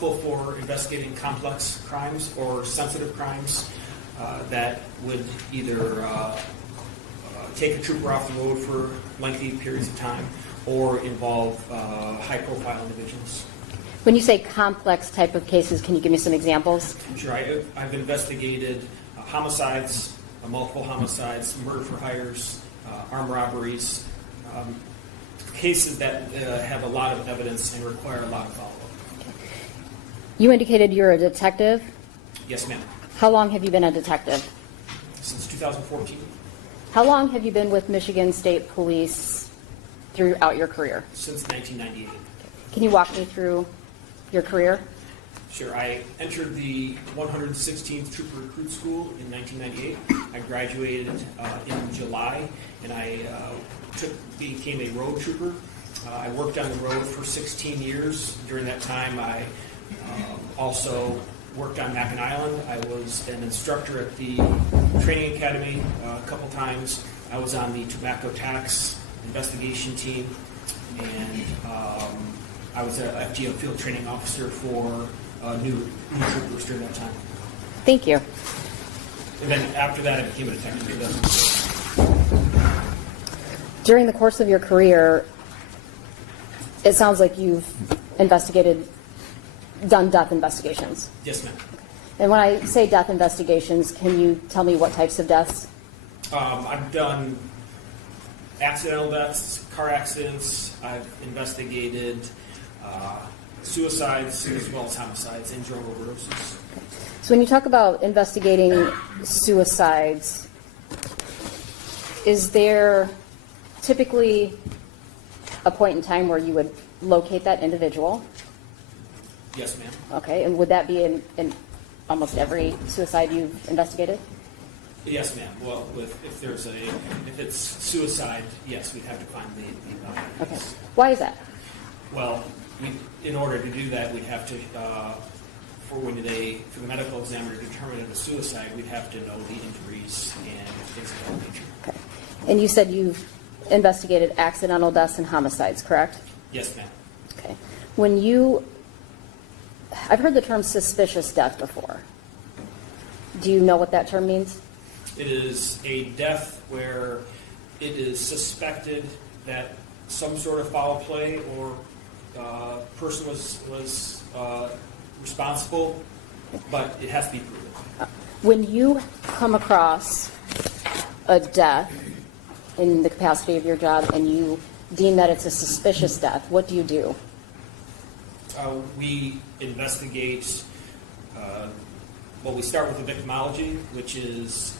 responsible for investigating complex crimes or sensitive crimes that would either take a trooper off the road for lengthy periods of time or involve high-profile individuals. When you say complex type of cases, can you give me some examples? Sure. I've investigated homicides, multiple homicides, murder for hires, armed robberies, cases that have a lot of evidence and require a lot of follow-up. Okay. You indicated you're a detective. Yes, ma'am. How long have you been a detective? Since 2014. How long have you been with Michigan State Police throughout your career? Since 1998. Can you walk me through your career? Sure. I entered the 116th Trooper Recruit School in 1998. I graduated in July, and I became a road trooper. I worked on the road for 16 years. During that time, I also worked on Mackinac Island. I was an instructor at the training academy a couple times. I was on the tobacco tax investigation team, and I was a FGO field training officer for new troopers during that time. Thank you. And then after that, I became a detective. During the course of your career, it sounds like you've done death investigations. Yes, ma'am. And when I say death investigations, can you tell me what types of deaths? I've done accidental deaths, car accidents. I've investigated suicides as well as homicides and drug overdoses. So when you talk about investigating suicides, is there typically a point in time where you would locate that individual? Yes, ma'am. Okay, and would that be in almost every suicide you've investigated? Yes, ma'am. Well, if it's suicide, yes, we'd have to find the body. Okay. Why is that? Well, in order to do that, we'd have to, for the medical examiner to determine it was suicide, we'd have to know the injuries and things of that nature. Okay. And you said you've investigated accidental deaths and homicides, correct? Yes, ma'am. Okay. I've heard the term suspicious death before. Do you know what that term means? It is a death where it is suspected that some sort of foul play or person was responsible, but it has to be proven. When you come across a death in the capacity of your job and you deem that it's a suspicious death, what do you do? We investigate, we start with the victimology, which is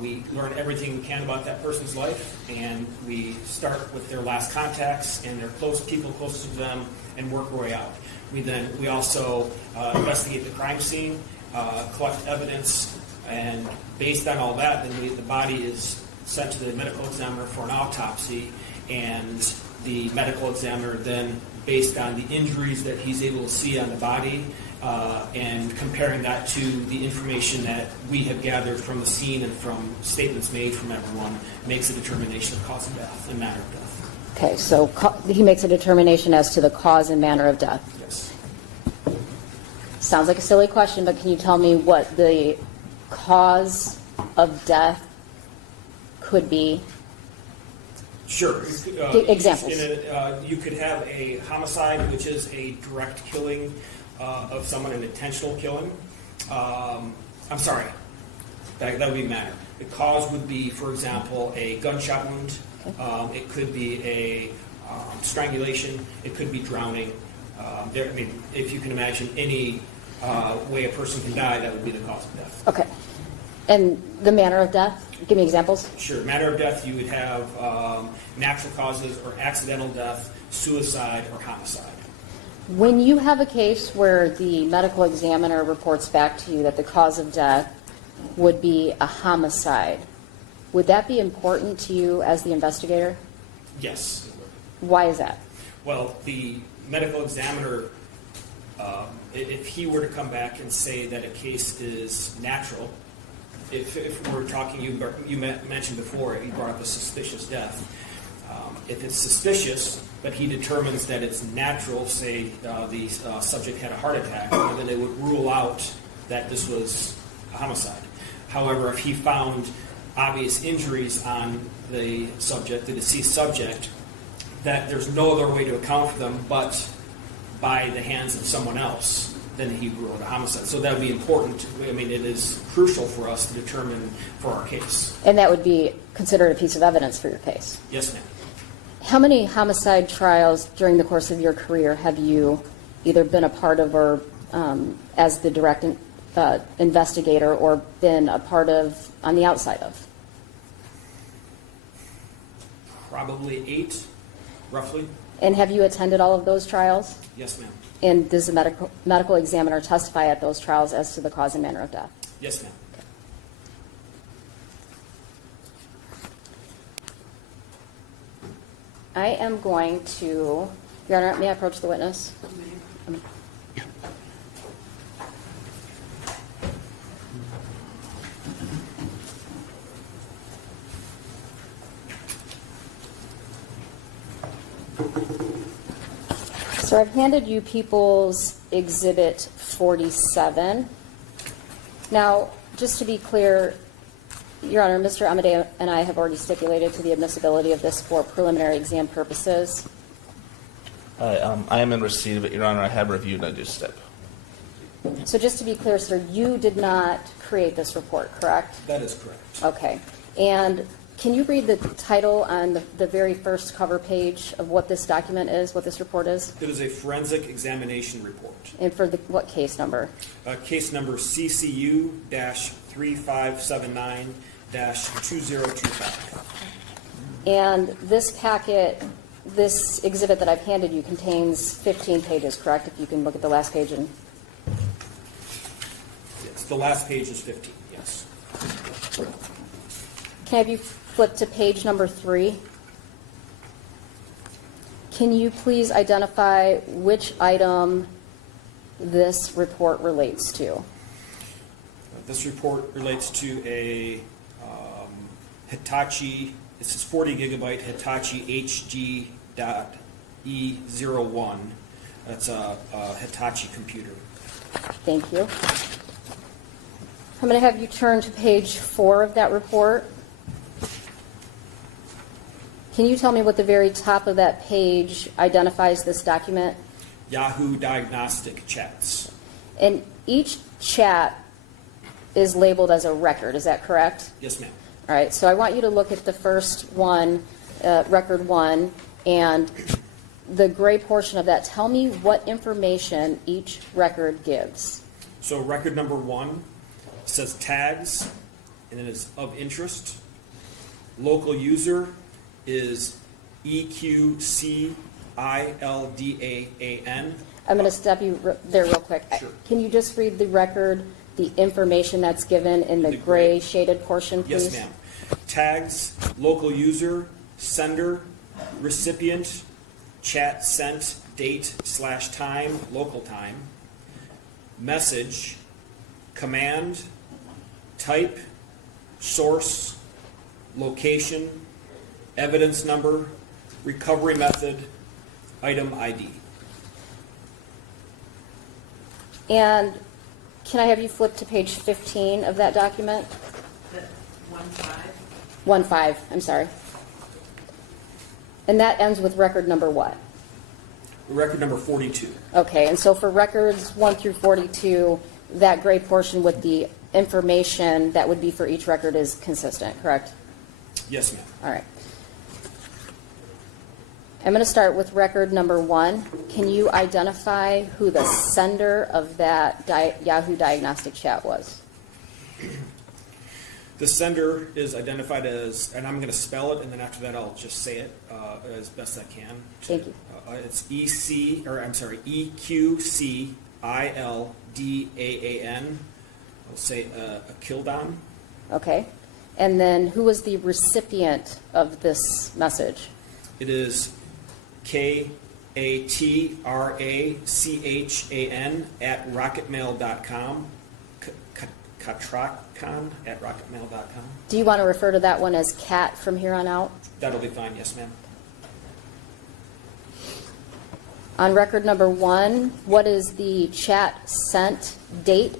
we learn everything we can about that person's life, and we start with their last contacts and their people closest to them and work our way out. We also investigate the crime scene, collect evidence, and based on all that, then the body is sent to the medical examiner for an autopsy, and the medical examiner then, based on the injuries that he's able to see on the body, and comparing that to the information that we have gathered from the scene and from statements made from everyone, makes a determination of cause of death and manner of death. Okay, so he makes a determination as to the cause and manner of death. Yes. Sounds like a silly question, but can you tell me what the cause of death could be? Sure. Examples. You could have a homicide, which is a direct killing of someone, an intentional killing. I'm sorry, that would be matter. The cause would be, for example, a gunshot wound. Okay. It could be a strangulation. It could be drowning. If you can imagine any way a person can die, that would be the cause of death. Okay. And the manner of death? Give me examples. Sure. Manner of death, you would have natural causes or accidental death, suicide, or homicide. When you have a case where the medical examiner reports back to you that the cause of death would be a homicide, would that be important to you as the investigator? Yes, it would. Why is that? Well, the medical examiner, if he were to come back and say that a case is natural, if we're talking, you mentioned before, you brought up a suspicious death. If it's suspicious, but he determines that it's natural, say the subject had a heart attack, then it would rule out that this was a homicide. However, if he found obvious injuries on the subject, the deceased subject, that there's no other way to account for them but by the hands of someone else, then he ruled it a homicide. So that would be important. I mean, it is crucial for us to determine for our case. And that would be considered a piece of evidence for your case? Yes, ma'am. How many homicide trials during the course of your career have you either been a part of or as the direct investigator or been a part of on the outside of? Probably 8, roughly. And have you attended all of those trials? Yes, ma'am. And does the medical examiner testify at those trials as to the cause and manner of death? Yes, ma'am. I am going to, Your Honor, may I approach the witness? So I've handed you People's Exhibit 47. Now, just to be clear, Your Honor, Mr. Amadeo and I have already stipulated to the admissibility of this for preliminary exam purposes. I am in receipt of it, Your Honor. I have reviewed and I do stip. So just to be clear, sir, you did not create this report, correct? That is correct. Okay. And can you read the title on the very first cover page of what this document is, what this report is? It is a forensic examination report. And for what case number? Case number CCU-3579-2025. And this packet, this exhibit that I've handed you contains 15 pages, correct? If you can look at the last page and... Yes, the last page is 15, yes. Can I have you flip to page number 3? Can you please identify which item this report relates to? This report relates to a Hitachi, this is 40 gigabyte Hitachi HG.E01. That's a Hitachi computer. Thank you. I'm going to have you turn to page 4 of that report. Can you tell me what the very top of that page identifies this document? Yahoo Diagnostic Chats. And each chat is labeled as a record, is that correct? Yes, ma'am. All right, so I want you to look at the first one, record 1, and the gray portion of that. Tell me what information each record gives. So record number 1 says tags, and it is of interest. Local user is EQCILDAAN. I'm going to stop you there real quick. Sure. Can you just read the record, the information that's given in the gray shaded portion, please? Yes, ma'am. Tags, local user, sender, recipient, chat sent, date/time, local time, message, command, type, source, location, evidence number, recovery method, item ID. And can I have you flip to page 15 of that document? 1-5, I'm sorry. And that ends with record number what? Record number 42. Okay, and so for records 1 through 42, that gray portion with the information that would be for each record is consistent, correct? Yes, ma'am. All right. I'm going to start with record number 1. Can you identify who the sender of that Yahoo Diagnostic Chat was? The sender is identified as, and I'm going to spell it, and then after that I'll just say it as best I can. Thank you. It's EQCILDAAN. I'll say Akildon. Okay. And then who was the recipient of this message? It is KATRACHAN at rocketmail.com. Katrakan at rocketmail.com. Do you want to refer to that one as Cat from here on out? That'll be fine, yes, ma'am. On record number 1, what is the chat sent date,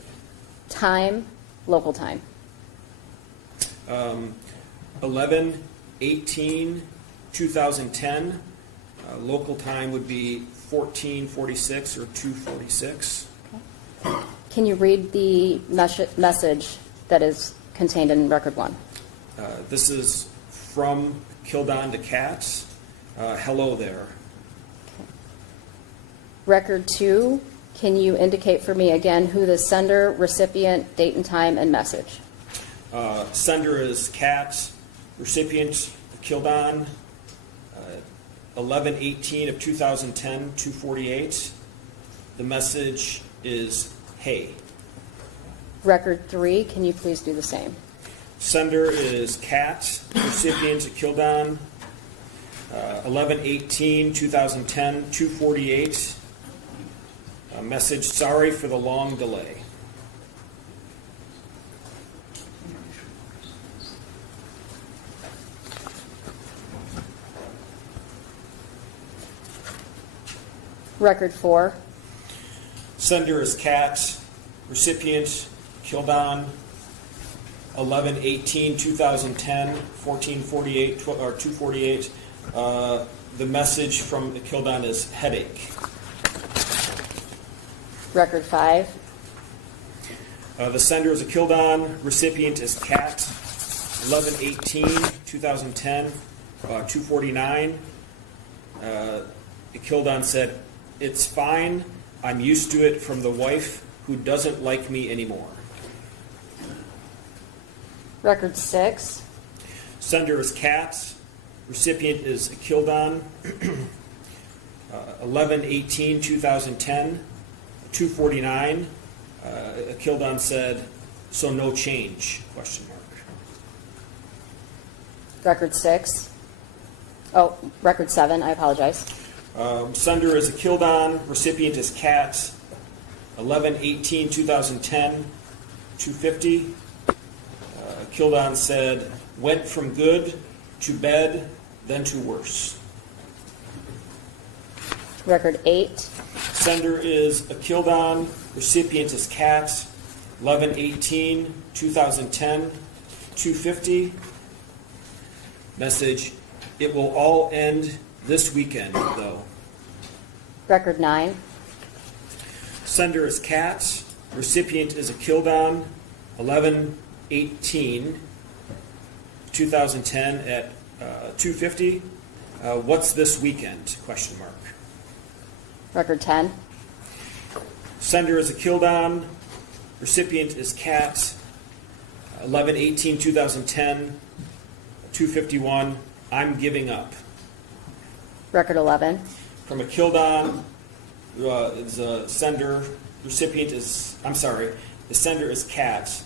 time, local time? 11/18/2010. Local time would be 14:46 or 2:46. Can you read the message that is contained in record 1? This is from Kildon to Katz. Hello there. Record 2, can you indicate for me again who the sender, recipient, date and time, and message? Sender is Katz, recipient Kildon, 11/18/2010, 2:48. The message is hey. Record 3, can you please do the same? Sender is Katz, recipient Kildon, 11/18/2010, 2:48. Message, sorry for the long delay. Record 4, Sender is Katz, recipient Kildon, 11/18/2010, 14:48 or 2:48. The message from Kildon is headache. record 5, The sender is a Kildon, recipient is Katz, 11/18/2010, 2:49. Kildon said, "It's fine. I'm used to it from the wife who doesn't like me anymore." record 6, Sender is Katz, recipient is Kildon, 11/18/2010, 2:49. Kildon said, "So no change?" Question mark. record 6, oh, record 7, I apologize. Sender is a Kildon, recipient is Katz, 11/18/2010, 2:50. Kildon said, "Went from good to bed, then to worse." Record 8, Sender is a Kildon, recipient is Katz, 11/18/2010, 2:50. Message, "It will all end this weekend, though." record 9, Sender is Katz, recipient is a Kildon, 11/18/2010 at 2:50. What's this weekend? Question mark. record 10, Sender is a Kildon, recipient is Katz, 11/18/2010, 2:51. I'm giving up. record 11, From a Kildon, is a sender, recipient is, the sender is Katz,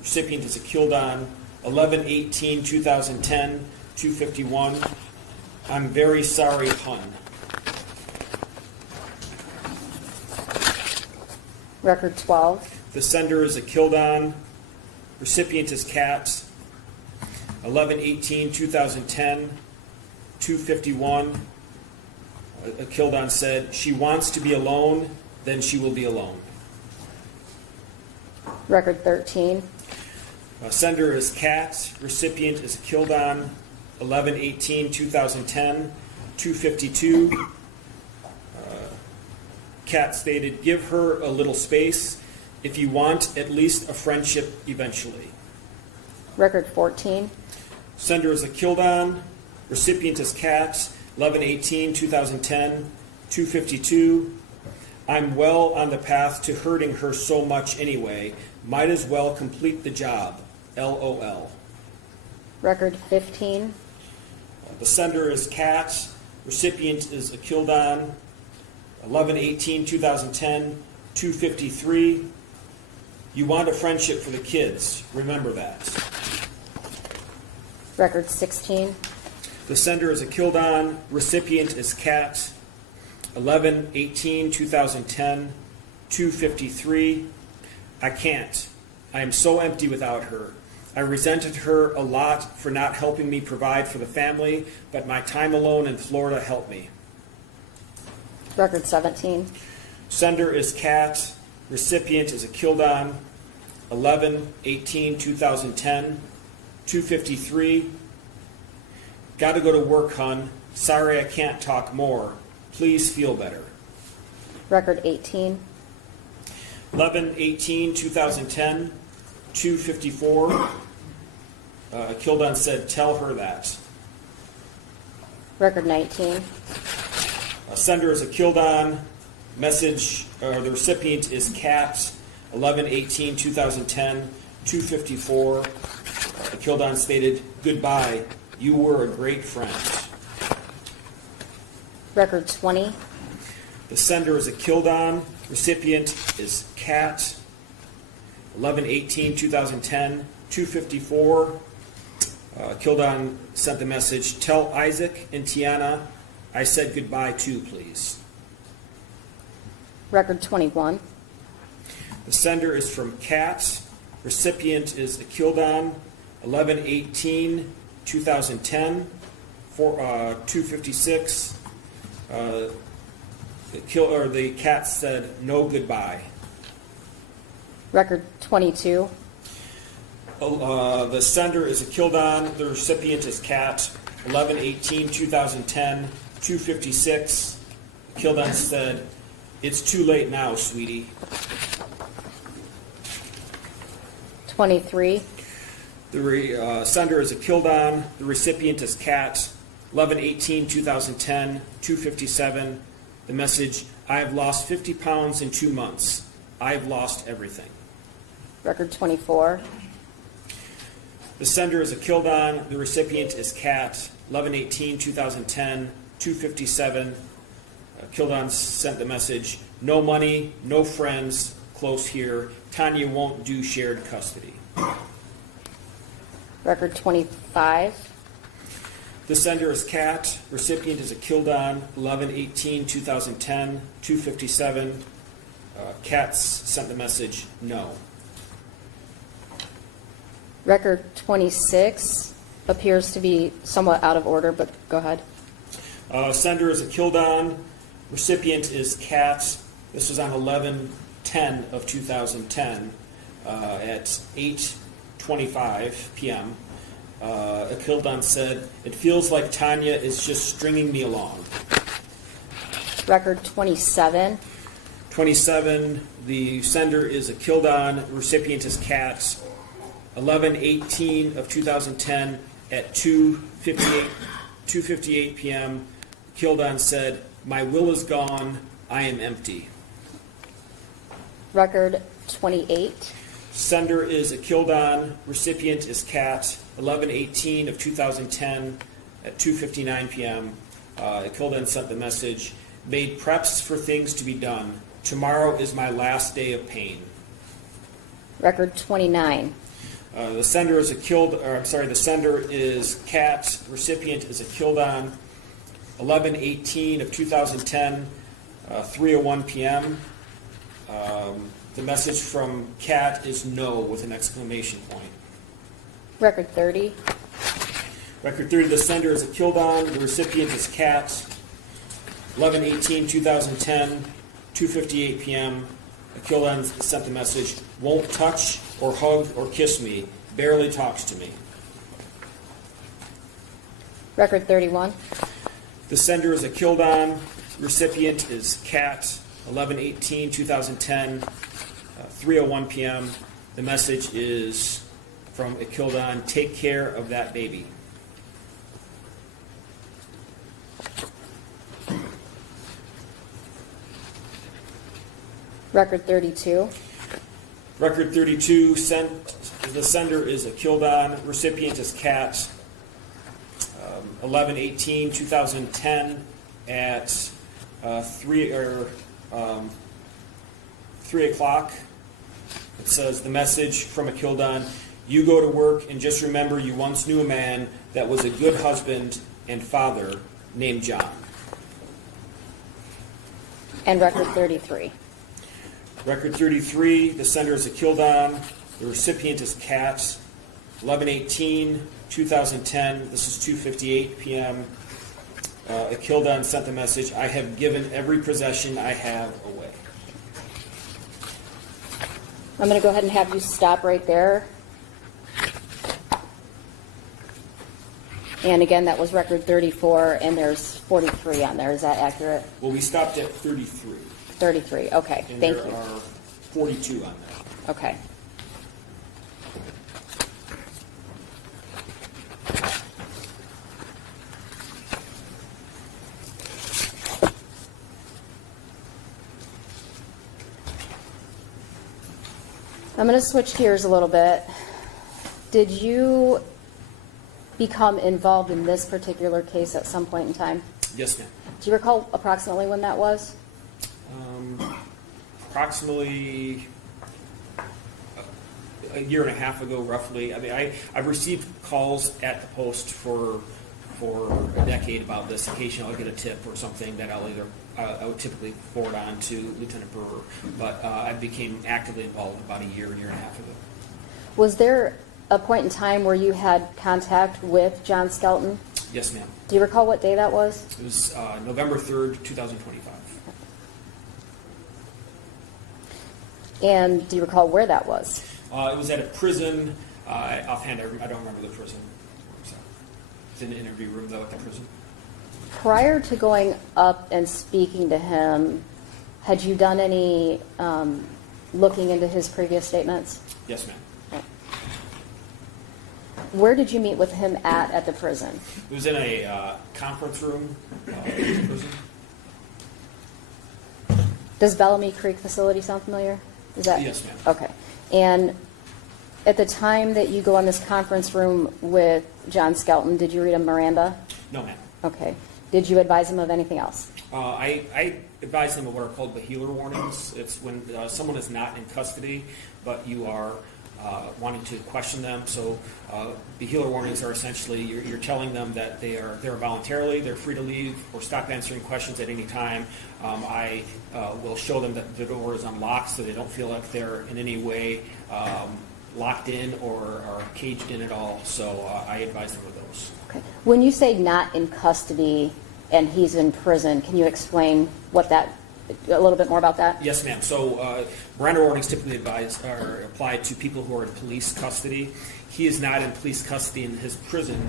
recipient is a Kildon, 11/18/2010, 2:51. I'm very sorry, hun. record 12, The sender is a Kildon, recipient is Katz, 11/18/2010, 2:51. Kildon said, "She wants to be alone, then she will be alone." record 13, Sender is Katz, recipient is Kildon, 11/18/2010, 2:52. Kat stated, "Give her a little space. If you want at least a friendship eventually." record 14, Sender is a Kildon, recipient is Katz, 11/18/2010, 2:52. I'm well on the path to hurting her so much anyway. Might as well complete the job. LOL. record 15, The sender is Katz, recipient is a Kildon, 11/18/2010, 2:53. You want a friendship for the kids. Remember that. record 16, The sender is a Kildon, recipient is Katz, 11/18/2010, 2:53. I can't. I am so empty without her. I resented her a lot for not helping me provide for the family, but my time alone in Florida helped me. Record 17. Sender is Kat. Recipient is a Kildon. 11/18/2010, 2:53. Got to go to work, hun. Sorry I can't talk more. Please feel better. Record 18. 11/18/2010, 2:54. Kildon said, tell her that. Record 19. Sender is a Kildon. Message, the recipient is Kat. 11/18/2010, 2:54. Kildon stated, goodbye. You were a great friend. Record 20. The sender is a Kildon. Recipient is Kat. 11/18/2010, 2:54. Kildon sent the message, tell Isaac and Tiana I said goodbye too, please. Record 21. The sender is from Kat. Recipient is a Kildon. 11/18/2010, 2:56. The Kat said no goodbye. Record 22. The sender is a Kildon. The recipient is Kat. 11/18/2010, 2:56. Kildon said, it's too late now, sweetie. 23. The sender is a Kildon. The recipient is Kat. 11/18/2010, 2:57. The message, I have lost 50 pounds in 2 months. I've lost everything. Record 24. The sender is a Kildon. The recipient is Kat. 11/18/2010, 2:57. Kildon sent the message, no money, no friends, close here. Tanya won't do shared custody. Record 25. The sender is Kat. Recipient is a Kildon. 11/18/2010, 2:57. Kat sent the message, no. Record 26 appears to be somewhat out of order, but go ahead. Sender is a Kildon. Recipient is Kat. This was on 11/10/2010 at 8:25 p.m. A Kildon said, it feels like Tanya is just stringing me along. Record 27. 27, the sender is a Kildon. Recipient is Kat. 11/18/2010 at 2:58 p.m. Kildon said, my will is gone. I am empty. Record 28. Sender is a Kildon. Recipient is Kat. 11/18/2010 at 2:59 p.m. Kildon sent the message, made preps for things to be done. Tomorrow is my last day of pain. Record 29. The sender is the sender is Kat. Recipient is a Kildon. 11/18/2010, 3:01 p.m. The message from Kat is no with an exclamation point. Record 30. Record 30, the sender is a Kildon. The recipient is Kat. 11/18/2010, 2:58 p.m. Kildon sent the message, won't touch or hug or kiss me, barely talks to me. Record 31. The sender is a Kildon. Recipient is Kat. 11/18/2010, 3:01 p.m. The message is from a Kildon, take care of that baby. Record 32. Record 32, the sender is a Kildon. Recipient is Kat. 11/18/2010 at 3 o'clock. It says the message from a Kildon, you go to work and just remember you once knew a man that was a good husband and father named John. And record 33. Record 33, the sender is a Kildon. The recipient is Kat. 11/18/2010, this is 2:58 p.m. Akildan sent the message, I have given every possession I have away. I'm going to go ahead and have you stop right there. And again, that was record 34, and there's 43 on there. Is that accurate? Well, we stopped at 33. 33, okay, And thank there you. are 42 on there. Okay. I'm going to switch gears a little bit. Did you become involved in this particular case at some point in time? Yes, ma'am. Do you recall approximately when that was? Approximately a year and a half ago, roughly. I mean, I've received calls at the post for a decade about this. Occasionally, I'll get a tip or something that I would typically forward on to Lieutenant Brewer. But I became actively involved about a year and a half ago. Was there a point in time where you had contact with John Skelton? Yes, ma'am. Do you recall what day that was? It was November 3rd, 2025. And do you recall where that was? It was at a prison. Offhand, I don't remember the prison. So, it's in the interview room, though, at the prison. Prior to going up and speaking to him, had you done any looking into his previous statements? Yes, ma'am. Where did you meet with him at the prison? It was in a conference room in the prison. Does Bellamy Creek facility sound familiar? Is that Yes, ma'am. Okay. And at the time that you go in this conference room with John Skelton, did you read him Miranda? No, ma'am. Okay. Did you advise him of anything else? I advise them of what are called behealer warnings. It's when someone is not in custody, but you are wanting to question them. So behealer warnings are essentially you're telling them that they're voluntarily, they're free to leave or stop answering questions at any time. I will show them that the door is unlocked so they don't feel like they're in any way locked in or caged in at all. So I advise them of those. Okay. When you say not in custody and he's in prison, can you explain a little bit more about that? Yes, ma'am. So Miranda warnings typically apply to people who are in police custody. He is not in police custody, and his prison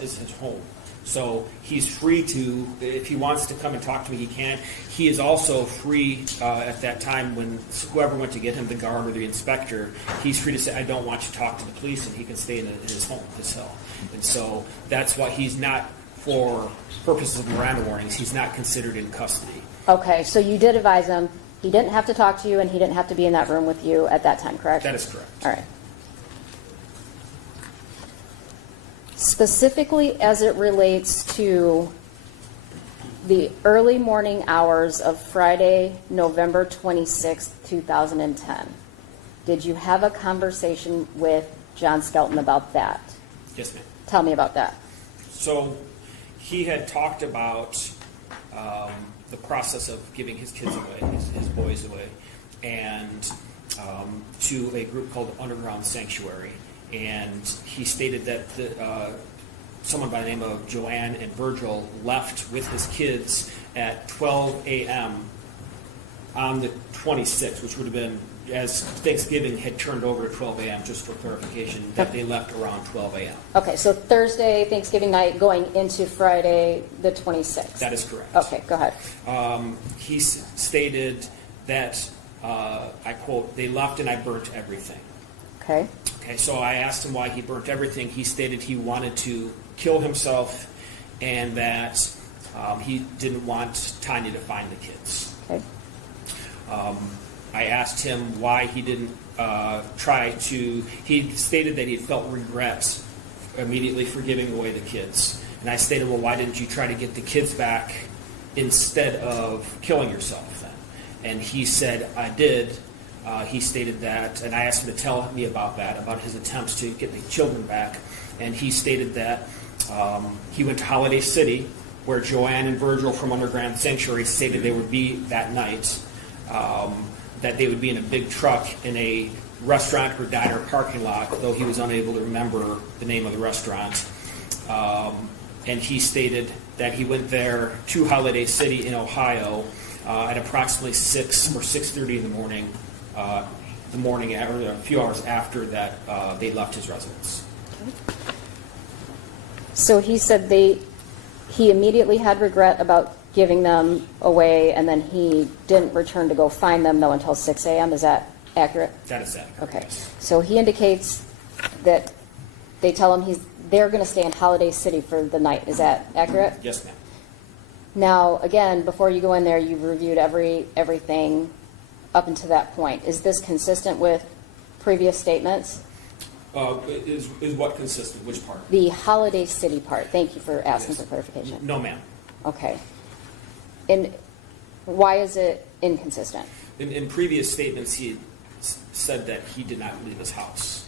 is his home. So he's free to, if he wants to come and talk to me, he can. He is also free at that time when whoever went to get him, the guard or the inspector, he's free to say, I don't want you to talk to the police, and he can stay in his home, his cell. And so that's why he's not, for purposes of Miranda warnings, he's not considered in custody. Okay, so you did advise him. He didn't have to talk to you, and he didn't have to be in that room with you at that time, correct? That is correct. All right. Specifically as it relates to the early morning hours of Friday, November 26th, 2010, did you have a conversation with John Skelton about that? Yes, ma'am. Tell me about that. So he had talked about the process of giving his kids away, his boys away, and to a group called Underground Sanctuary. And he stated that someone by the name of Joanne and Virgil left with his kids at 12 a.m. on the 26th, which would have been, as Thanksgiving had turned over to 12 a.m., just for clarification, that they left around 12 a.m. Okay, so Thursday, Thanksgiving night, going into Friday, the 26th. That is correct. Okay, go ahead. He stated that, I quote, they left and I burnt everything. Okay. Okay, so I asked him why he burnt everything. He stated he wanted to kill himself and that he didn't want Tanya to find the kids. Okay. I asked him why he didn't he stated that he felt regret immediately for giving away the kids. And I stated, well, why didn't you try to get the kids back instead of killing yourself then? And he said, I did. He stated that, and I asked him to tell me about that, about his attempts to get the children back. And he stated that he went to Holiday City, where Joanne and Virgil from Underground Sanctuary stated they would be that night, that they would be in a big truck in a restaurant or diner parking lot, though he was unable to remember the name of the restaurant. and he stated that he went there to Holiday City in Ohio at approximately 6 or 6:30 in the morning, or a few hours after that they left his residence. So he said he immediately had regret about giving them away, and then he didn't return to go find them, though, until 6 a.m. Is that accurate? That is accurate. Okay. So he indicates that they tell him they're going to stay in Holiday City for the night. Is that accurate? Yes, ma'am. Now, again, before you go in there, you've reviewed everything up until that point. Is this consistent with previous statements? Is what consistent? Which part? The Holiday City part. Thank you for asking Yes. for clarification. No, ma'am. Okay. And why is it inconsistent? In previous statements, he had said that he did not leave his house.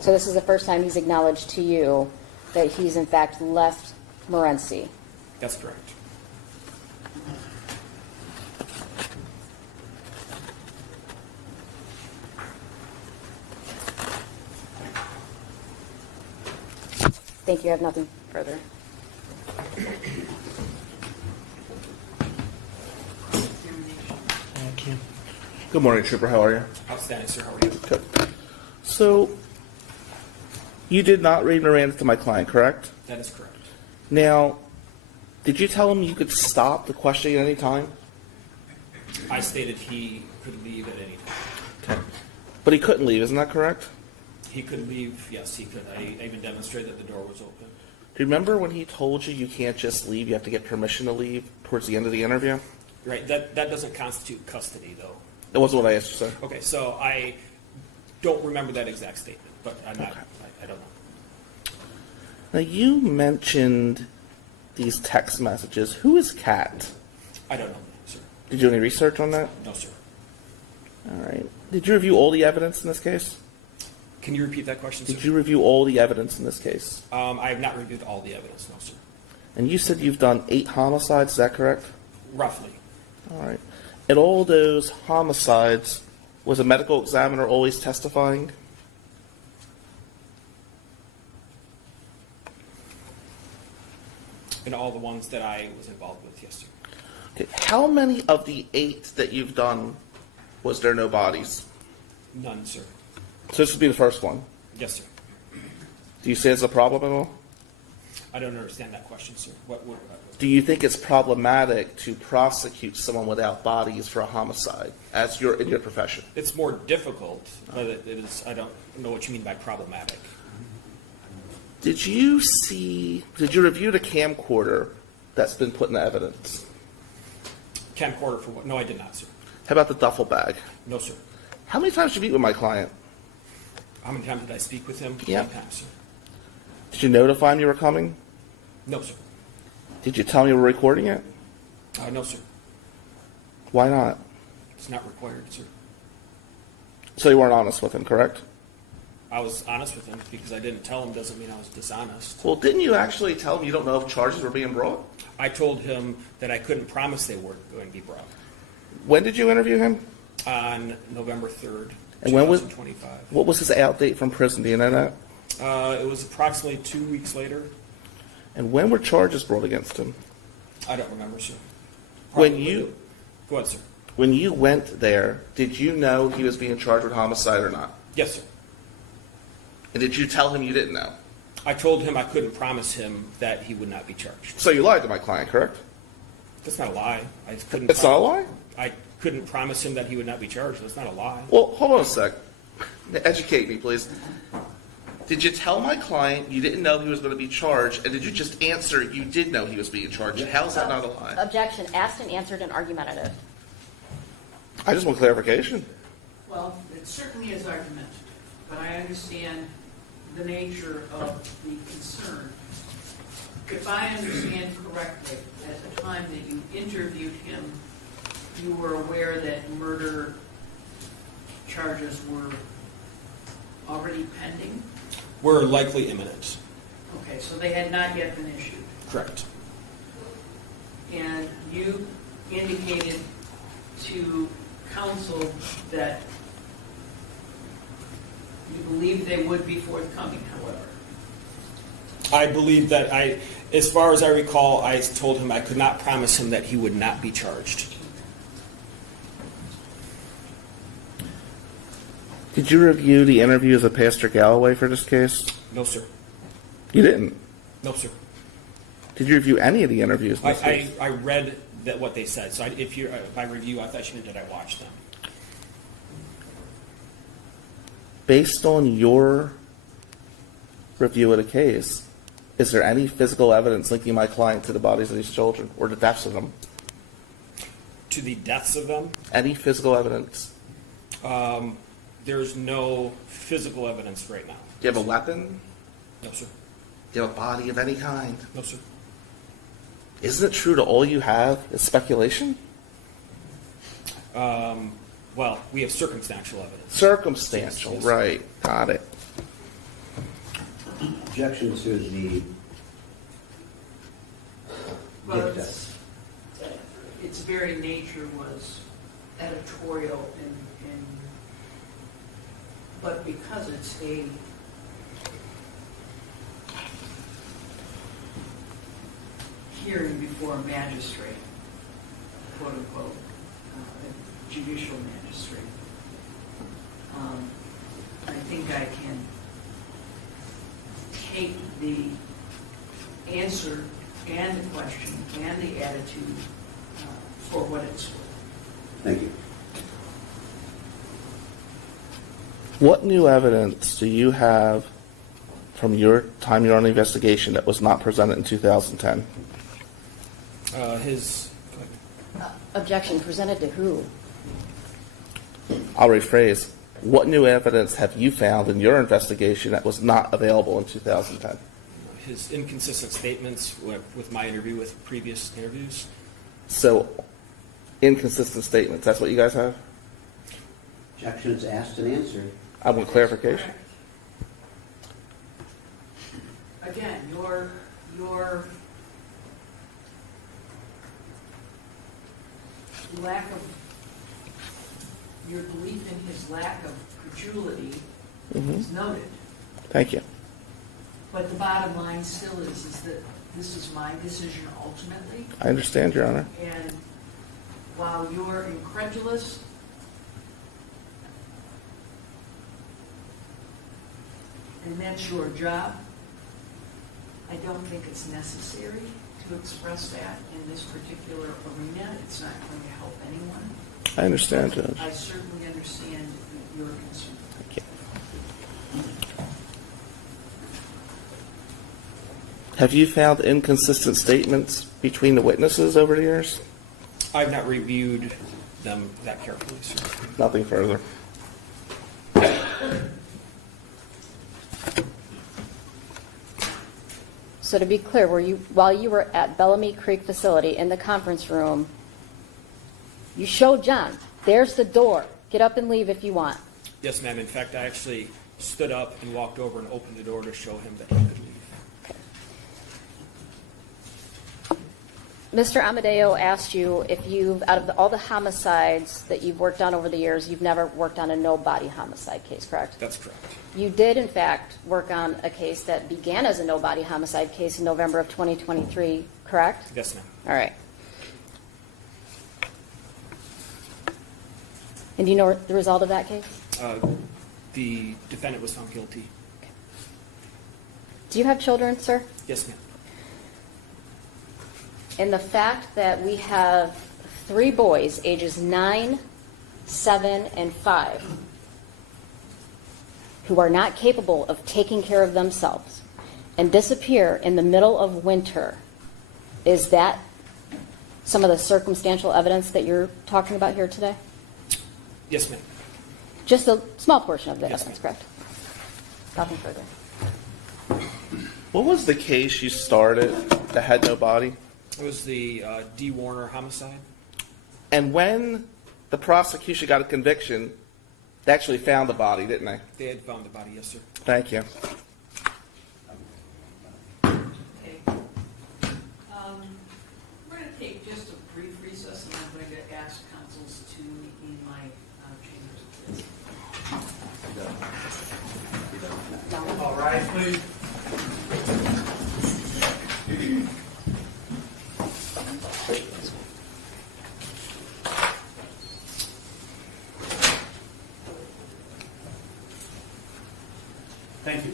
So this is the first time he's acknowledged to you that he's in fact left Morenci. That's correct. Thank you. I have nothing further. Thank you. Good morning, Trooper. How are you? Outstanding, sir. How are you? Good. So, you did not read Miranda to my client, correct? That is correct. Now, did you tell him you could stop the questioning at any time? I stated he could leave at any time. Okay. But he couldn't leave, isn't that correct? He could leave. Yes, he could. I even demonstrated that the door was open. Do you remember when he told you can't just leave, you have to get permission to leave towards the end of the interview? Right. That doesn't constitute custody, though. That wasn't what I asked you, sir. Okay. So I don't remember that exact statement, but I'm not. Okay. I don't know. Now, you mentioned these text messages. Who is Kat? I don't know, sir. Did you do any research on that? No, sir. All right. Did you review all the evidence in this case? Can you repeat that question, sir? Did you review all the evidence in this case? I have not reviewed all the evidence, no, sir. And you said you've done 8 homicides, is that correct? Roughly. All right. At all those homicides, was a medical examiner always testifying? And all the ones that I was involved with, yes, sir. Okay. How many of the 8 that you've done was there no bodies? None, sir. So this would be the first one. Yes, sir. Do you say it's a problem at all? I don't understand that question, sir. What Do you think it's problematic to prosecute someone without bodies for a homicide as in your profession? it's more difficult, but it is. I don't know what you mean by problematic. Did you review the camcorder that's been put in evidence? Camcorder for what? No, I did not, sir. How about the duffel bag? No, sir. How many times did you meet with my client? How many times did I speak with him? Yeah. 1 time, sir. Did you notify him you were coming? No, sir. Did you tell him you were recording it? No, sir. Why not? It's not required, sir. So you weren't honest with him, correct? I was honest with him because I didn't tell him doesn't mean I was dishonest. Well, didn't you actually tell him you don't know if charges were being brought? I told him that I couldn't promise they weren't going to be brought When did you interview him? on November 3rd, And when was- 2025. What was his out date from prison? Do you know that? It was approximately 2 weeks later. And when were charges brought against him? I don't remember, sir. When Probably you- do. Go ahead, sir. When you went there, did you know he was being charged with homicide or not? Yes, sir. And did you tell him you didn't know? I told him I couldn't promise him that he would not be charged. So you lied to my client, correct? That's not a lie. I couldn't. It's not a lie? I couldn't promise him that he would not be charged. That's not a lie. Well, hold on a sec. Educate me, please. Did you tell my client you didn't know he was going to be charged, and did you just answer you did know he was being charged? How is that not a lie? Objection. Asked and answered and argumentative. I just want clarification. Well, it certainly is argumentative, but I understand the nature of the concern. If I understand correctly, at the time that you interviewed him, you were aware that murder charges were already pending? We're likely imminent. Okay, so they had not yet been issued. Correct. And you indicated to counsel that you believed they would be forthcoming, however. I believe that as far as I recall, I told him I could not promise him that he would not be charged. Did you review the interviews of Pastor Galloway for this case? No, sir. You didn't. No, sir. Did you review any of the interviews? In this case? I read that what they said. So by review, I thought you meant did I watch them. Based on your review of the case, is there any physical evidence linking my client to the bodies of these children or the deaths of them? To the deaths of them, Any physical evidence? there's no physical evidence right now. Do you have a weapon? No, sir. Do you have a body of any kind? No, sir. Isn't it true that all you have is speculation? Well, we have circumstantial evidence. Circumstantial, Yes. right. Got it. Objection to the Well, dicta. its very nature was editorial and but because it's a hearing before a magistrate, quote unquote, a judicial magistrate, I think I can take the answer and the question and the attitude for what it's worth. Thank you. What new evidence do you have from your time you're on the investigation that was not presented in 2010? Objection presented to who? I'll rephrase. What new evidence have you found in your investigation that was not available in 2010? His inconsistent statements with my interview with previous interviews. So, inconsistent statements. That's what you guys have? Objections asked and answered. I want clarification. Correct. Again, your lack of, your belief in his lack of credulity is noted. Thank you. But the bottom line still is that this is my decision ultimately. I understand, Your Honor. And while you're incredulous, and that's your job, I don't think it's necessary to express that in this particular arena. It's not going to help anyone. I understand, Judge. I certainly understand your concern. Thank you. Have you found inconsistent statements between the witnesses over the years? I've not reviewed them that carefully, sir. Nothing further. So to be clear, while you were at Bellamy Creek facility in the conference room, you showed John, there's the door. Get up and leave if you want. Yes, ma'am. In fact, I actually stood up and walked over and opened the door to show him that he could leave. Mr. Amadeo asked you if out of all the homicides that you've worked on over the years, you've never worked on a no-body homicide case, correct? That's correct. You did, in fact, work on a case that began as a no-body homicide case in November of 2023, correct? Yes, ma'am. All right. And do you know the result of that case? The defendant was found guilty. Do you have children, sir? Yes, ma'am. And the fact that we have 3 boys, ages 9, 7, and 5, who are not capable of taking care of themselves and disappear in the middle of winter, is that some of the circumstantial evidence that you're talking about here today? Yes, ma'am. Just a small portion of the Yes, evidence, ma'am. correct? Nothing further. What was the case you started that had no body? It was the D. Warner homicide. And when the prosecution got a conviction, they actually found the body, didn't they? They had found the body, yes, sir. Thank you. Okay. We're going to take just a brief recess, and I'm going to ask counsels to meet me in my chambers. All right, please. Thank you.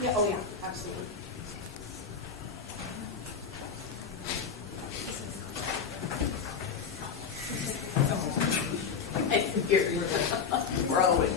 Yeah, oh yeah, absolutely. We're all the way.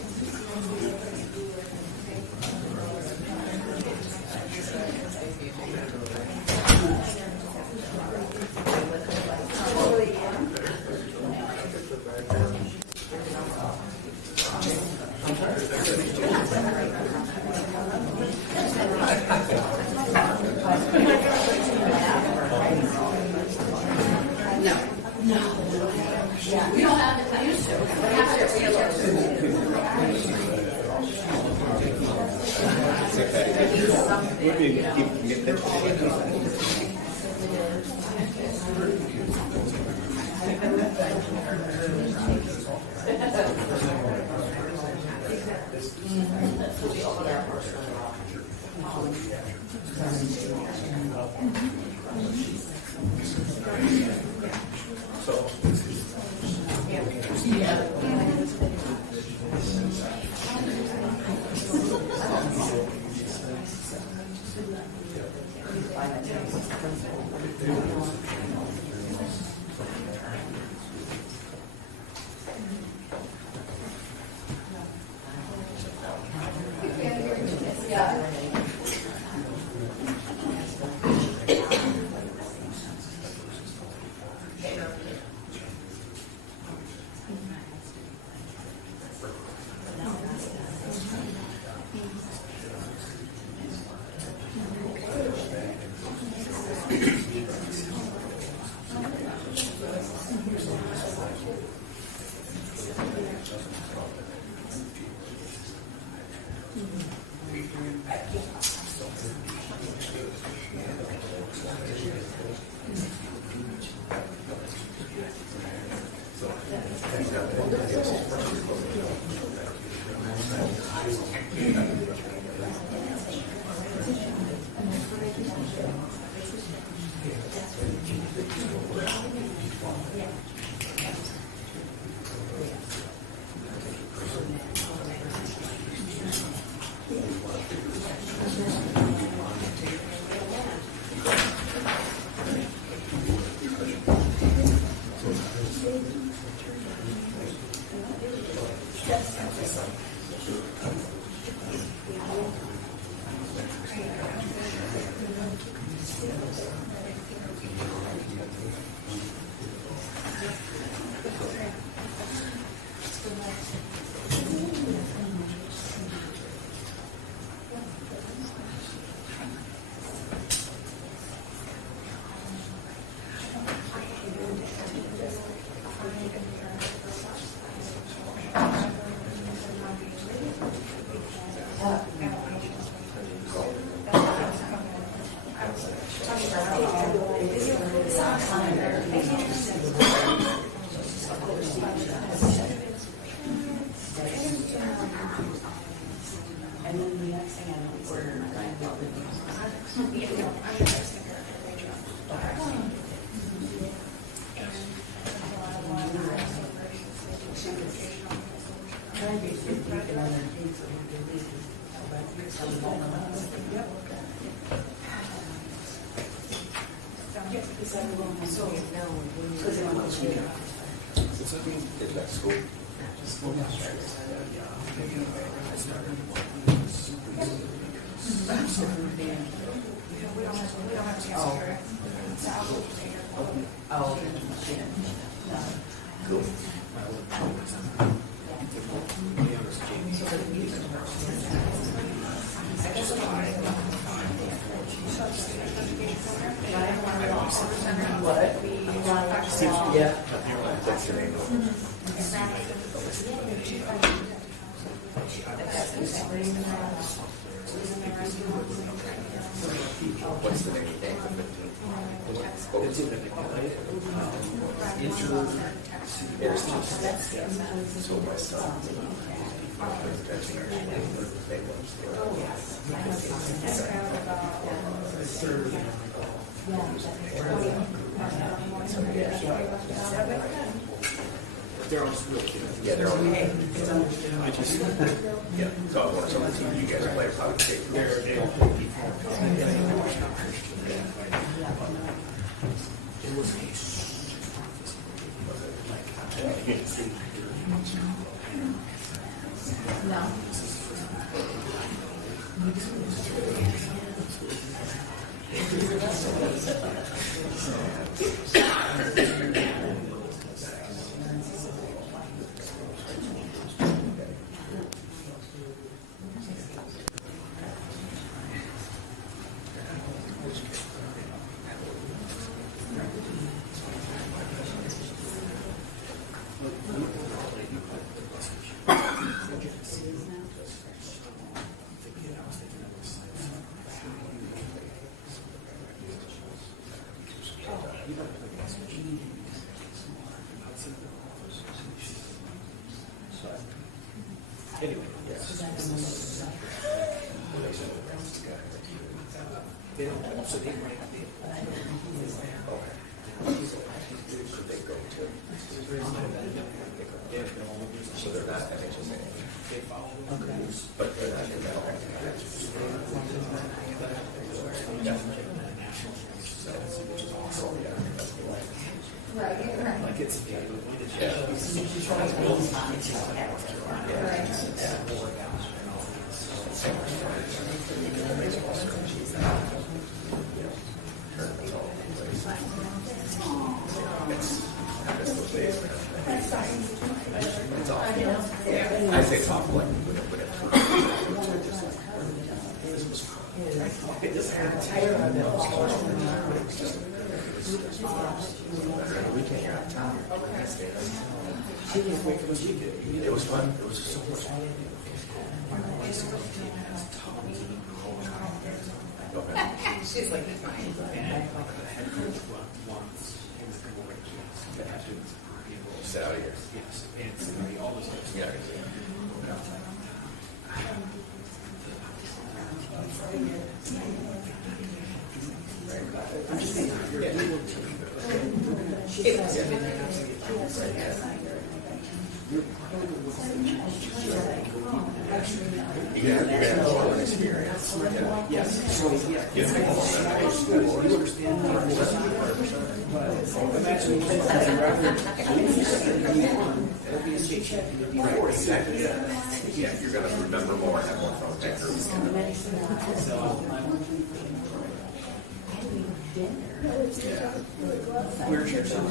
they're all just really good. Yeah, they're all. I just, yeah, so I want something you guys play about it. They all it was anyway. They don't, so they write So they're not NHSA. they follow. But they're not in that. Which is awesome. Right. Like it's I say top one. It was fun. It was so much fun. She's like, Sit out of here. yes, and all this stuff. Yeah. You have a lot of experience. Yes. So yeah. You understand imagine it'll be a state champion before. Exactly. Yeah, you're going to remember more and have more fun with Where's your son?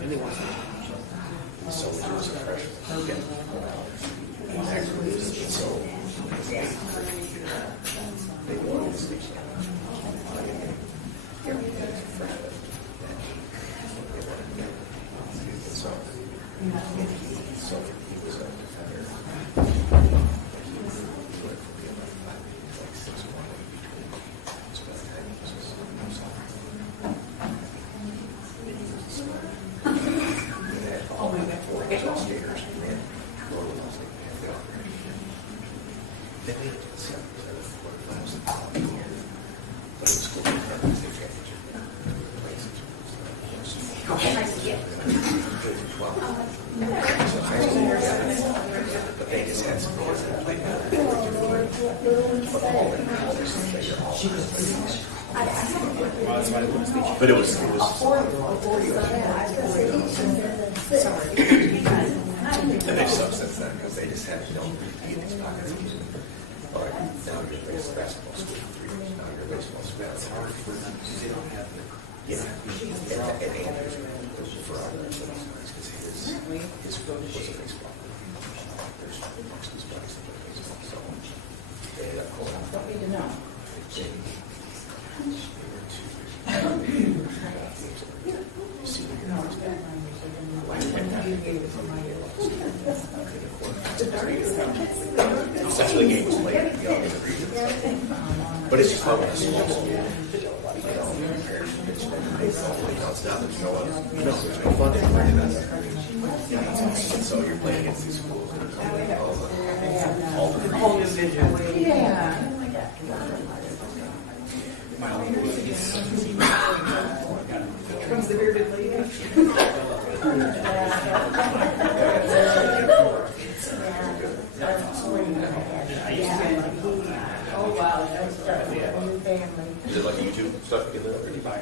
And they want So it was a freshman. Actually, so they wanted to speak. So he was a defender. But it was and they've sucked since then because they just had no repeat pockets. All right, now you're baseball basketball school for 3 years. Now you're baseball school. It's hard for them because they don't have the and Andrew's for our because his was a baseball. There's most of his buddies that play baseball, so they ended up calling. don't need to know. Essentially, the game was played in the region. But it's just fun when it's small school. You know, parents and kids, it's not, there's there's no fun in playing that. And so you're playing against these schools that are all the Yeah. my own Comes the bearded lady. Oh, wow, that's Is it like YouTube stuff you get there? Anyway,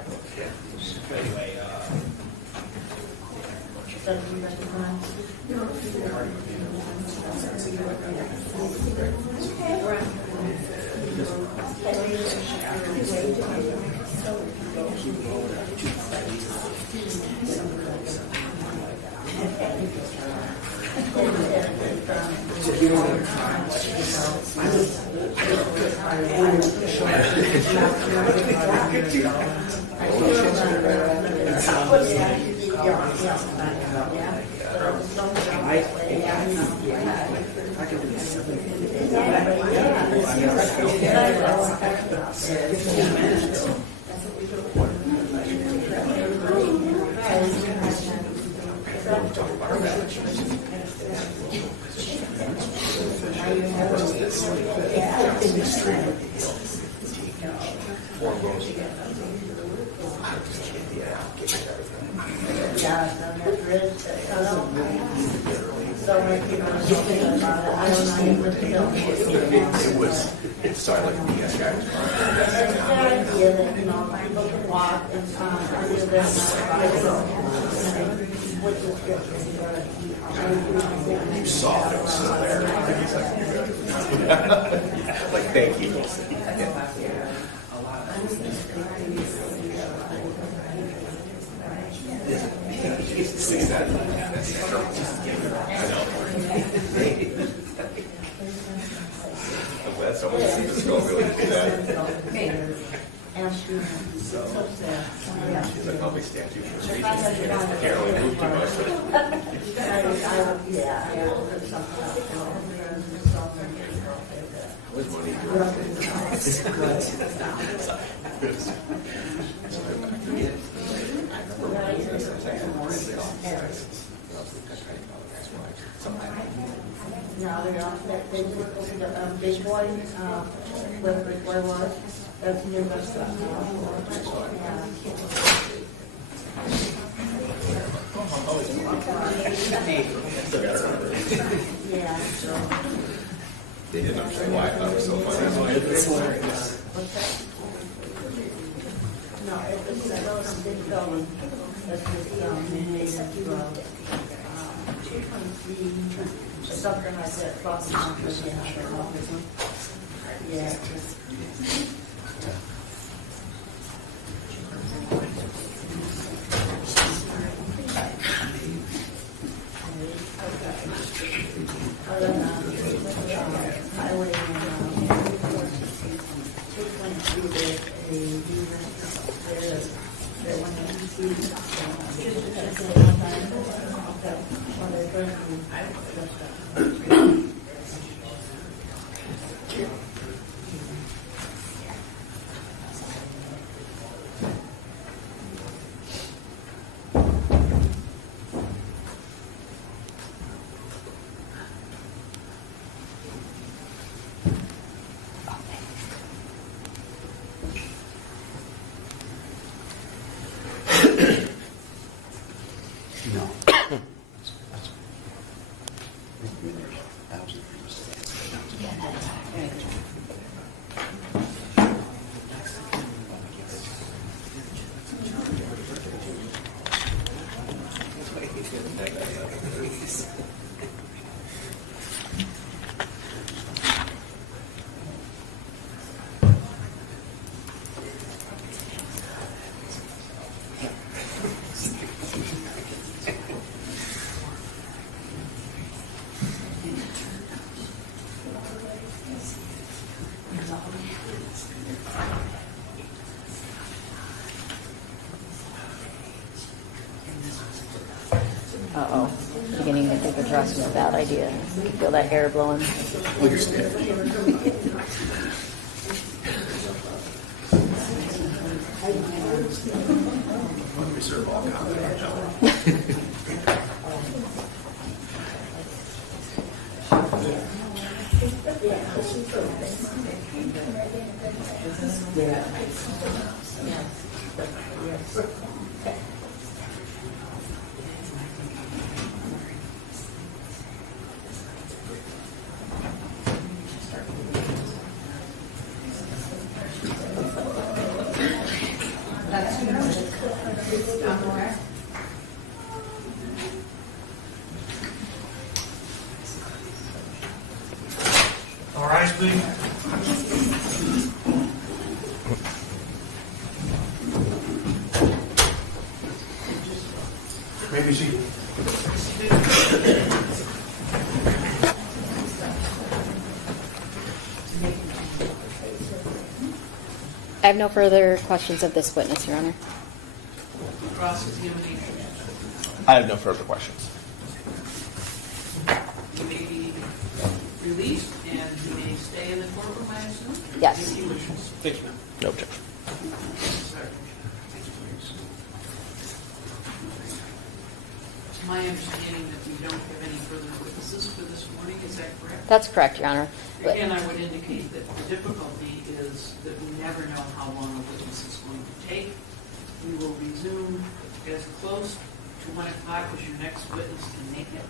It started like a PS guy. You saw it was still there. Like, thank you. See that? I know. I'm glad someone sees this girl really do that. She's a lovely statue for speaking. Can't really move too much. What's money No, they're off that big, big boy, where it was, that's near the stuff. Yeah. They didn't understand why I thought it was so funny. What's that? No, it's a big building, that's something like that, yeah. Highway Uh-oh, beginning to think the dress is a bad idea. You can feel that hair blowing. Reserve all confidence. Yes. All rise, please. Maybe she. I have no further questions of this witness, Your Honor. Cross-examination. I have no further questions. You may be released, and you may stay in the courtroom, I assume? Yes. If you wish. Thank you, ma'am. No objection. Sorry. It's my understanding that we don't have any further witnesses for this morning, is that correct? That's correct, Your Honor. But- Again, I would indicate that the difficulty is that we never know how long a witness is going to take. We will resume as close to 1 o'clock as your next witness can make it.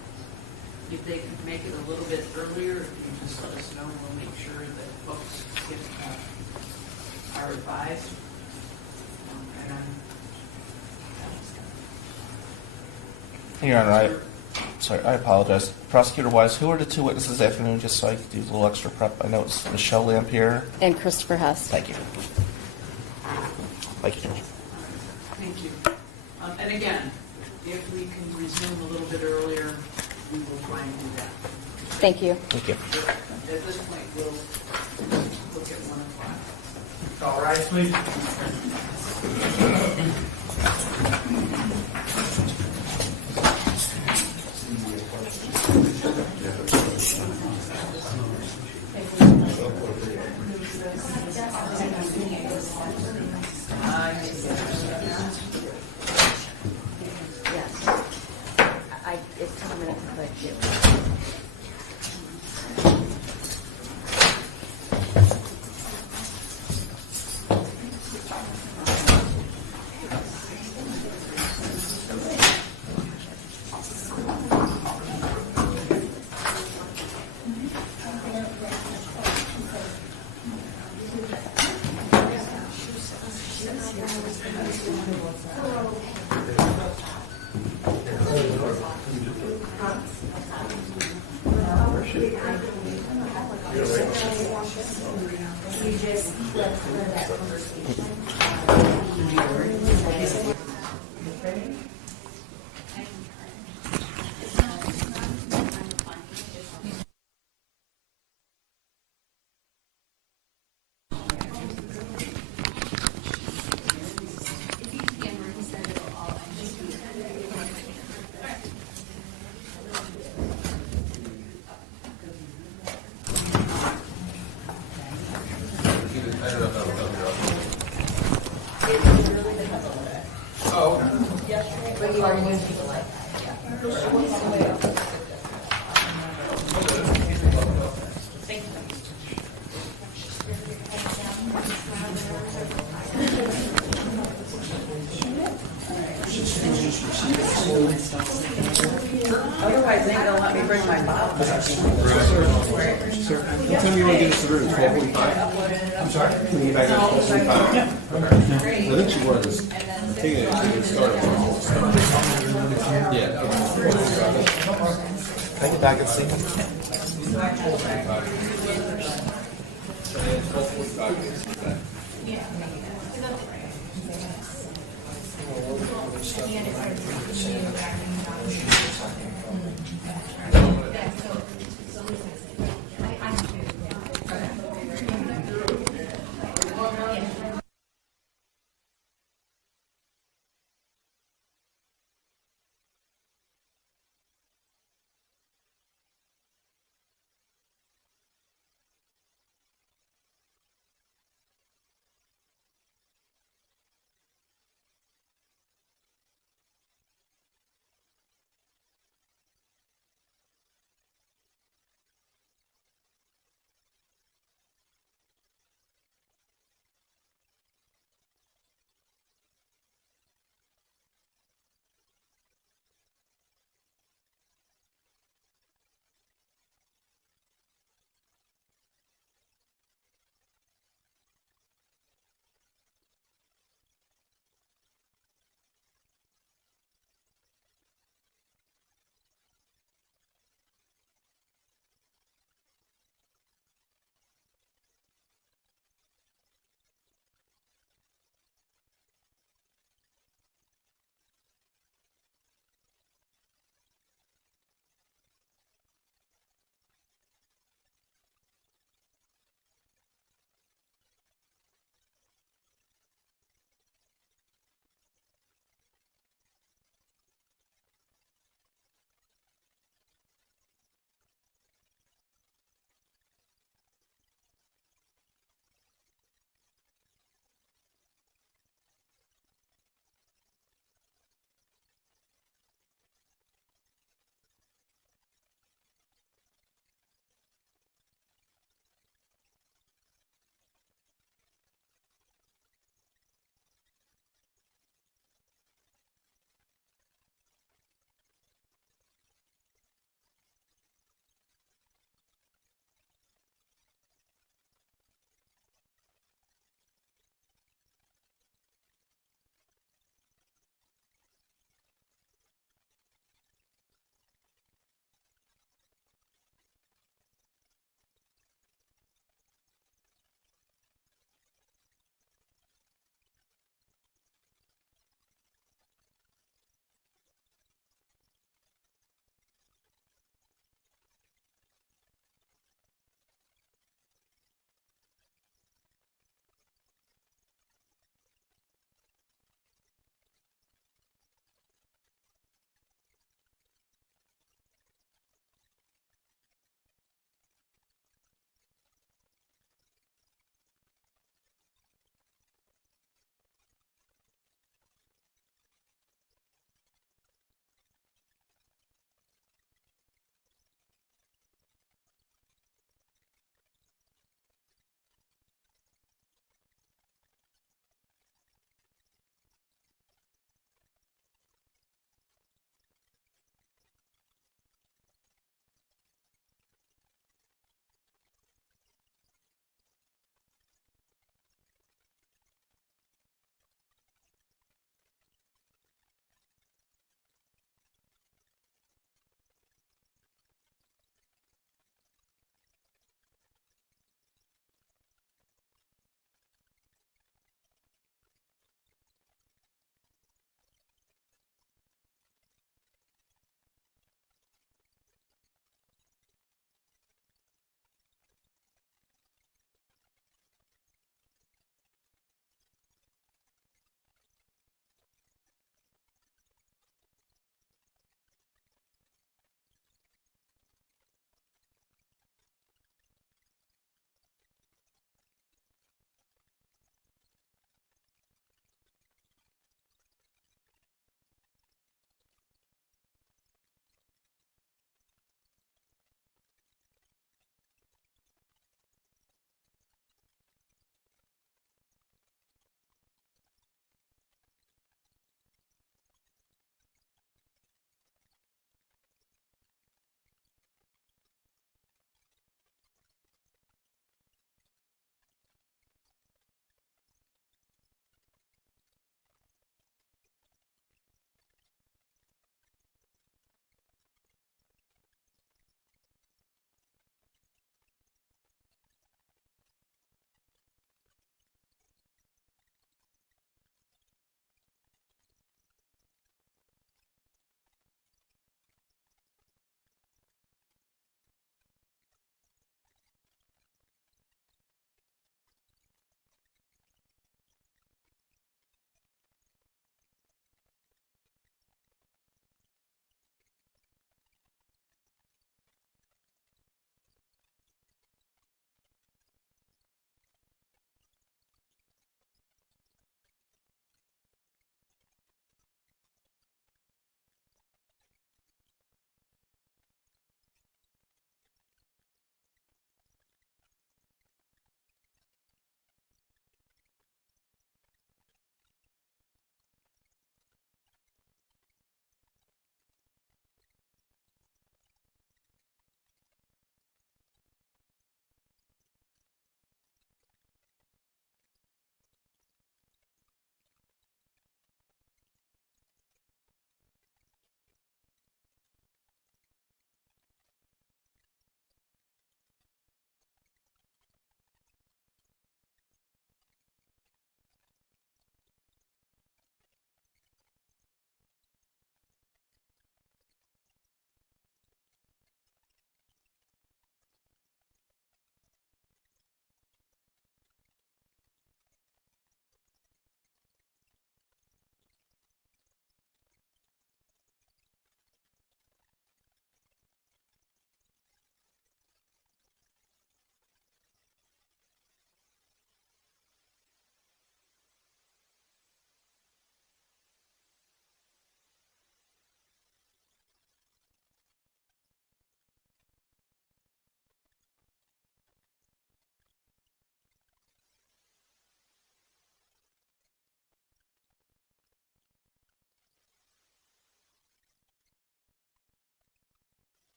If they could make it a little bit earlier, if you just let us know, we'll make sure that folks are advised. And Your Honor, I apologize. Prosecutor Wise, who are the two witnesses this afternoon, just so I could do a little extra prep? I know it's Michelle Lampier. And Christopher Hess. Thank you. Thank you, Judge. thank you. And again, if we can resume a little bit earlier, we will try and do that. Thank you. Thank you. At this point, we'll look at 1 o'clock. All rise, please. It's 10 minutes, but Otherwise, they ain't gonna let me bring my bottle. Sir, what time you want to get us through? 12:45? I'm sorry? Can you get back at 12:45? Okay. I think she was taking it to start. Yeah. Can I get back and see him?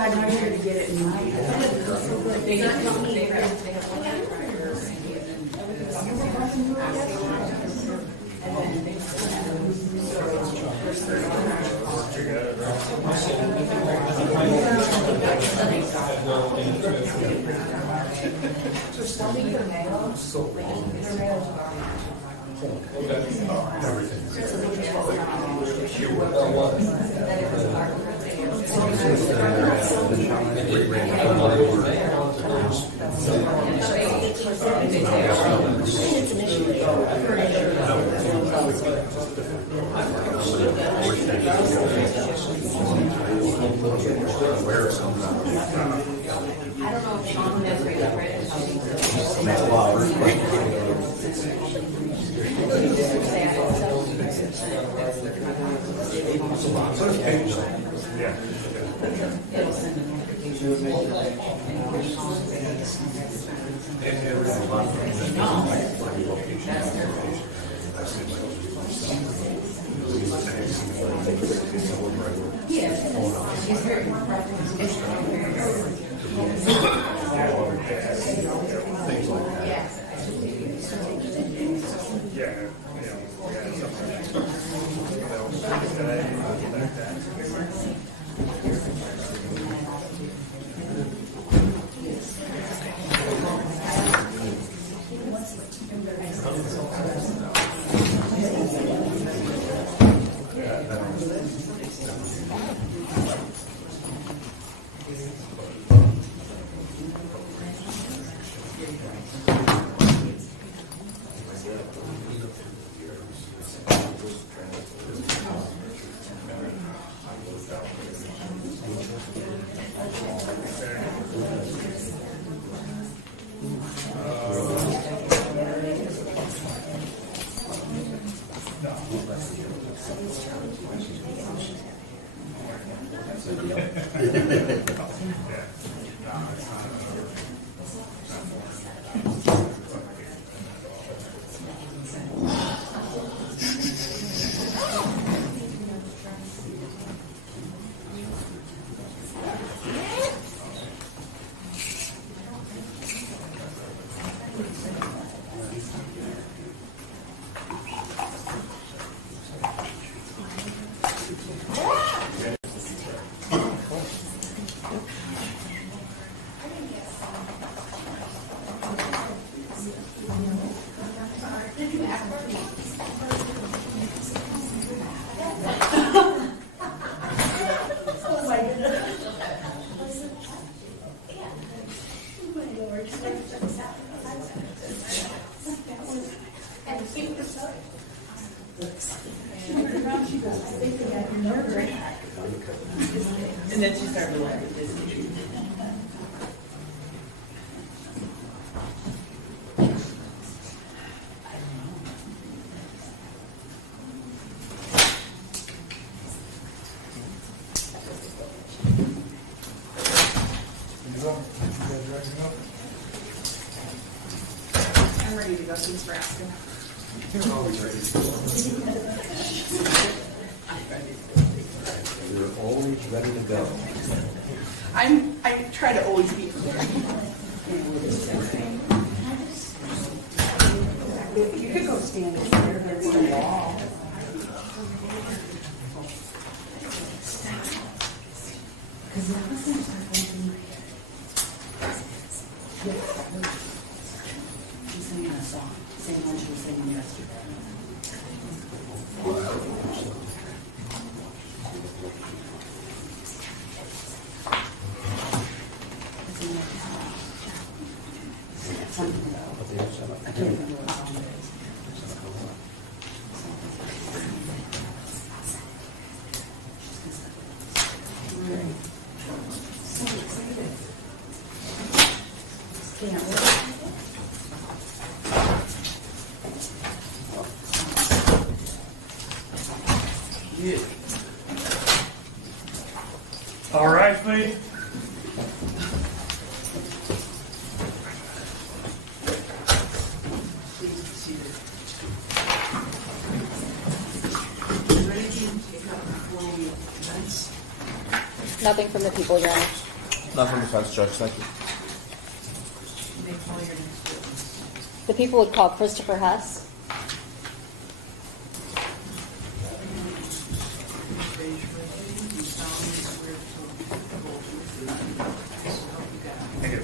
I'm here to get it in my. And then she started laughing. I'm ready to go, thanks for asking. You're always ready to go. I try to always be prepared. You could go stand there against the wall. She's singing a song, same one she was singing yesterday. Something though. I can't remember what song it is. So excited. Can't wait. All right, please. Nothing from the people, Your Honor. Not from defense, Judge. Thank you. May call your next witness. The people would call Christopher Hess. Raise your right hand. You solemnly swear to uphold the truth so help you God. Thank you.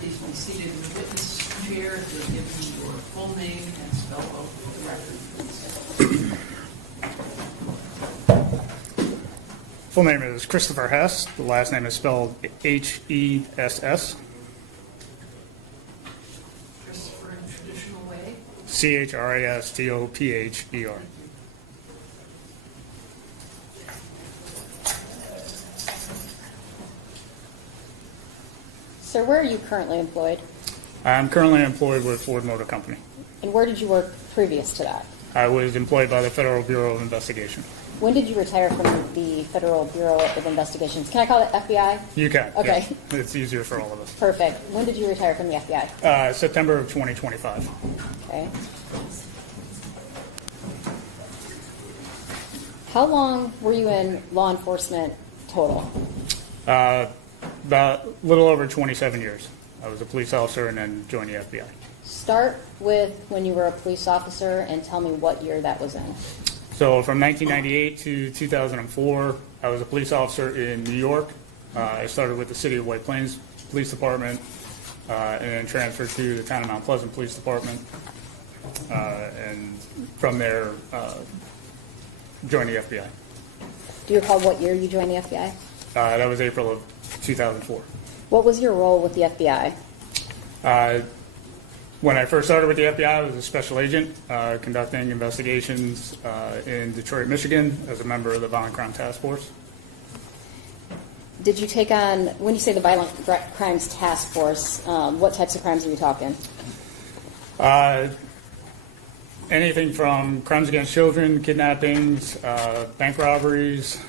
Please be seated in the witness chair. You'll give me your full name and spell out for the record, please. Full name is Christopher Hess. The last name is spelled H-E-S-S. Christopher in traditional way. C-H-R-A-S-T-O-P-H-E-R. Sir, where are you currently employed? I'm currently employed with Ford Motor Company. And where did you work previous to that? I was employed by the Federal Bureau of Investigation. When did you retire from the Federal Bureau of Investigations? Can I call it FBI? You can. Okay. Yeah. It's easier for all of us. Perfect. When did you retire from the FBI? September of 2025. Okay. How long were you in law enforcement total? About a little over 27 years. I was a police officer and then joined the FBI. Start with when you were a police officer and tell me what year that was in. So from 1998 to 2004, I was a police officer in New York. I started with the City of White Plains Police Department and then transferred to the Town of Mount Pleasant Police Department. And from there, joined the FBI. Do you recall what year you joined the FBI? That was April of 2004. What was your role with the FBI? When I first started with the FBI, I was a special agent conducting investigations in Detroit, Michigan as a member of the Violent Crime Task Force. Did you take on, when you say the Violent Crimes Task Force, what types of crimes are you talking? Anything from crimes against children, kidnappings, bank robberies,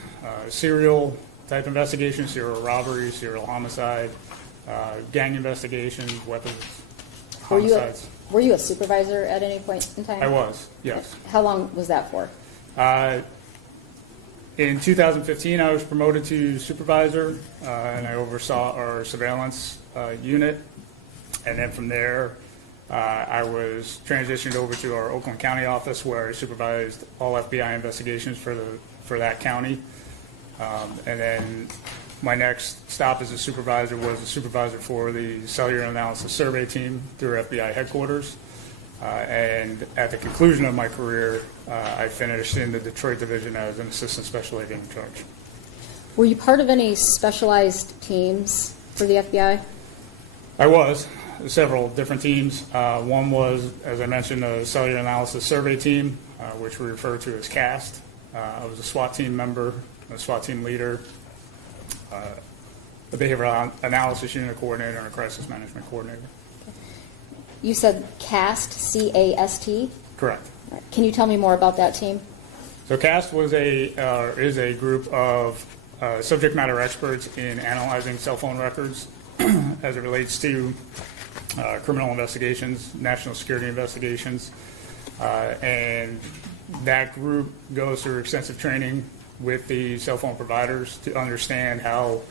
serial type investigations, serial robberies, serial homicide, gang investigations, weapons. Were you Homicides. a supervisor at any point in time? I was, yes. How long was that for? In 2015, I was promoted to supervisor, and I oversaw our surveillance unit. And then from there, I was transitioned over to our Oakland County office, where I supervised all FBI investigations for that county. And then my next stop as a supervisor was a supervisor for the cellular analysis survey team through FBI headquarters. And at the conclusion of my career, I finished in the Detroit division as an assistant special agent in charge. Were you part of any specialized teams for the FBI? I was. Several different teams. One was, as I mentioned, a cellular analysis survey team, which we refer to as CAST. I was a SWAT team member, a SWAT team leader, a behavioral analysis unit coordinator, and a crisis management coordinator. You said CAST, C-A-S-T? Correct. Can you tell me more about that team? So CAST was is a group of subject matter experts in analyzing cell phone records as it relates to criminal investigations, national security investigations, and that group goes through extensive training with the cell phone providers to understand how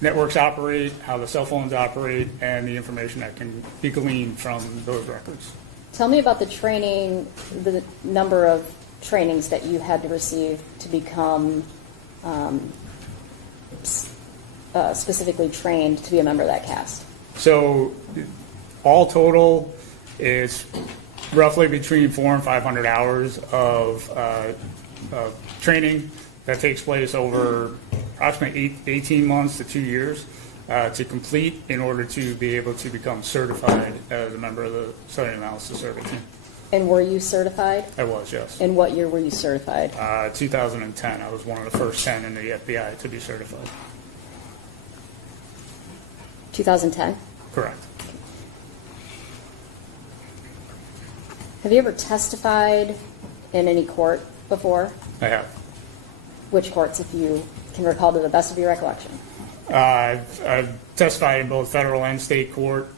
networks operate, how the cell phones operate, and the information that can be gleaned from those records. Tell me about the training, the number of trainings that you had to receive to become specifically trained to be a member of that CAST. So all total, it's roughly between 400 and 500 hours of training that takes place over approximately 18 months to 2 years to complete in order to be able to become certified as a member of the cellular analysis survey team. And were you certified? I was, yes. In what year were you certified? 2010. I was one of the first 10 in the FBI to be certified. 2010? Correct. Have you ever testified in any court before? I have. Which courts, if you can recall to the best of your recollection? I've testified in both federal and state court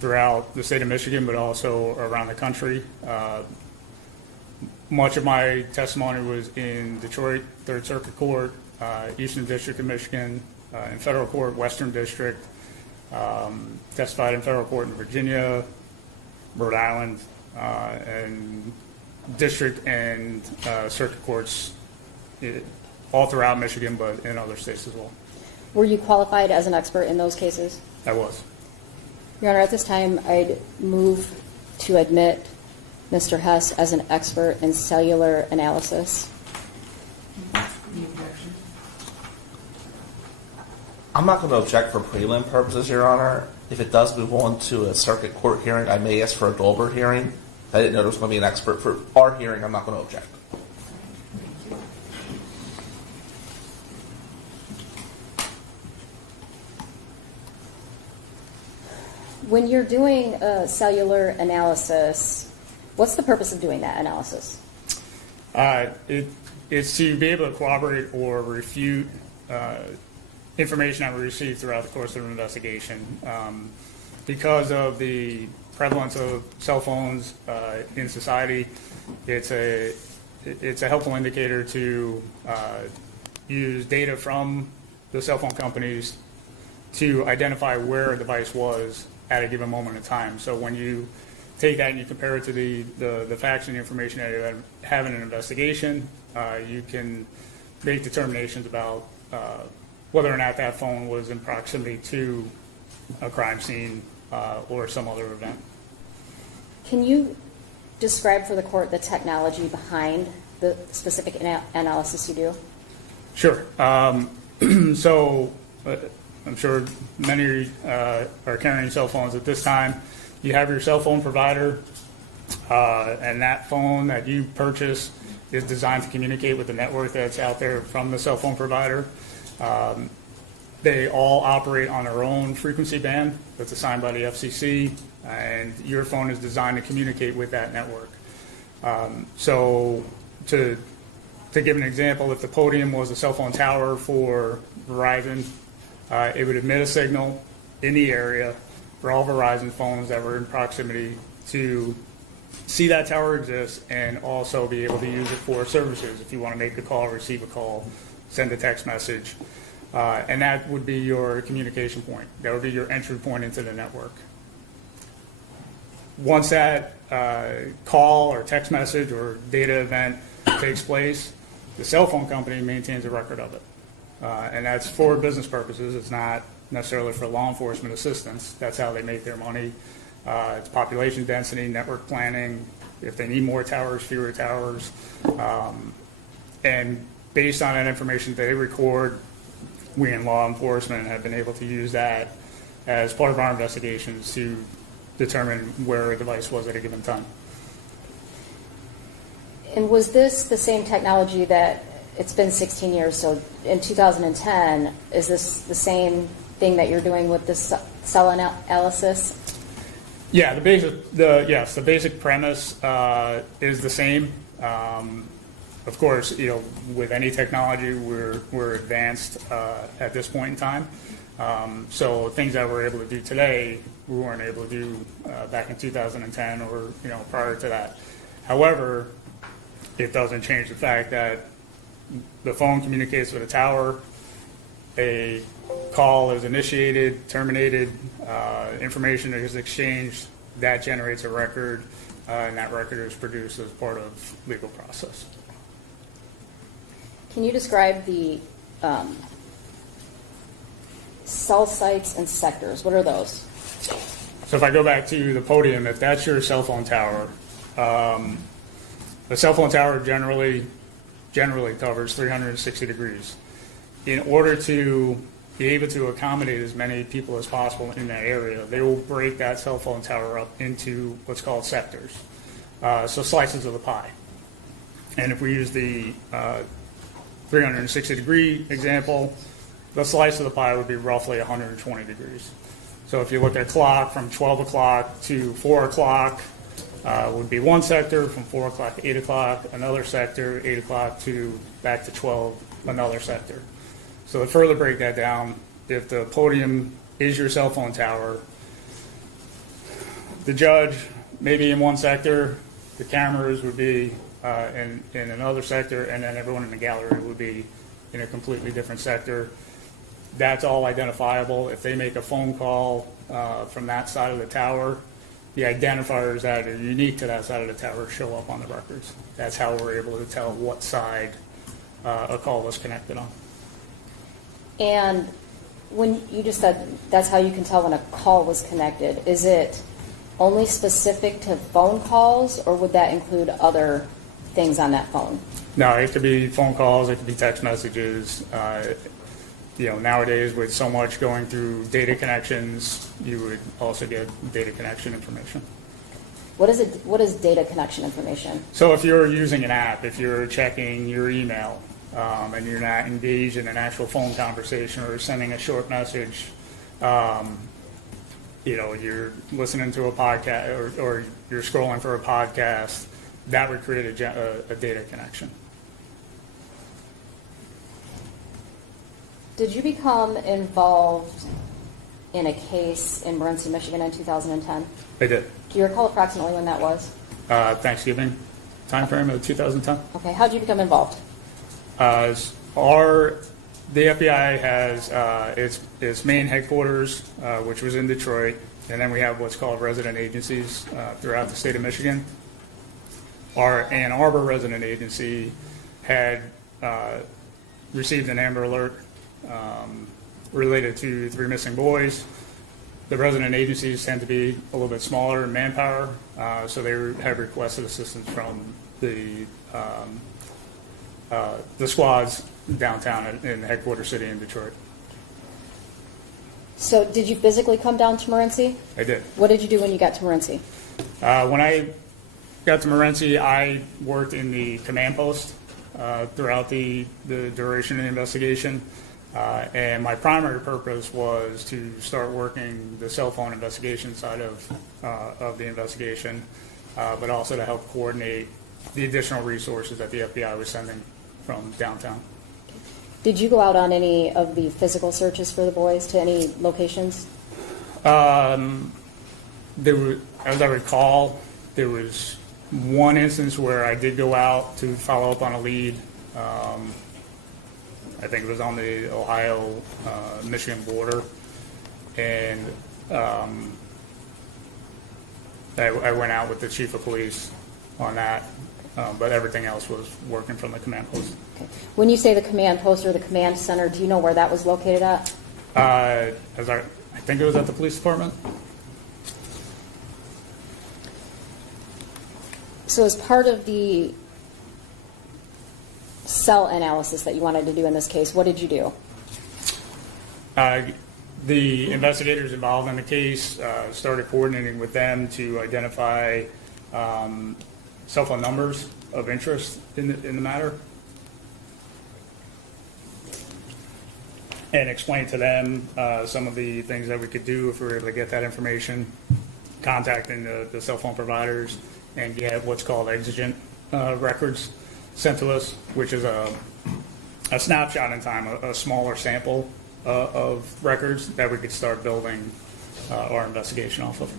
throughout the state of Michigan, but also around the country. Much of my testimony was in Detroit, Third Circuit Court, Eastern District of Michigan, in federal court, Western District, testified in federal court in Virginia, Rhode Island, and district and circuit courts all throughout Michigan, but in other states as well. Were you qualified as an expert in those cases? I was. Your Honor, at this time, I'd move to admit Mr. Hess as an expert in cellular analysis. Any objection? I'm not going to object for prelim purposes, Your Honor. If it does move on to a circuit court hearing, I may ask for a Dolber hearing. I didn't know there was going to be an expert for our hearing. I'm not going to object. When you're doing a cellular analysis, what's the purpose of doing that analysis? It's to be able to corroborate or refute information that we received throughout the course of an investigation. Because of the prevalence of cell phones in society, it's a helpful indicator to use data from the cell phone companies to identify where a device was at a given moment in time. So when you take that and you compare it to the facts and information that you have in an investigation, you can make determinations about whether or not that phone was in proximity to a crime scene or some other event. Can you describe for the court the technology behind the specific analysis you do? Sure. So I'm sure many are carrying cell phones at this time. You have your cell phone provider, and that phone that you purchase is designed to communicate with the network that's out there from the cell phone provider. They all operate on their own frequency band that's assigned by the FCC, and your phone is designed to communicate with that network. So to give an example, if the podium was a cell phone tower for Verizon, it would emit a signal in the area for all Verizon phones that were in proximity to see that tower exist and also be able to use it for services. If you want to make a call, receive a call, send a text message, and that would be your communication point. That would be your entry point into the network. Once that call or text message or data event takes place, the cell phone company maintains a record of it. And that's for business purposes. It's not necessarily for law enforcement assistance. That's how they make their money. It's population density, network planning, if they need more towers, fewer towers. And based on that information they record, we in law enforcement have been able to use that as part of our investigations to determine where a device was at a given time. And was this the same technology that it's been 16 years, so in 2010, is this the same thing that you're doing with this cell analysis? Yeah, the basic premise is the same. Of course, with any technology, we're advanced at this point in time. So things that we're able to do today, we weren't able to do back in 2010 or prior to that. However, it doesn't change the fact that the phone communicates with a tower, a call is initiated, terminated, information is exchanged, that generates a record, and that record is produced as part of legal process. Can you describe the cell sites and sectors? What are those? So if I go back to the podium, if that's your cell phone tower, the cell phone tower generally covers 360 degrees. In order to be able to accommodate as many people as possible in that area, they will break that cell phone tower up into what's called sectors, so slices of the pie. And if we use the 360 degree example, the slice of the pie would be roughly 120 degrees. So if you look at a clock from 12 o'clock to 4 o'clock, would be one sector, from 4 o'clock to 8 o'clock, another sector, 8 o'clock to back to 12, another sector. So to further break that down, if the podium is your cell phone tower, the judge may be in one sector, the cameras would be in another sector, and then everyone in the gallery would be in a completely different sector. that's all identifiable. If they make a phone call from that side of the tower, the identifiers that are unique to that side of the tower show up on the records. That's how we're able to tell what side a call was connected on. And when you just said that's how you can tell when a call was connected, is it only specific to phone calls, or would that include other things on that phone? No, it could be phone calls, it could be text messages. Nowadays with so much going through data connections, you would also get data connection information. What is data connection information? So if you're using an app, if you're checking your email, and you're not engaged in an actual phone conversation or sending a short message, you're listening to a podcast or you're scrolling for a podcast, that would create a data connection. Did you become involved in a case in Morenci, Michigan in 2010? I did. Do you recall approximately when that was? Thanksgiving timeframe of 2010. Okay, how did you become involved? The FBI has its main headquarters, which was in Detroit, and then we have what's called resident agencies throughout the state of Michigan. Our Ann Arbor resident agency had received an Amber Alert related to 3 missing boys. The resident agencies tend to be a little bit smaller in manpower, so they have requested assistance from the squads downtown in the headquarters city in Detroit. So did you physically come down to Morenci? I did. What did you do when you got to Morenci? When I got to Morenci, I worked in the command post throughout the duration of the investigation. And my primary purpose was to start working the cell phone investigation side of the investigation, but also to help coordinate the additional resources that the FBI was sending from downtown. Did you go out on any of the physical searches for the boys to any locations? As I recall, there was one instance where I did go out to follow up on a lead. I think it was on the Ohio-Michigan border, and I went out with the chief of police on that, but everything else was working from the command post. Okay. When you say the command post or the command center, do you know where that was located at? I think it was at the police department. So as part of the cell analysis that you wanted to do in this case, what did you do? The investigators involved in the case started coordinating with them to identify cell phone numbers of interest in the matter, and explain to them some of the things that we could do if we were able to get that information, contacting the cell phone providers, and get what's called exigent records sent to us, which is a snapshot in time, a smaller sample of records that we could start building our investigation off of.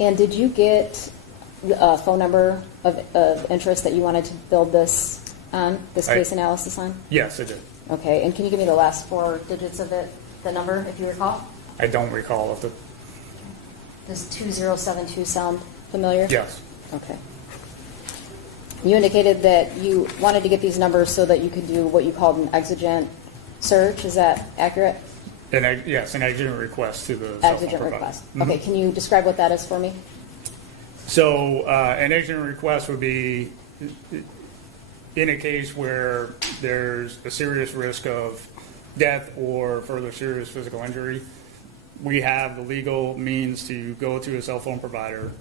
And did you get a phone number of interest that you wanted to build this case analysis on? Yes, I did. Okay, and can you give me the last 4 digits of it, the number, if you recall? I don't recall if Does 2072 sound familiar? yes. Okay. You indicated that you wanted to get these numbers so that you could do what you called an exigent search. Is that accurate? Yes, an exigent request to the cell phone Exigent provider. request. Mhm. Okay, can you describe what that is for me? So an exigent request would be in a case where there's a serious risk of death or further serious physical injury. We have the legal means to go to a cell phone provider,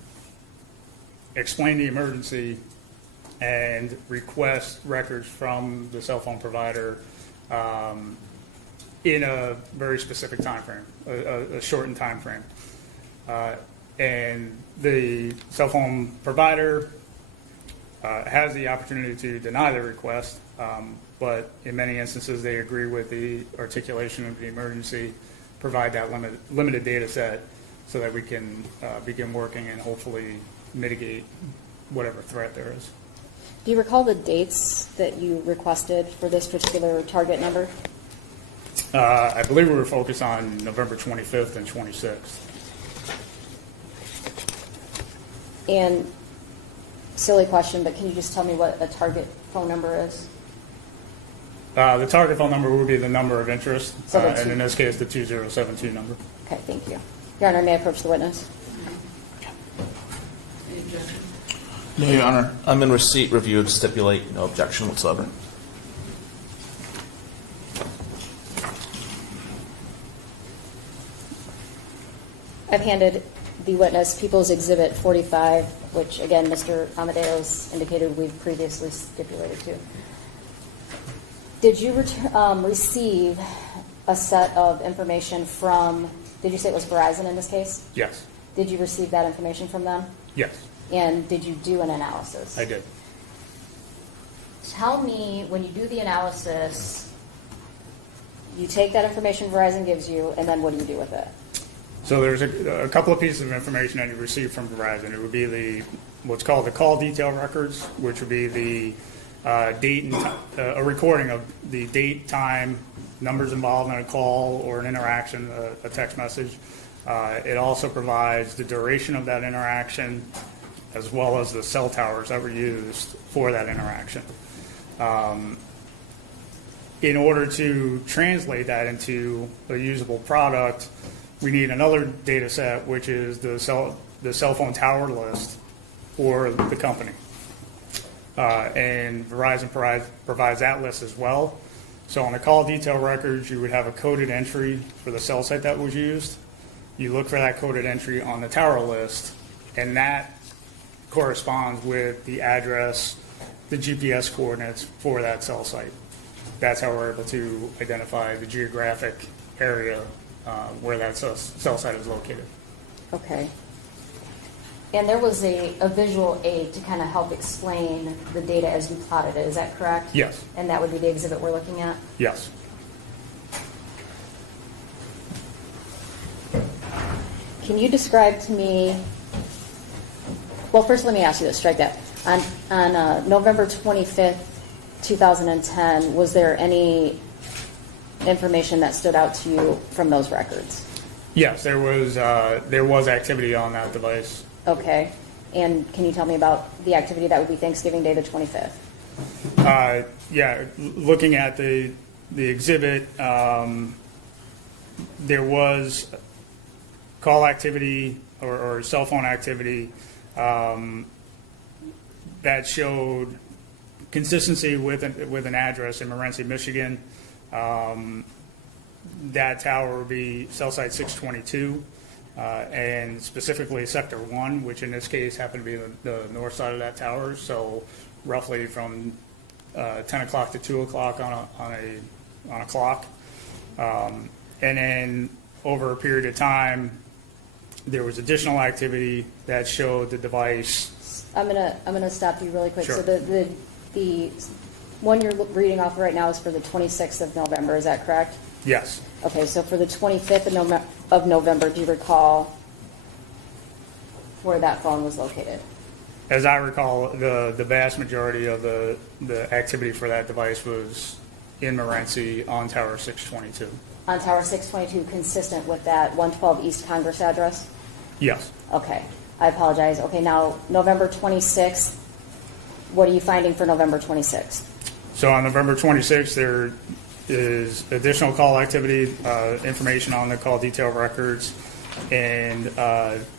explain the emergency, and request records from the cell phone provider in a very specific time frame, a shortened time frame. And the cell phone provider has the opportunity to deny the request, but in many instances they agree with the articulation of the emergency, provide that limited data set so that we can begin working and hopefully mitigate whatever threat there is. Do you recall the dates that you requested for this particular target number? I believe we were focused on November 25th and 26th. And, silly question, but can you just tell me what a target phone number is? The target phone number would be the number of interest, So the and two- in this case, the 2072 number. Okay, thank you. Your Honor, may I approach the witness? Any objection? No, Your Honor. I'm in receipt, reviewed, stipulate, no objection whatsoever. I've handed the witness People's Exhibit 45, which again, Mr. Amadeus indicated we've previously stipulated to. Did you receive a set of information from, did you say it was Verizon in this case? Yes. Did you receive that information from them? Yes, And did you do an analysis? I did. Tell me, when you do the analysis, you take that information Verizon gives you, and then what do you do with it? So there's a couple of pieces of information that you receive from Verizon. It would be what's called the call detail records, which would be the date and a recording of the date, time, numbers involved in a call or an interaction, a text message. It also provides the duration of that interaction, as well as the cell towers that were used for that interaction. In order to translate that into a usable product, we need another data set, which is the cell phone tower list for the company. And Verizon provides that list as well. So on the call detail records, you would have a coded entry for the cell site that was used. You look for that coded entry on the tower list, and that corresponds with the address, the GPS coordinates for that cell site. That's how we're able to identify the geographic area where that cell site is located. Okay. And there was a visual aid to kind of help explain the data as you plotted it, is that correct? Yes. And that would be the exhibit we're looking at? Yes. Can you describe to me, well, first let me ask you this, strike that. On November 25th, 2010, was there any information that stood out to you from those records? Yes, there was activity on that device. Okay. And can you tell me about the activity that would be Thanksgiving Day, the 25th? Yeah, looking at the exhibit, there was call activity or cell phone activity that showed consistency with an address in Morenci, Michigan. That tower would be cell site 622, and specifically Sector 1, which in this case happened to be the north side of that tower, so roughly from 10 o'clock to 2 o'clock on a clock. And then over a period of time, there was additional activity that showed the device. I'm gonna stop you really quick. Sure. So the one you're reading off right now is for the 26th of November, is that correct? Yes. Okay, so for the 25th of November, do you recall where that phone was located? As I recall, the vast majority of the activity for that device was in Morenci on Tower 622. On Tower 622, consistent with that 112 East Congress address? Yes. Okay, I apologize. Okay, now, November 26th, what are you finding for November 26th? So on November 26th, there is additional call activity, information on the call detail records, and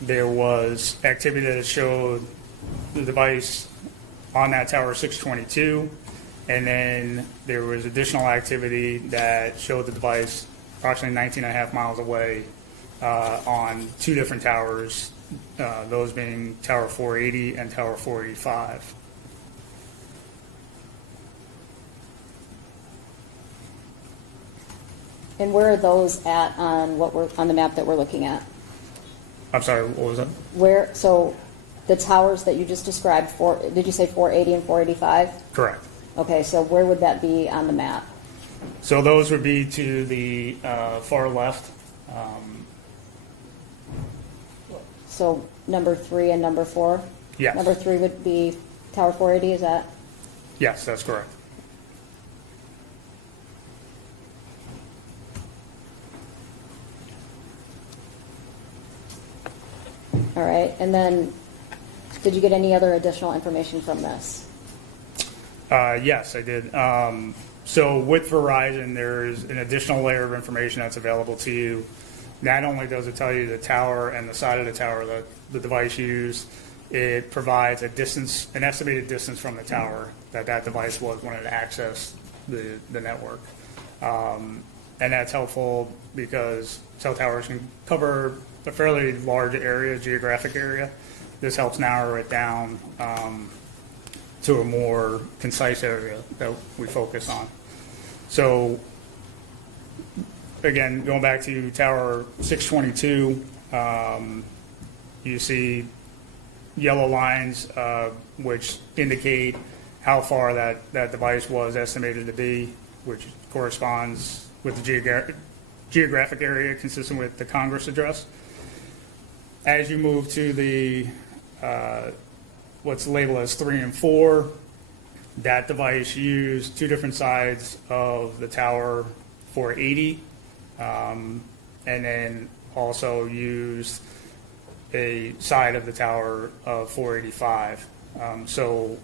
there was activity that showed the device on that tower 622, and then there was additional activity that showed the device approximately 19 and a half miles away on two different towers, those being Tower 480 and Tower 485. And where are those at on on the map that we're looking at? I'm sorry, what was that? Where, so the towers that you just described, did you say 480 and 485? Correct. Okay, so where would that be on the map? So those would be to the far left. So number 3 and number 4? Yes. Number 3 would be Tower 480, is that? Yes, that's correct. and then did you get any other additional information from this? Yes, I did. So with Verizon, there's an additional layer of information that's available to you. Not only does it tell you the tower and the side of the tower that the device used, it provides a distance, an estimated distance from the tower that device was when it accessed the network. And that's helpful because cell towers can cover a fairly large area, geographic area. This helps narrow it down to a more concise area that we focus on. So again, going back to Tower 622, you see yellow lines which indicate how far that device was estimated to be, which corresponds with the geographic area consistent with the Congress address. As you move to the what's labeled as 3 and 4, that device used two different sides of the tower 480, and then also used a side of the tower of 485. So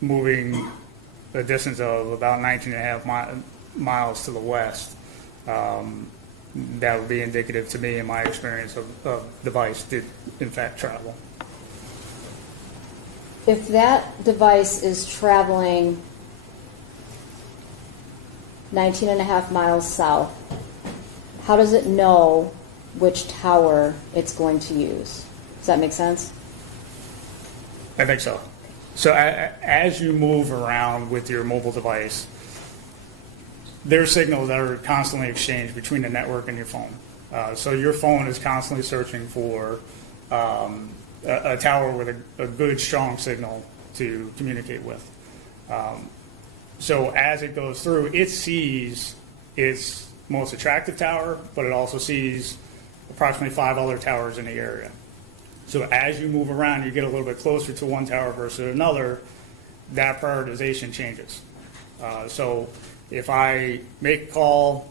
moving a distance of about 19.5 miles to the west, that would be indicative to me in my experience of device did in fact travel. If that device is traveling 19.5 miles south, how does it know which tower it's going to use? Does that make sense? I think so. So as you move around with your mobile device, there are signals that are constantly exchanged between the network and your phone. So your phone is constantly searching for a tower with a good, strong signal to communicate with. So as it goes through, it sees its most attractive tower, but it also sees approximately 5 other towers in the area. So as you move around, you get a little bit closer to one tower versus another, that prioritization changes. So if I make a call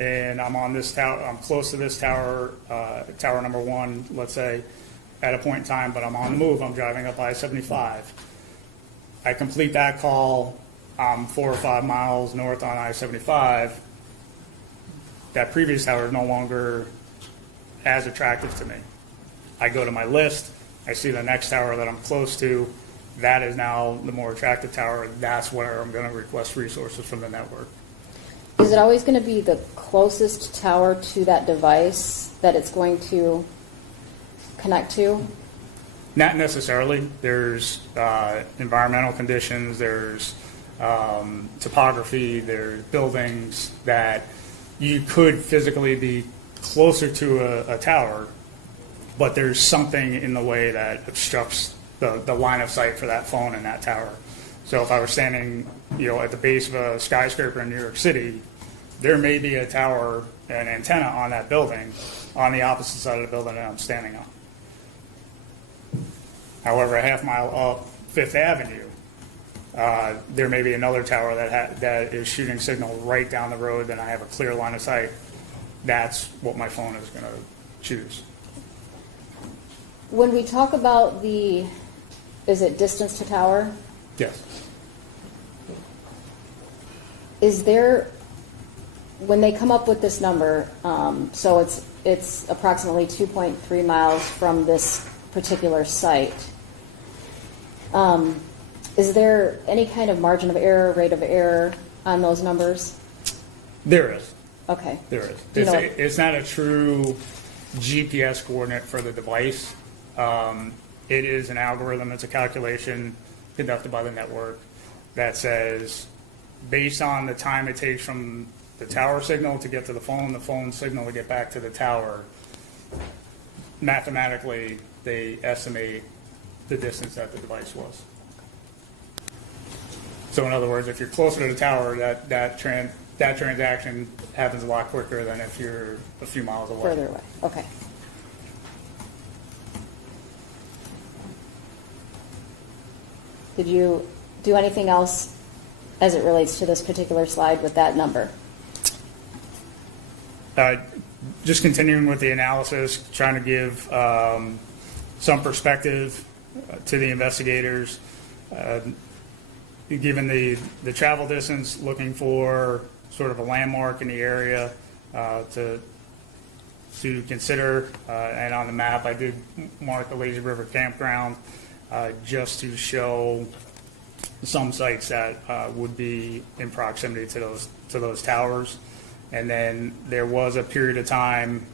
and I'm on this tower, I'm close to this tower, tower number 1, let's say, at a point in time, but I'm on the move, I'm driving up I-75. I complete that call, I'm 4 or 5 miles north on I-75. That previous tower is no longer as attractive to me. I go to my list, I see the next tower that I'm close to, that is now the more attractive tower, that's where I'm going to request resources from the network. Is it always going to be the closest tower to that device that it's going to connect to? Not necessarily. There's environmental conditions, there's topography, there's buildings that you could physically be closer to a tower, but there's something in the way that obstructs the line of sight for that phone and that tower. So if I were standing, at the base of a skyscraper in New York City, there may be a tower, an antenna on that building on the opposite side of the building that I'm standing on. However, a half mile up Fifth Avenue, there may be another tower that is shooting signal right down the road, and I have a clear line of sight. That's what my phone is going to choose. When we talk about is it distance to tower? Yes. Is there, when they come up with this number, so it's approximately 2.3 miles from this particular site, is there any kind of margin of error, rate of error on those numbers? There is. Okay. There is. Do you know- It's not a true GPS coordinate for the device. It is an algorithm. It's a calculation conducted by the network that says, based on the time it takes from the tower signal to get to the phone signal to get back to the tower, mathematically, they estimate the distance that the device was. So in other words, if you're closer to the tower, that transaction happens a lot quicker than if you're a few miles away. Further away, okay. Did you do anything else as it relates to this particular slide with that number? Just continuing with the analysis, trying to give some perspective to the investigators, given the travel distance, looking for sort of a landmark in the area to consider. And on the map, I did mark the Lazy River Campground just to show some sites that would be in proximity to those towers. And then there was a period of time,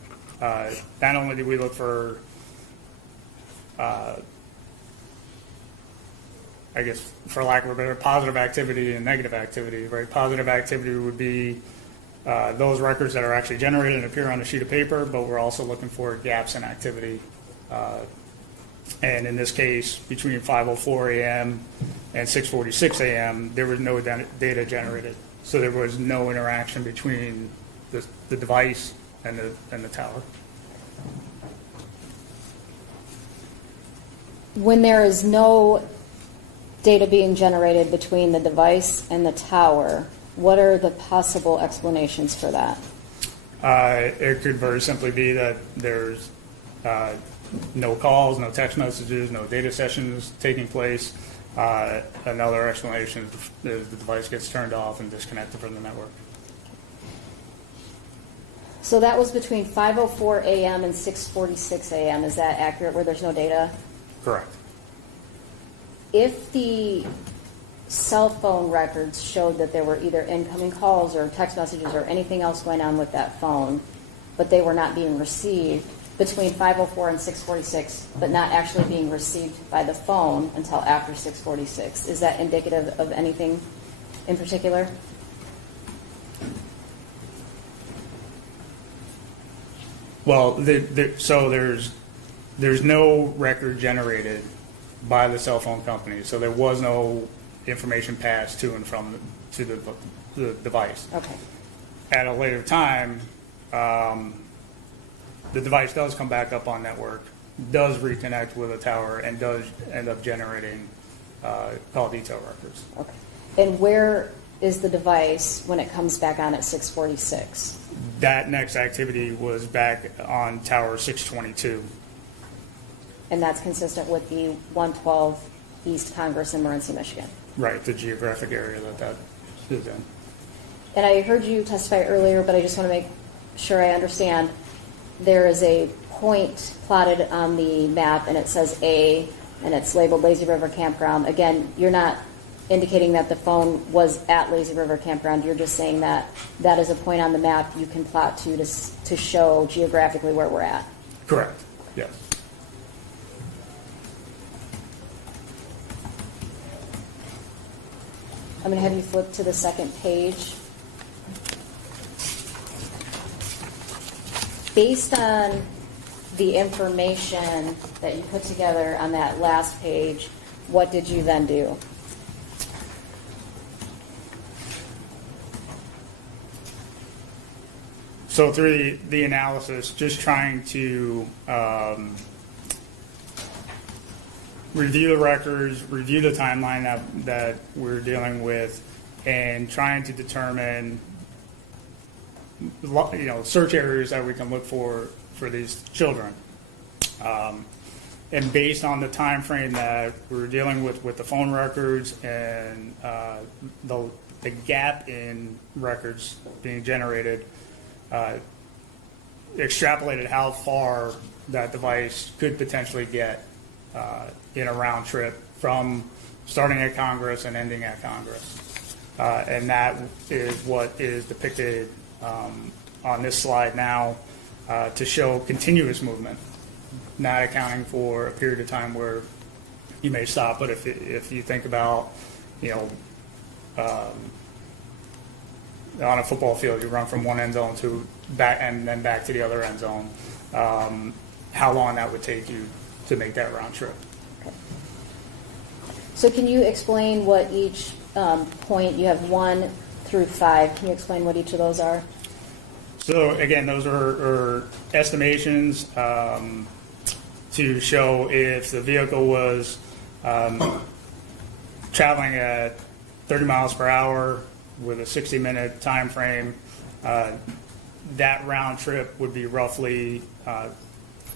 not only did we look for, I guess, for lack of a better, positive activity and negative activity, right? Positive activity would be those records that are actually generated and appear on a sheet of paper, but we're also looking for gaps in activity. And in this case, between 5:04 a.m. and 6:46 a.m., there was no data generated. So there was no interaction between the device and the tower. When there is no data being generated between the device and the tower, what are the possible explanations for that? It could very simply be that there's no calls, no text messages, no data sessions taking place. Another explanation is the device gets turned off and disconnected from the network. So that was between 5:04 a.m. and 6:46 a.m. Is that accurate, where there's no data? Correct. If the cell phone records showed that there were either incoming calls or text messages or anything else going on with that phone, but they were not being received between 5:04 and 6:46, but not actually being received by the phone until after 6:46, is that indicative of anything in particular? Well, so there's no record generated by the cell phone company, so there was no information passed to and from to the device. Okay. At a later time, the device does come back up on network, does reconnect with a tower, and does end up generating call detail records. Okay. And where is the device when it comes back on at 6:46? That next activity was back on tower 622. And that's consistent with the 112 East Congress in Morenci, Michigan. Right, the geographic area that is in. And I heard you testify earlier, but I just want to make sure I understand. There is a point plotted on the map, and it says A, and it's labeled Lazy River Campground. Again, you're not indicating that the phone was at Lazy River Campground. You're just saying that that is a point on the map you can plot to show geographically where we're at. Correct, yes. I'm going to have you flip to the second page. Based on the information that you put together on that last page, what did you then do? So through the analysis, just trying to review the records, review the timeline that we're dealing with, and trying to determine, search areas that we can look for these children. And based on the time frame that we're dealing with the phone records and the gap in records being generated, extrapolated how far that device could potentially get in a round trip from starting at Congress and ending at Congress. And that is what is depicted on this slide now to show continuous movement, not accounting for a period of time where you may stop. But if you think about, on a football field, you run from one end zone to back and then back to the other end zone, how long that would take you to make that round trip. Okay. So can you explain what each point, you have 1 through 5, can you explain what each of those are? So again, those are estimations to show if the vehicle was traveling at 30 miles per hour with a 60-minute time frame, that round trip would be roughly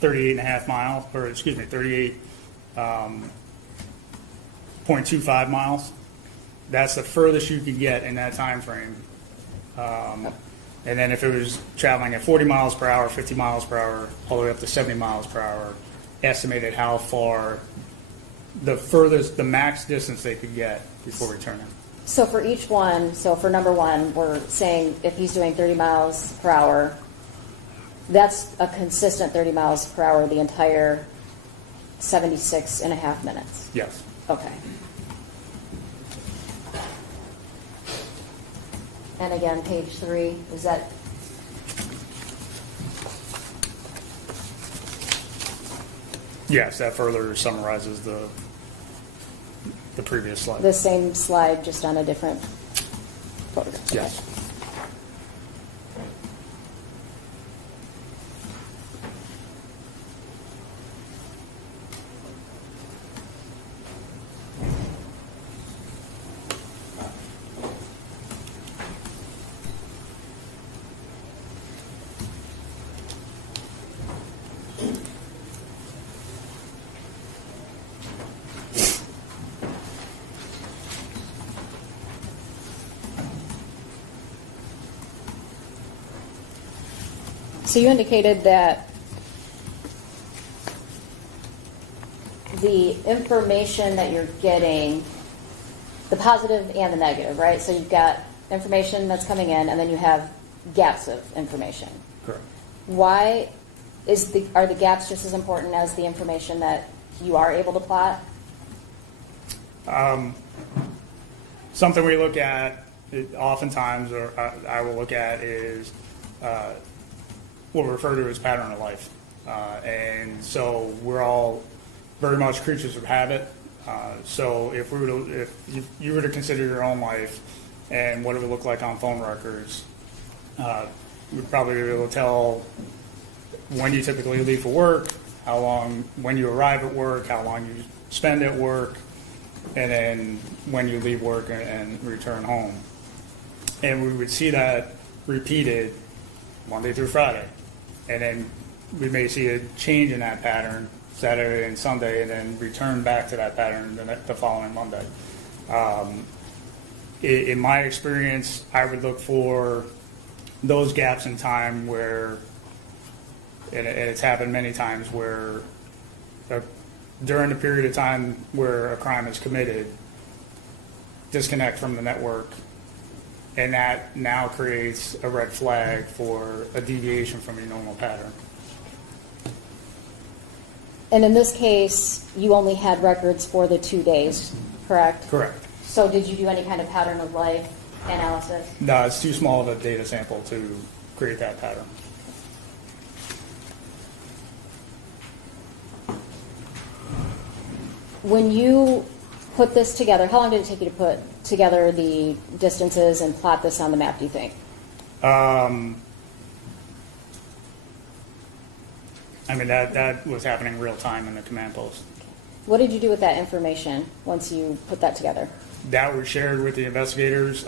38.5 miles, or excuse me, 38.25 miles. That's the furthest you could get in that time frame. And then if it was traveling at 40 miles per hour, 50 miles per hour, all the way up to 70 miles per hour, estimated how far the furthest, the max distance they could get before returning. So for each one, so for number one, we're saying if he's doing 30 miles per hour, that's a consistent 30 miles per hour the entire 76.5 minutes. Yes. Okay. And again, page 3, is that, Yes, that further summarizes the previous slide. the same slide, just on a different photograph? Okay. Yes. So you indicated that the information that you're getting, the positive and the negative, right? So you've got information that's coming in, and then you have gaps of information. Correct. Why are the gaps just as important as the information that you are able to plot? Something we look at oftentimes, or I will look at, is what we refer to as pattern of life. And so we're all very much creatures of habit. So if you were to consider your own life and what it would look like on phone records, we'd probably be able to tell when you typically leave for work, how long, when you arrive at work, how long you spend at work, and then when you leave work and return home. And we would see that repeated Monday through Friday. And then we may see a change in that pattern Saturday and Sunday, and then return back to that pattern the following Monday. In my experience, I would look for those gaps in time where, and it's happened many times, where during the period of time where a crime is committed, disconnect from the network, and that now creates a red flag for a deviation from your normal pattern. And in this case, you only had records for the 2 days, correct? Correct. So did you do any kind of pattern of life analysis? No, it's too small of a data sample to create that pattern. When you put this together, how long did it take you to put together the distances and plot this on the map, do you think? I mean, that was happening real time in the command post. What did you do with that information once you put that together? That was shared with the investigators.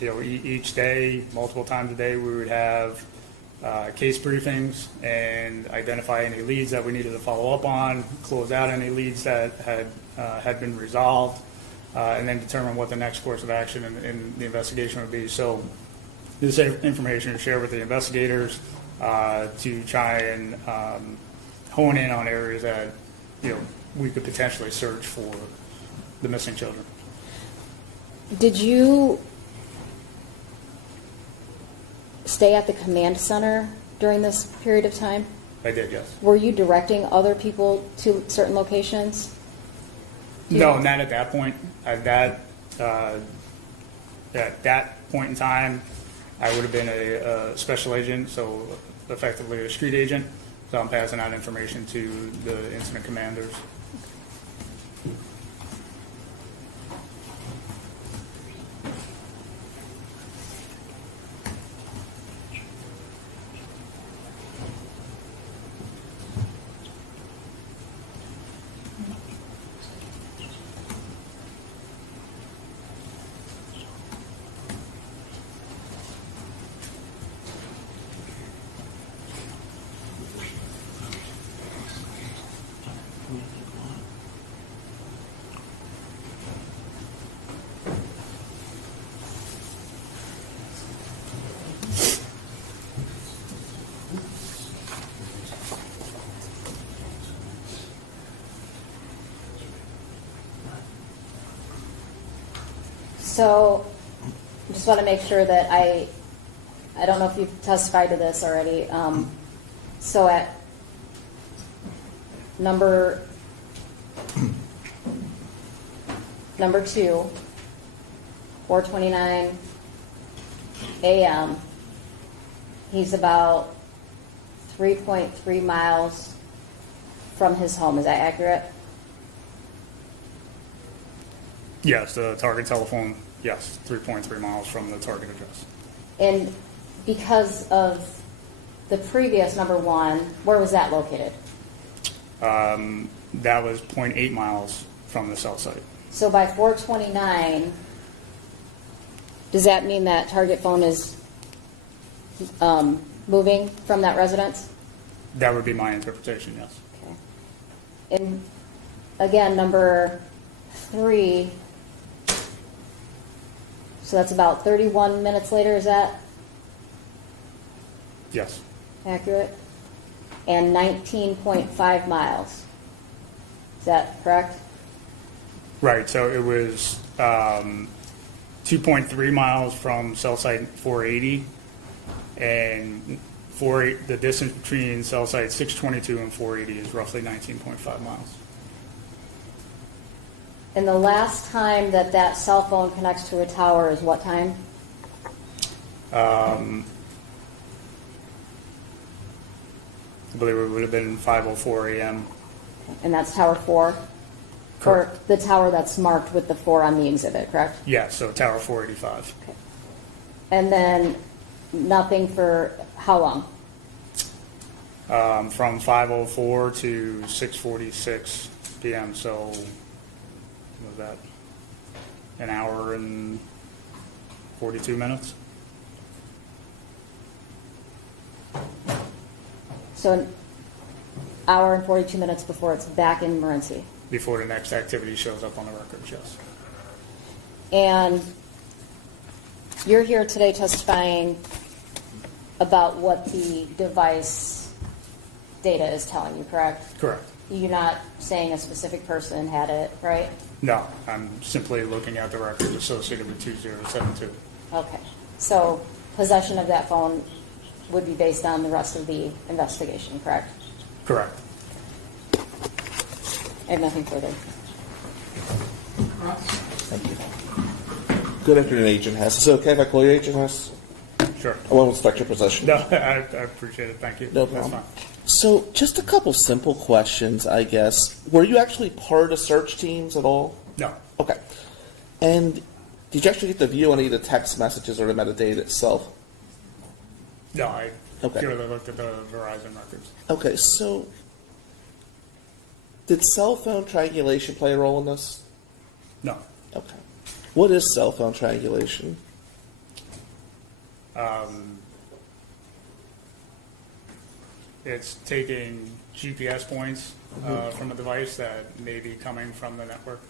Each day, multiple times a day, we would have case briefings and identify any leads that we needed to follow up on, close out any leads that had been resolved, and then determine what the next course of action in the investigation would be. So this information is shared with the investigators to try and hone in on areas that we could potentially search for the missing children. Did you stay at the command center during this period of time? I did, yes. Were you directing other people to certain locations? No, not at that point. At that point in time, I would have been a special agent, so effectively a street agent. So I'm passing out information to the incident commanders. So, just want to make sure that I don't know if you've testified to this already. So at number 2, 4:29 a.m., he's about 3.3 miles from his home. Is that accurate? Yes, the target telephone, yes, 3.3 miles from the target address. And because of the previous number 1, where was that located? That was 0.8 miles from the cell site. So by 4:29, does that mean that target phone is moving from that residence? That would be my interpretation, yes. Okay. And again, number 3, so that's about 31 minutes later, is that Yes, accurate? And 19.5 miles. Is that correct? right, so it was 2.3 miles from cell site 480, and the distance between cell site 622 and 480 is roughly 19.5 miles. And the last time that that cell phone connects to a tower is what time? I believe it would have been 5:04 a.m. And that's tower 4? Correct. Or the tower that's marked with the 4 on the exhibit, correct? Yeah, so tower 485. And then nothing for how long? From 5:04 to 6:46 p.m. So what was that? An hour and 42 minutes? So an hour and 42 minutes before it's back in Morenci. Before the next activity shows up on the records, yes. And you're here today testifying about what the device data is telling you, correct? Correct. You're not saying a specific person had it, right? No, I'm simply looking at the records associated with 2072. Okay. So possession of that phone would be based on the rest of the investigation, correct? Correct. I have nothing further. Good afternoon, Agent Hess. Is it okay if I call you Agent Hess? Sure. I won't inspect your possession. No, I appreciate it. Thank you. No That's problem. fine. So, just a couple simple questions, I guess. Were you actually part of search teams at all? No. Okay. And did you actually get to view any of the text messages or the metadata itself? No, I Okay. purely looked at the Verizon records. Okay, so did cell phone triangulation play a role in this? No. Okay. What is cell phone triangulation? It's taking GPS points from a device that may be coming from the network.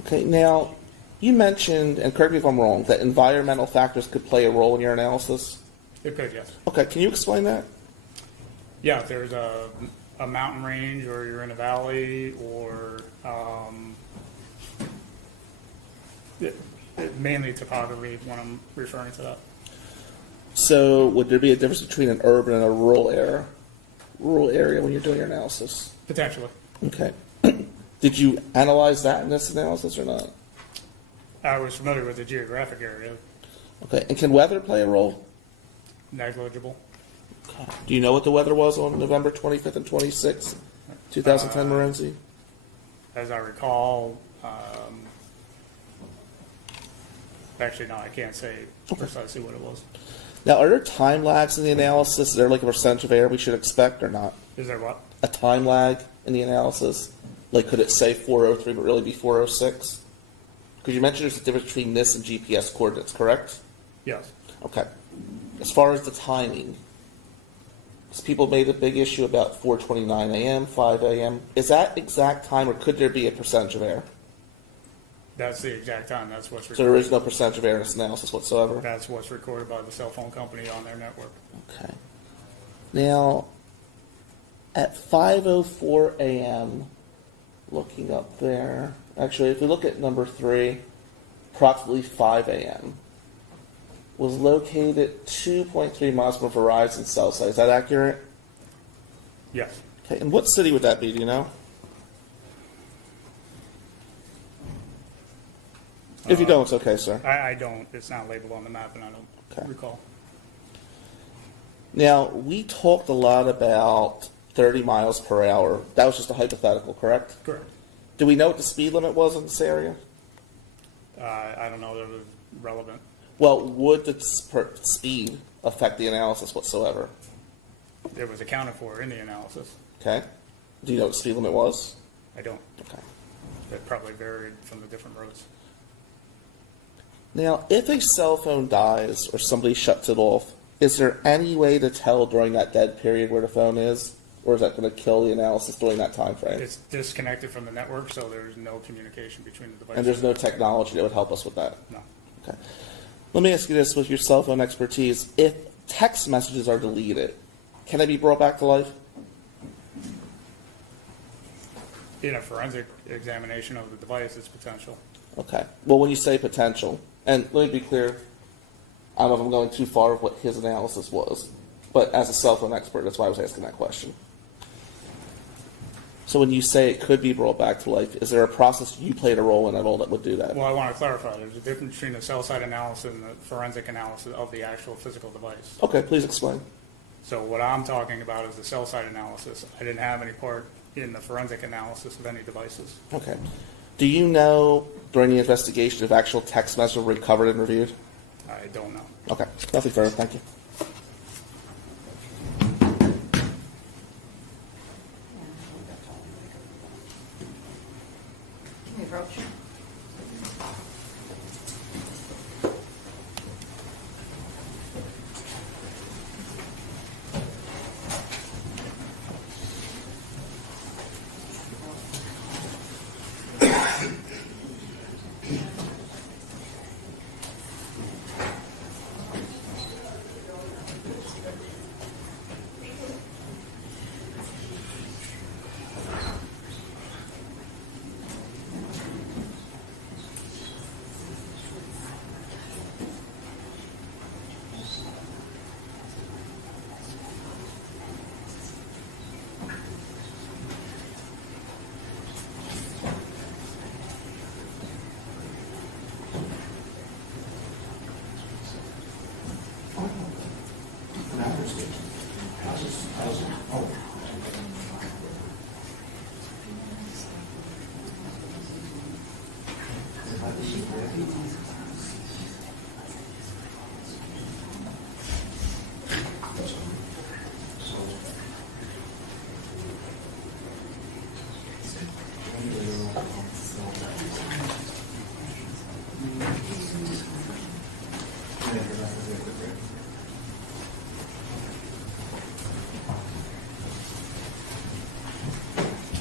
Okay, now you mentioned, and correct me if I'm wrong, that environmental factors could play a role in your analysis. It could, yes. Okay, can you explain that? Yeah, if there's a mountain range, or you're in a valley, or mainly topography when I'm referring to that. So, would there be a difference between an urban and a rural area? Rural area when you're doing your analysis? Potentially. Okay. Did you analyze that in this analysis or not? I was familiar with the geographic area. Okay, and can weather play a role? Negligible. Do you know what the weather was on November 25th and 26th, 2010, Morenci? As I recall, actually, no, I can't say precisely what it was. Now, are there time lags in the analysis? Is there like a percentage of error we should expect or not? Is there what? A time lag in the analysis? Like, could it say 403 but really be 406? Because you mentioned there's a difference between this and GPS coordinates, correct? Yes. Okay. As far as the timing, because people made a big issue about 4:29 a.m., 5 a.m. Is that exact time, or could there be a percentage of error? That's the exact time. That's what's So recorded. there is no percentage of error in this analysis whatsoever? That's what's recorded by the cell phone company on their network. Okay. Now, at 5:04 a.m., looking up there, actually, if we look at number 3, approximately 5 a.m., was located 2.3 miles from a Verizon cell site. Is that accurate? Yes. Okay, and what city would that be, do you know? If you don't, it's okay, sir. I don't, it's not labeled on the map, and I don't Okay. recall. Now, we talked a lot about 30 miles per hour. That was just a hypothetical, correct? Correct. Do we know what the speed limit was in this area? I don't know that it was relevant. Well, would the speed affect the analysis whatsoever? It was accounted for in the analysis. Okay. Do you know what the speed limit was? I don't. Okay. It probably varied from the different roads. Now, if a cell phone dies or somebody shuts it off, is there any way to tell during that dead period where the phone is? Or is that going to kill the analysis during that time frame? It's disconnected from the network, so there's no communication between the devices. And there's no technology that would help us with that? No. Okay. Let me ask you this with your cell phone expertise. If text messages are deleted, can they be brought back to life? In a forensic examination of the device, it's potential. Okay. Well, when you say potential, and let me be clear, I don't know if I'm going too far with what his analysis was, but as a cell phone expert, that's why I was asking that question. So when you say it could be brought back to life, is there a process you played a role in at all that would do that? Well, I want to clarify, there's a difference between the cell site analysis and the forensic analysis of the actual physical device. Okay, please explain. So what I'm talking about is the cell site analysis. I didn't have any part in the forensic analysis of any devices. Okay. Do you know during the investigation if actual text messages were recovered and reviewed? I don't know. Okay. Nothing further. Thank you. Can we approach?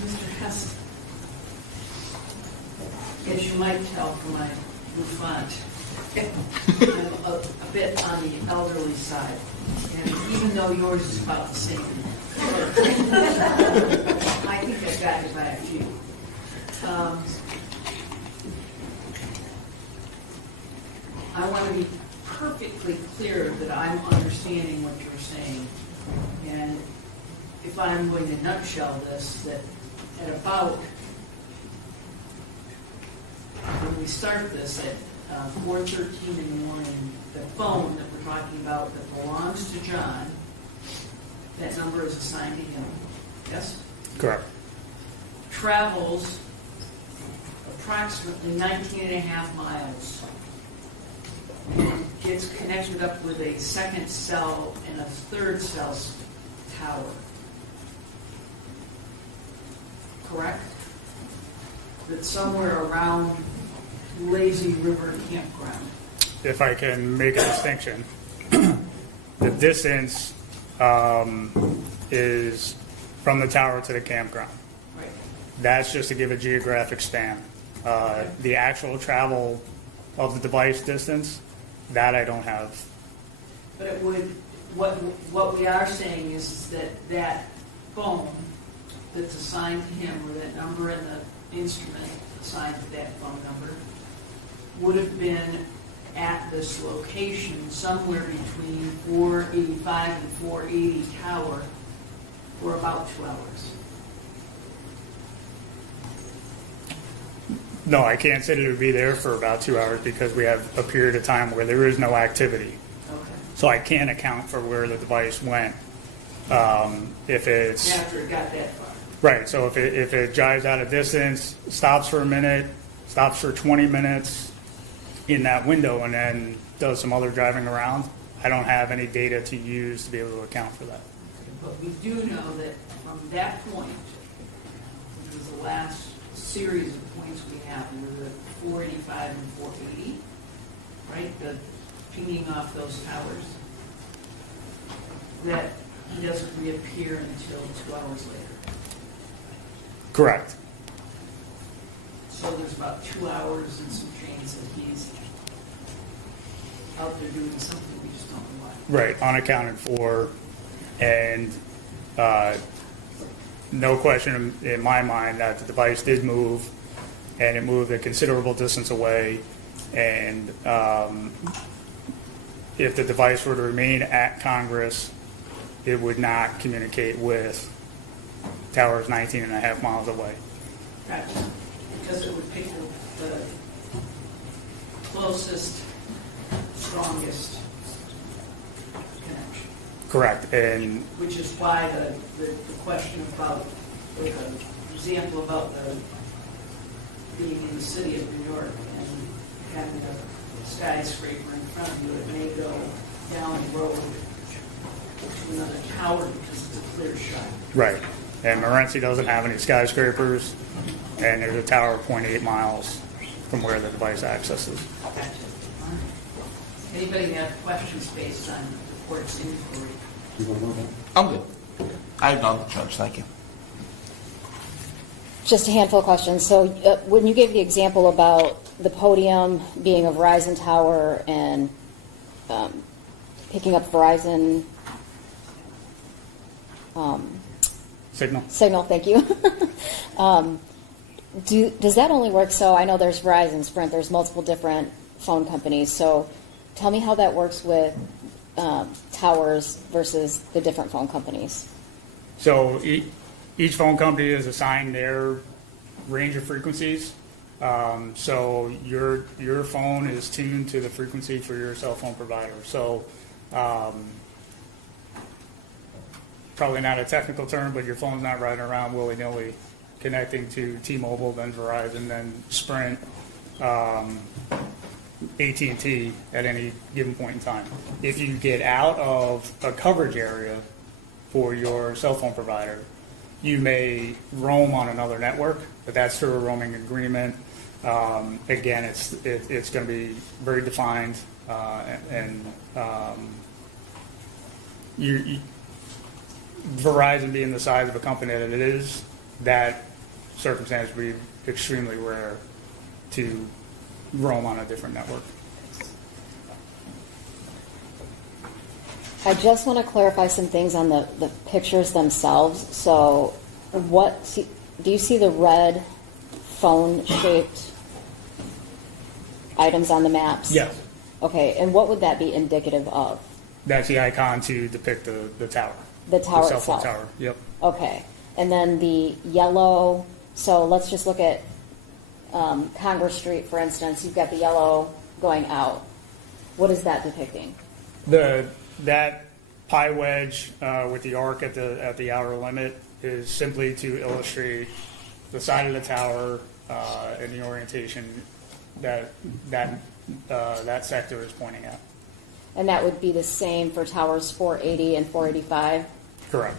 Mr. Hess, as you might tell from my new font, I'm a bit on the elderly side, and even though yours is about the same, I think I've got it by a few. I want to be perfectly clear that I'm understanding what you're saying, and if I'm going to nutshell this, that at about, when we start this at 4:13 in the morning, the phone that we're talking about that belongs to John, that number is assigned to him, yes? Correct. Travels approximately 19 and a half miles and gets connected up with a second cell and a third cell tower. Correct? That's somewhere around Lazy River Campground. If I can make a distinction, the distance is from the tower to the campground. Right. That's just to give a geographic span. The actual travel of the device distance, that I don't have. But it would, what we are saying is that that phone that's assigned to him, or that number in the instrument assigned to that phone number, would have been at this location somewhere between 485 and 480 tower for about 2 hours. No, I can't say that it would be there for about 2 hours because we have a period of time where there is no activity. Okay. So I can't account for where the device went. If it's, After it got that far. right, so if it drives out a distance, stops for a minute, stops for 20 minutes in that window, and then does some other driving around, I don't have any data to use to be able to account for that. But we do know that from that point, which was the last series of points we have, were the 485 and 480, right? The pinging off those towers, that he doesn't reappear until 2 hours later. Correct. So there's about 2 hours and some change that he's out there doing something we just don't know what. Right, unaccounted for, and no question in my mind that the device did move, and it moved a considerable distance away, and if the device were to remain at Congress, it would not communicate with towers 19 and a half miles away. Gotcha. Because it would pick the closest, strongest connection. Correct, and Which is why the question about, or the example about the being in the city of New York and having a skyscraper in front of you, it may go down the road to another tower because it's a clear shot. right, and Morenci doesn't have any skyscrapers, and there's a tower 0.8 miles from where the device accesses. Gotcha. All right. Anybody have questions based on the court's inquiry? I'm good. I have none, Judge, thank you. Just a handful of questions. So when you gave the example about the podium being a Verizon tower and picking up Verizon Signal. thank you. Does that only work? So I know there's Verizon, Sprint, there's multiple different phone companies. So tell me how that works with towers versus the different phone companies. So each phone company is assigned their range of frequencies. So your phone is tuned to the frequency for your cell phone provider. So probably not a technical term, but your phone's not riding around willy-nilly connecting to T-Mobile, then Verizon, then Sprint, AT&T at any given point in time. If you get out of a coverage area for your cell phone provider, you may roam on another network, but that's through a roaming agreement. Again, it's going to be very defined, and Verizon being the size of a company that it is, that circumstance would be extremely rare to roam on a different network. I just want to clarify some things on the pictures themselves. So do you see the red phone-shaped items on the maps? Yes. Okay, and what would that be indicative of? That's the icon to depict the tower. The tower the cell phone itself? tower, yep. Okay, and then the yellow, so let's just look at Congress Street, for instance. You've got the yellow going out. What is that depicting? That pie wedge with the arc at the outer limit is simply to illustrate the side of the tower and the orientation that sector is pointing at. And that would be the same for towers 480 and 485? Correct.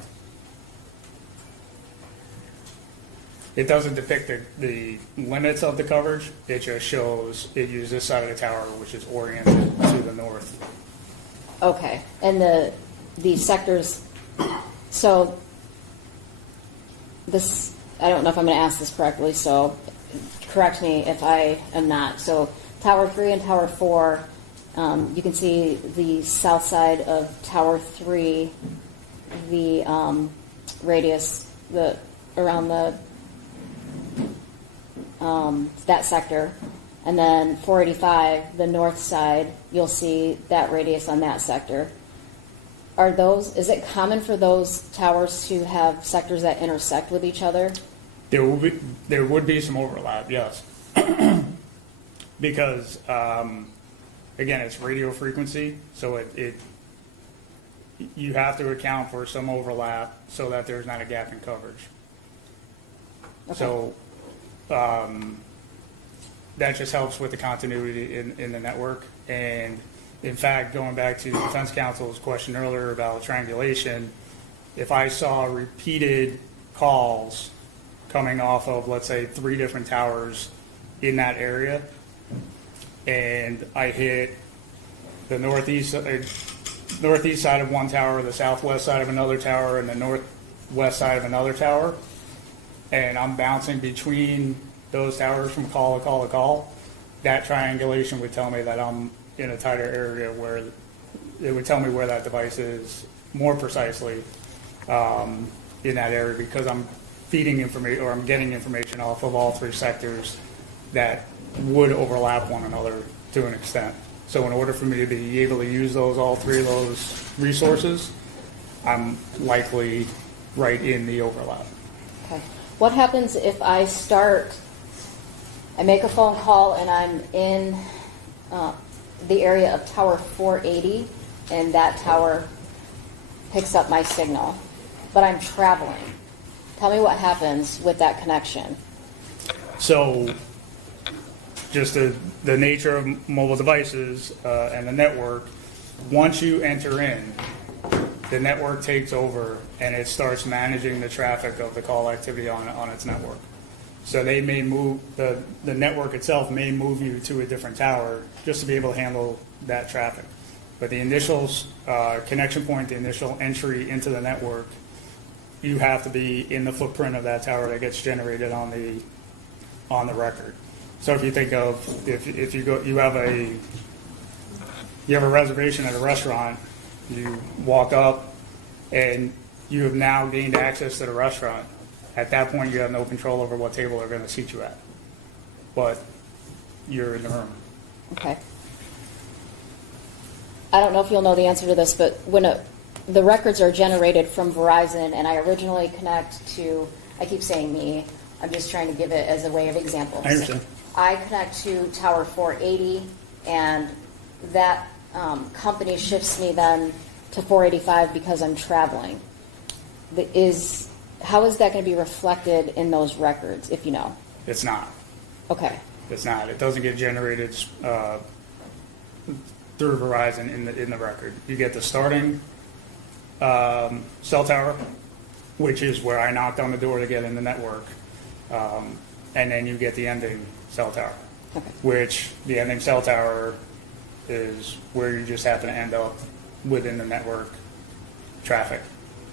It doesn't depict the limits of the coverage. It just shows it uses this side of the tower, which is oriented to the north. Okay, and the sectors, so this, I don't know if I'm going to ask this correctly, so correct me if I am not. So Tower 3 and Tower 4, you can see the south side of Tower 3, the radius around that sector, And then 485, the north side, you'll see that radius on that sector. Is it common for those towers to have sectors that intersect with each other? There would be some overlap, yes. Because, again, it's radio frequency, so you have to account for some overlap so that there's not a gap in coverage. Okay. So that just helps with the continuity in the network. And in fact, going back to the Defense Counsel's question earlier about triangulation, if I saw repeated calls coming off of, let's say, 3 different towers in that area, and I hit the northeast side of one tower, the southwest side of another tower, and the northwest side of another tower, and I'm bouncing between those towers from call to call to call, that triangulation would tell me that I'm in a tighter area where it would tell me where that device is more precisely in that area, because I'm feeding information, or I'm getting information off of all 3 sectors that would overlap one another to an extent. So in order for me to be able to use all 3 of those resources, I'm likely right in the overlap. Okay. What happens if I make a phone call and I'm in the area of tower 480 and that tower picks up my signal, but I'm traveling? Tell me what happens with that connection. So just the nature of mobile devices and the network, once you enter in, the network takes over and it starts managing the traffic of the call activity on its network. So they may move, the network itself may move you to a different tower just to be able to handle that traffic. But the initial connection point, the initial entry into the network, you have to be in the footprint of that tower that gets generated on the record. So if you think of, if you have a reservation at a restaurant, you walk up and you have now gained access to the restaurant. At that point, you have no control over what table they're going to seat you at, but you're in the room. Okay. I don't know if you'll know the answer to this, but when the records are generated from Verizon, and I originally connect to, I keep saying me, I'm just trying to give it as a way of example. I understand. I connect to tower 480, and that company shifts me then to 485 because I'm traveling. How is that going to be reflected in those records, if you know? It's not. Okay. It's not. It doesn't get generated through Verizon in the record. You get the starting cell tower, which is where I knocked on the door to get in the network, and then you get the ending cell tower, Okay. which the ending cell tower is where you just happen to end up within the network traffic.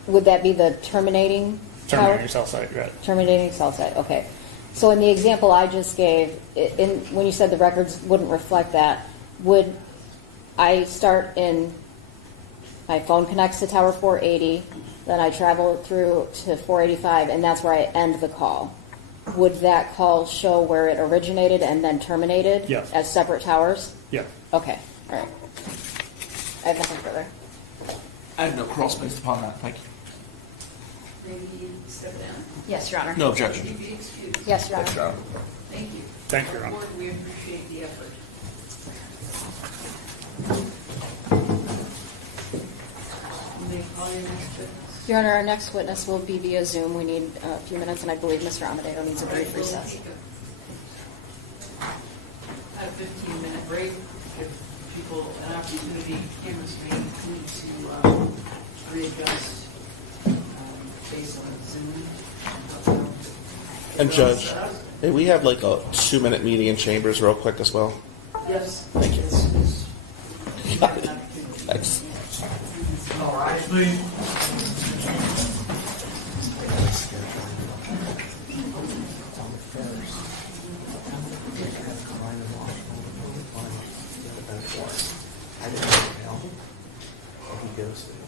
Would that be the terminating tower? Terminating cell site, right? Terminating cell site, okay. So in the example I just gave, when you said the records wouldn't reflect that, would I start in, my phone connects to tower 480, then I travel through to 485, and that's where I end the call. Would that call show where it originated and then terminated? Yes. As separate towers? Yeah. Okay, all right. I have nothing further. I have no cross based upon that. Thank you. Maybe step down. Yes, Your Honor. No objection. Maybe excuse. Yes, Your Honor. Thank you. Thank you, Your Honor. Board, we appreciate the effort. You may call your next witness. Your Honor, our next witness will be via Zoom. We need a few minutes, and I believe Mr. Amadeo needs a brief recess. A 15-minute break, give people an opportunity, cameras may need to readjust based on Zoom. And Judge, hey, we have like a 2-minute meeting in chambers real quick as well. Yes. Thank you. Got it. Thanks. All right, please. I didn't tell him, and he goes through.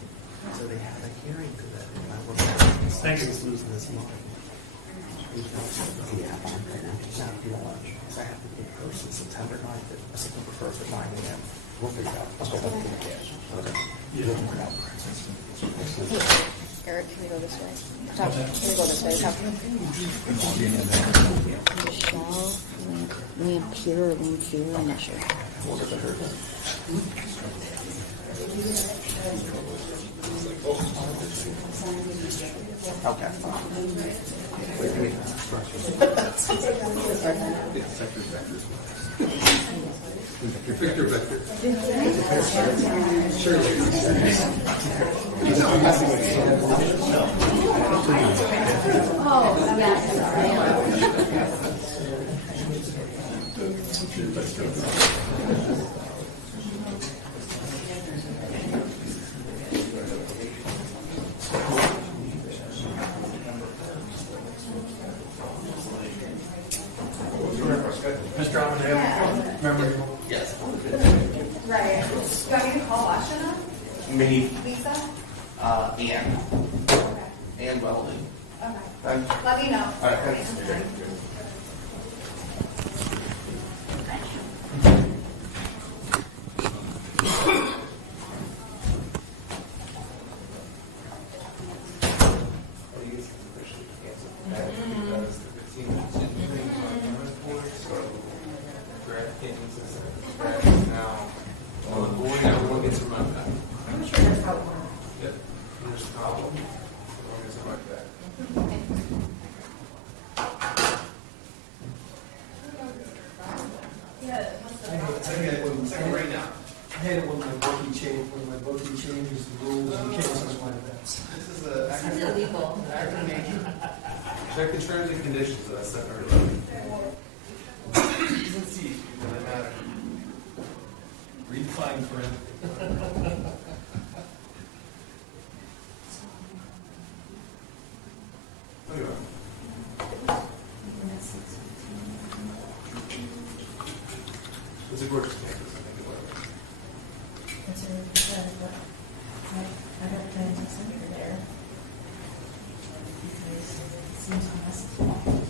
So they had a hearing to that, and I worked out. Thank you. He's losing his mind. He's not, yeah, I'm right now, he's not doing lunch, so I have to get 1st and September 9th, September 1st at 9 a.m. We'll figure it out. Let's go ahead and get the cash. Okay. We'll figure it out. Eric, can we go this way? Talk. Can we go this way? Talk. Michelle Lampier or Lampier, I'm not sure. We'll get the herd. Okay. Wait. Victor. Mr. Amadeo, remember? Yes. Right. Do you want me to call Washington? Me, Lisa? Ann, Okay. Ann Weldon. Okay. Thank you. Let me know. All right, thanks. I'm sure that's how it works. I had it when my bookie changes the rules and cases my events. This is a. It's illegal. Check the terms and conditions of that stuff, everybody. T's and C's, doesn't matter. Read the fine print. It's a gorgeous campus, I think, whatever. That's what it says, but I don't plan to send her there. Because it seems unnecessary.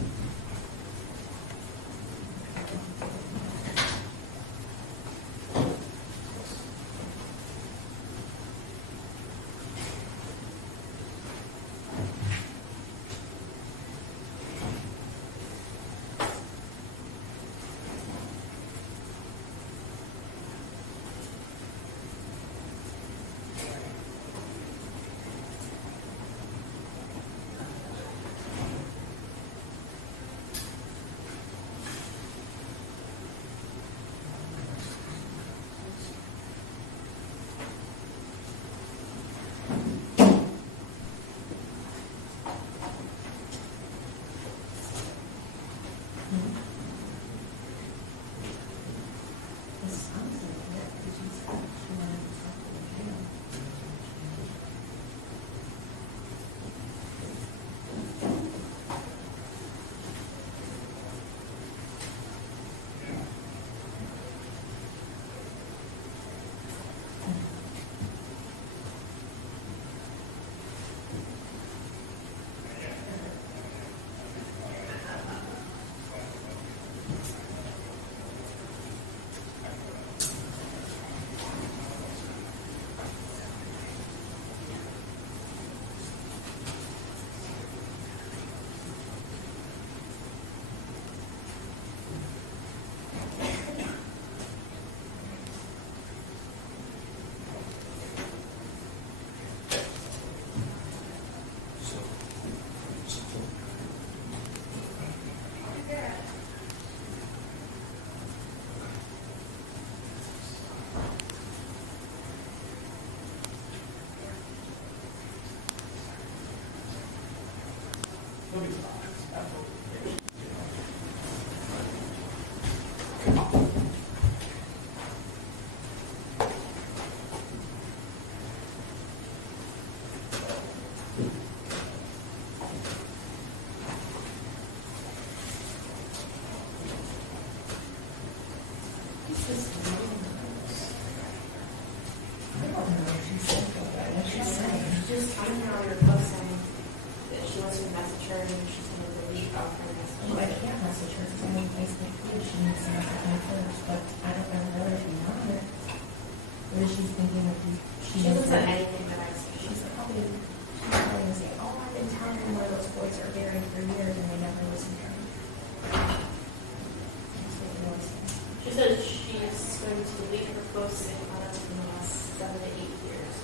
said she's going to leave her post in the last 7 to 8 years.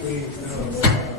Please, no.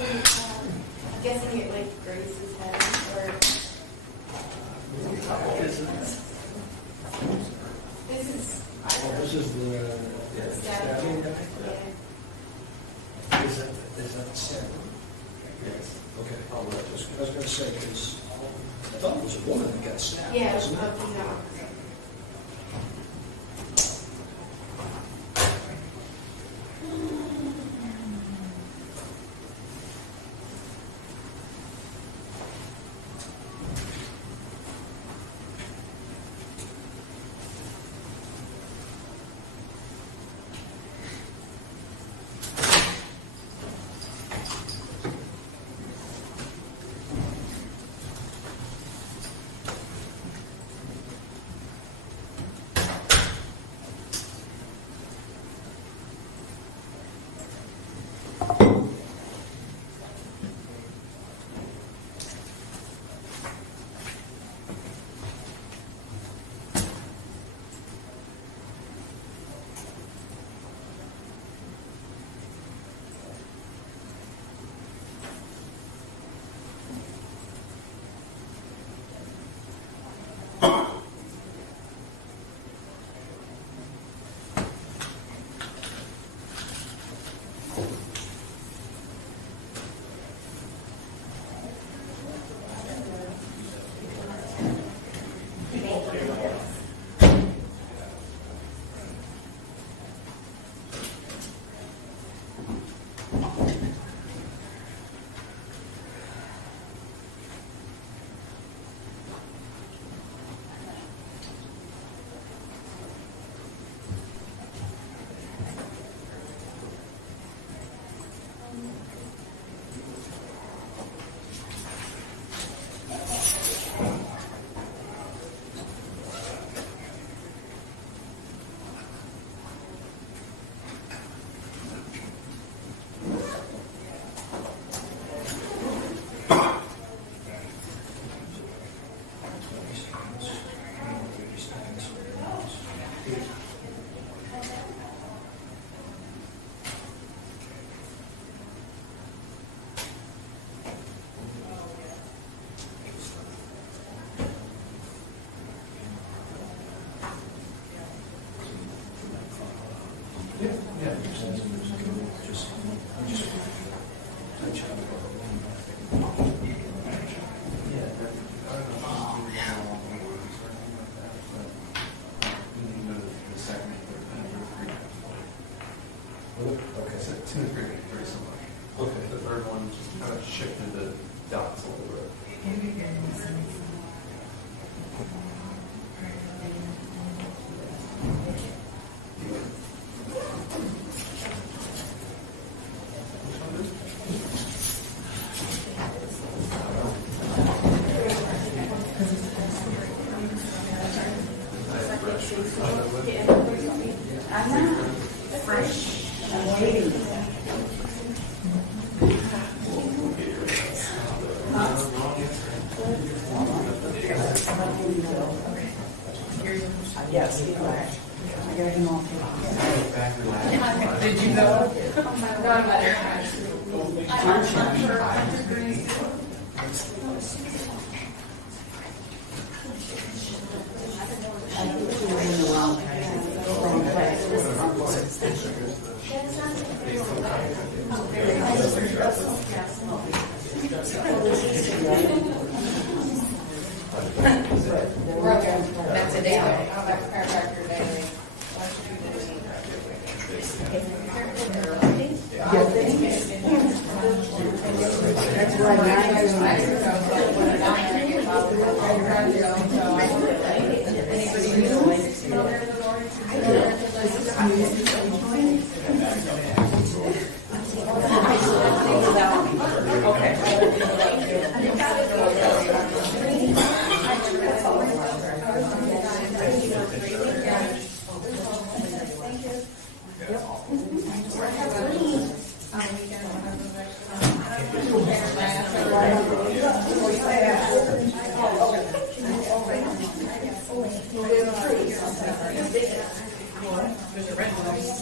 I'm guessing it like Grace's head or this is This is the stabbing. yeah. Is that the stabbing? Yes. Okay, I was going to say, because I thought it was a woman that got stabbed, Yeah, wasn't it? no. Okay, so two is very similar. Okay. The third one just kind of shifted the dots a little bit. Yes, I got him off. Did you know? No, no.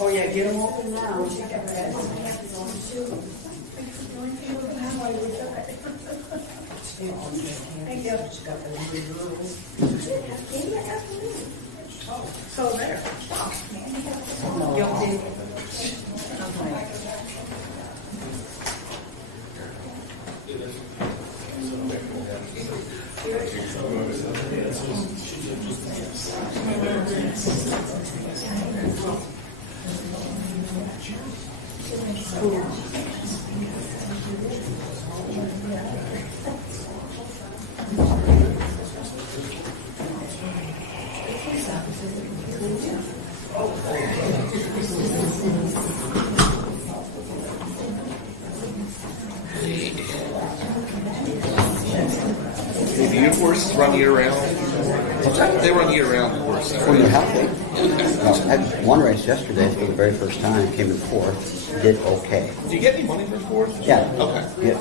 Oh, yeah, get them open now. So there. Guilty. Do your horses run year round? They run year round, of course. Well, you're healthy. I had one race yesterday for the very first time, came in fourth, did okay. Do you get any money for fourth? Yeah. Okay. Yeah,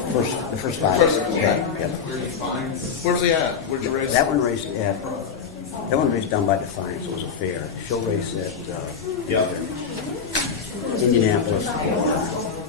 the first five. Yeah, yeah. Where's he at? Where'd you race? That one raced down by Defiance. It was a fair. Show race at Indianapolis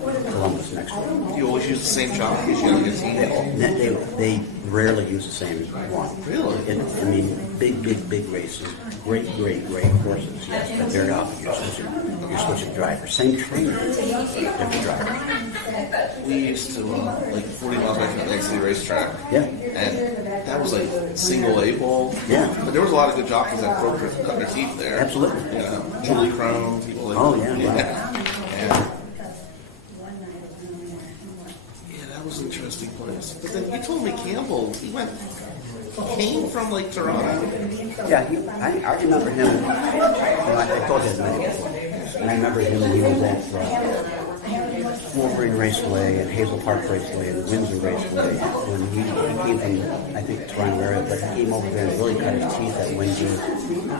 or Columbus next week. You always use the same jockeys? You have a team? They rarely use the same one. Really? I mean, big races. Great horses, yes, but very often you're switching drivers. Same trainer, different driver. We used to, like 40 miles away from the next city racetrack. Yeah. And that was like single A ball. Yeah. But there was a lot of good jockeys that broke cut their teeth there. Absolutely. You know, Julie Crone, people like Oh, yeah. Yeah. Yeah, that was an interesting place. But then you told me Campbell, he came from like Toronto. Yeah, I remember him. I told you his name before. And I remember him when he was at Wolverine Raceway and Hazel Park Raceway and Windsor Raceway. When he came from, I think, Toronto area, but he came over there and really cut his teeth at Windsor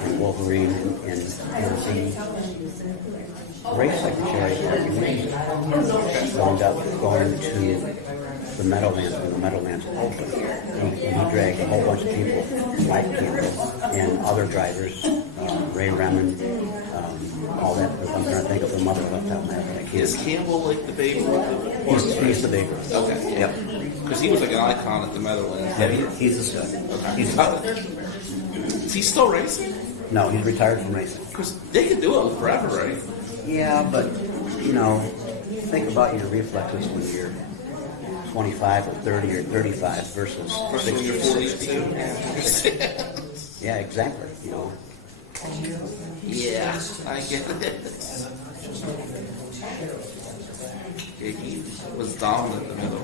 and Wolverine and the race secretary at Windsor wound up going to the Meadowlands when the Meadowlands opened. And he dragged a whole bunch of people, like Campbell and other drivers, Ray Remen, all that. I'm trying to think of the mother left out my head. I can't. Is Campbell like the baby? He's the big one. Okay. Yep. Because he was like an icon at the Meadowlands. Yeah, he's a stud. Okay. He's a stud. Is he still racing? No, he's retired from racing. Because they can do it forever, right? Yeah, but, think about your reflexes when you're 25 or 30 or 35 versus Versus when 60 you're or 42. 60. Yeah, exactly. Yeah, I get it. Yeah, he was dominant in the middle.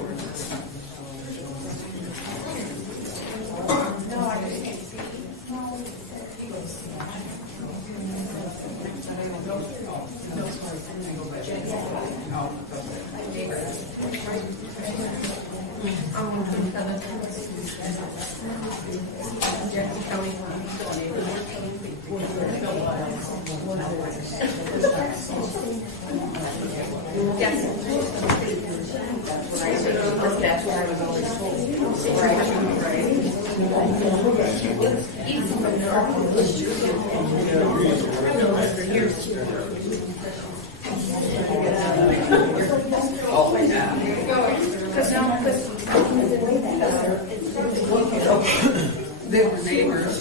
They were neighbors.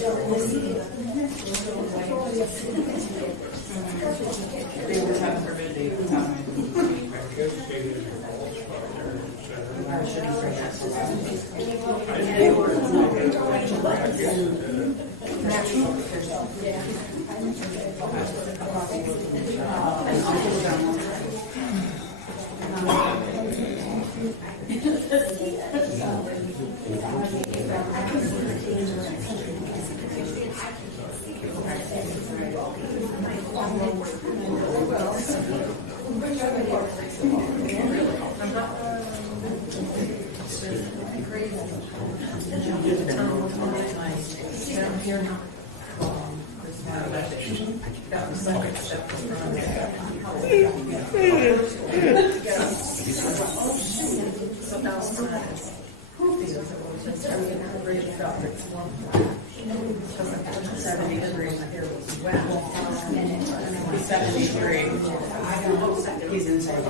They were having her birthday. He's inside.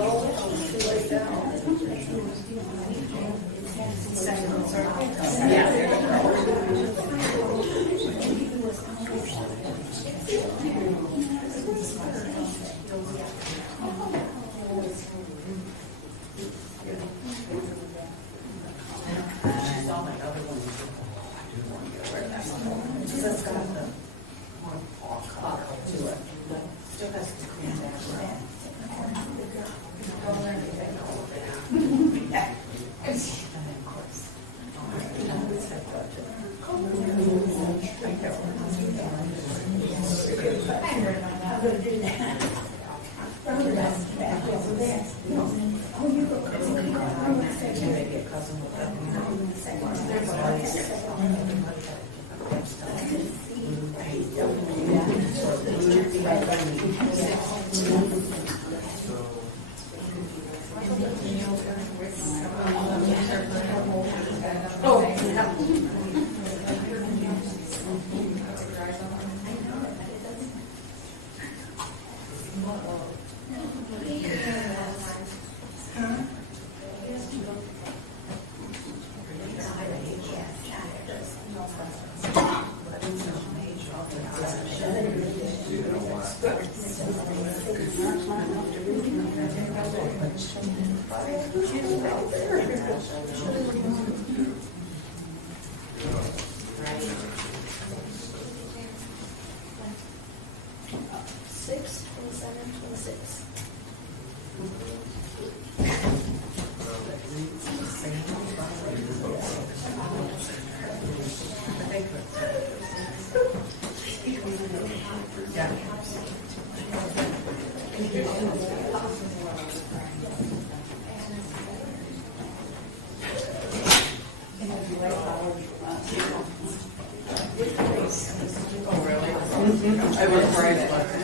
I work private.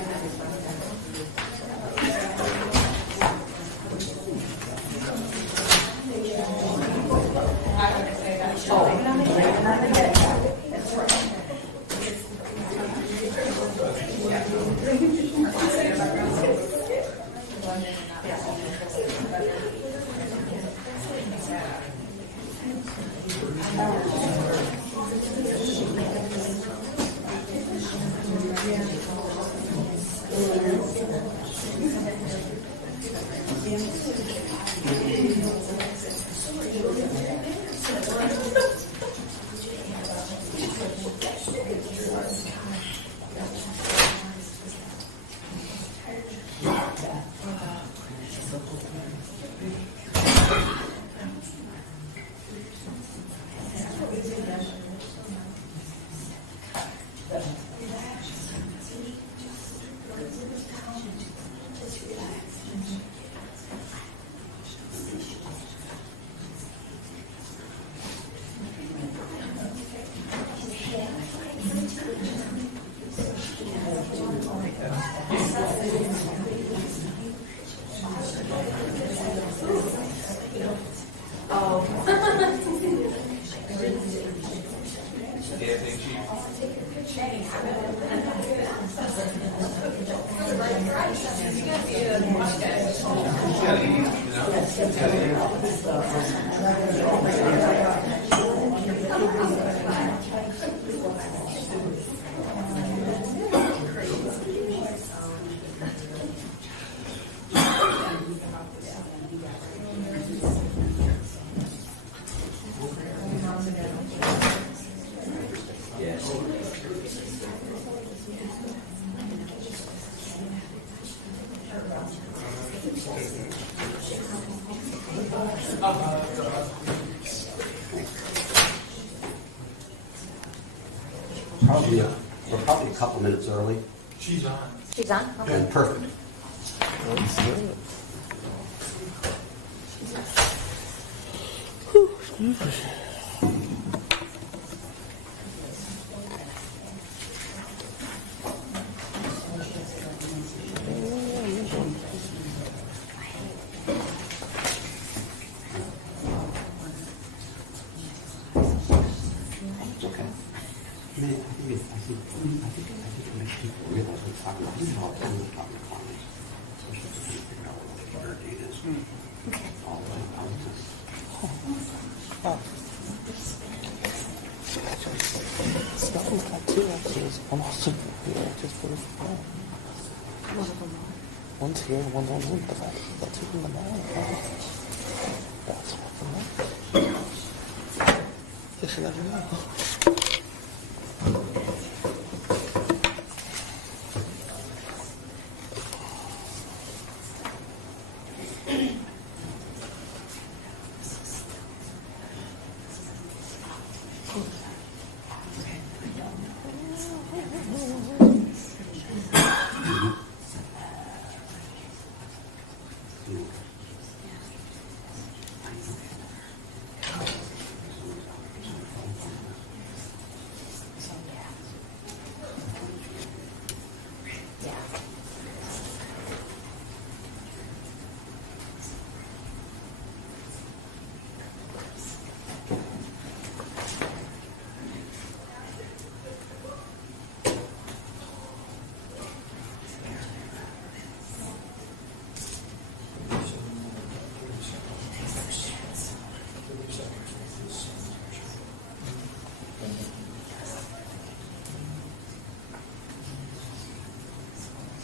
We're probably a couple minutes early. She's on. She's on? Okay. And perfect. Okay. Man, I think it makes people realize what's talking about. You know, all the time we're talking about clients, especially if they figure out what the water date is. All the time. Skelton's got two X's. I'm also here just for fun. One's here, one's on the back. That's even the man. That's fucking nice. Just you never know.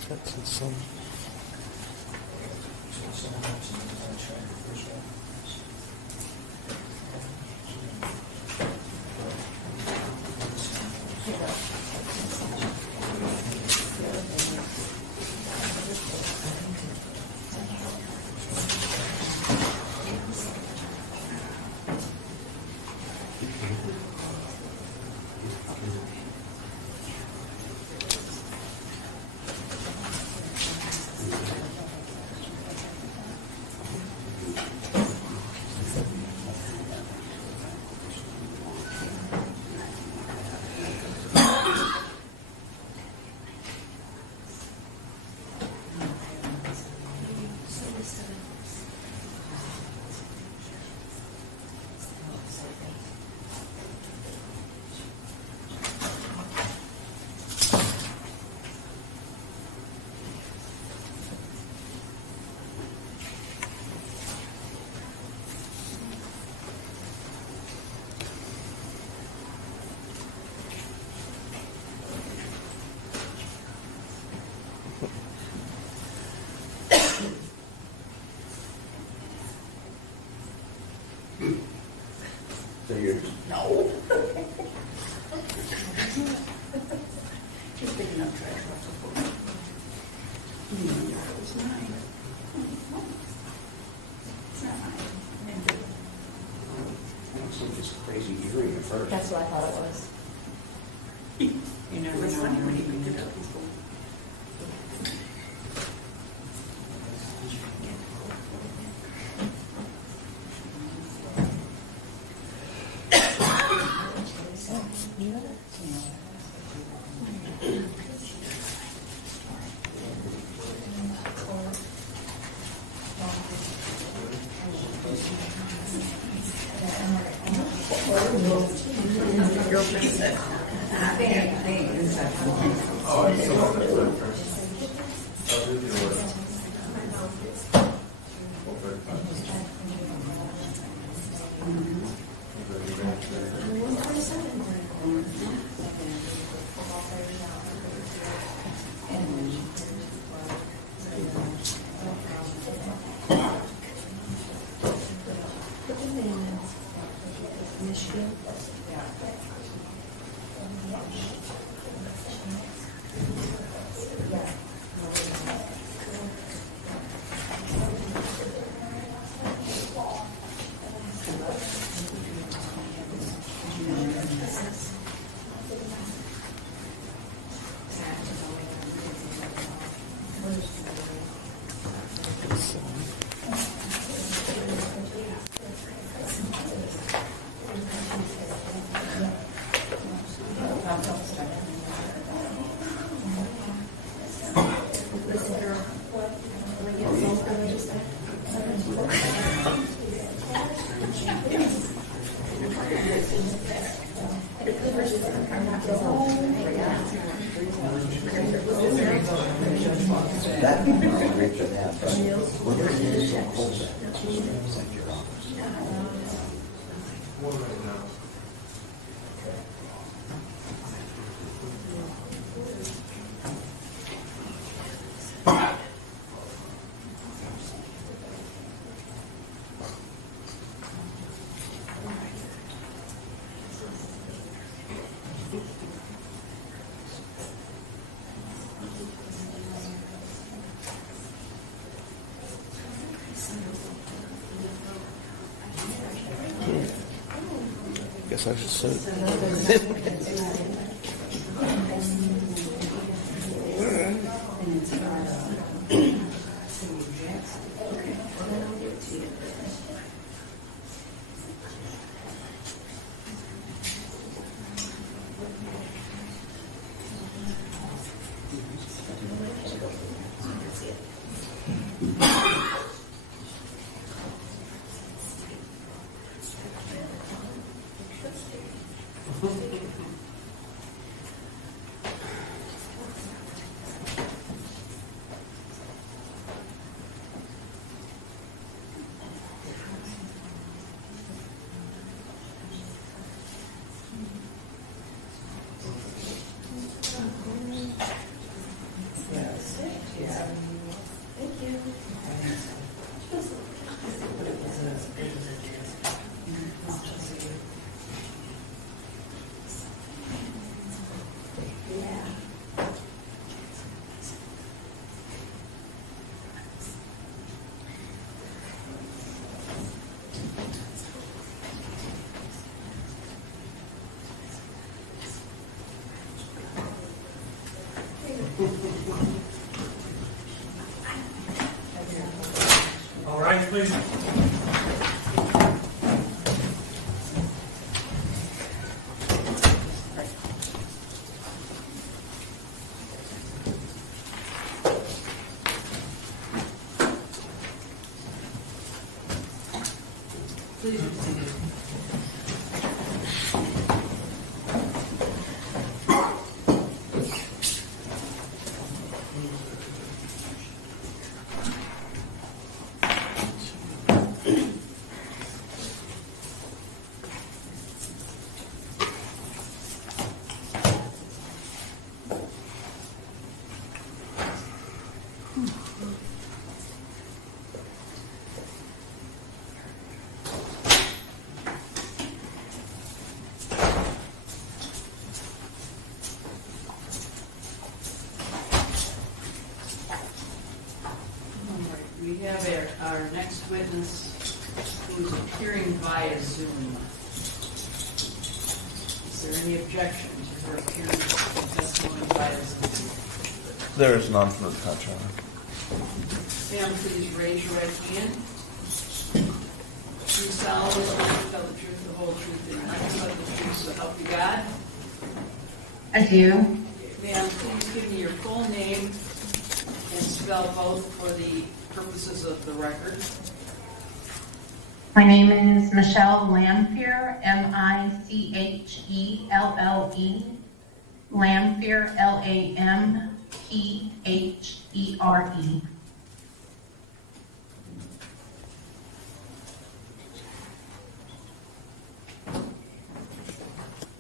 That's insane. They're yours? No. Just picking up trash off the floor. It's mine. It's not mine. I don't see this crazy earring at first. That's what I thought it was. You never know when you pick it up. That reach of that, but whether it is so cold that inside your office. One right now. Guess I should sit. All right, please. Please be seated. We have our next witness who's appearing via Zoom. Is there any objection to her appearing and testimony via Zoom? There is none for the contract. Ma'am, please raise your right hand. Do you solemnly swear to tell the truth, the whole truth, and nothing but the truth, so help you God? I do. Ma'am, please give me your full name and spell both for the purposes of the record. My name is Michelle Lampier, Michelle. Lampier, Lamphere.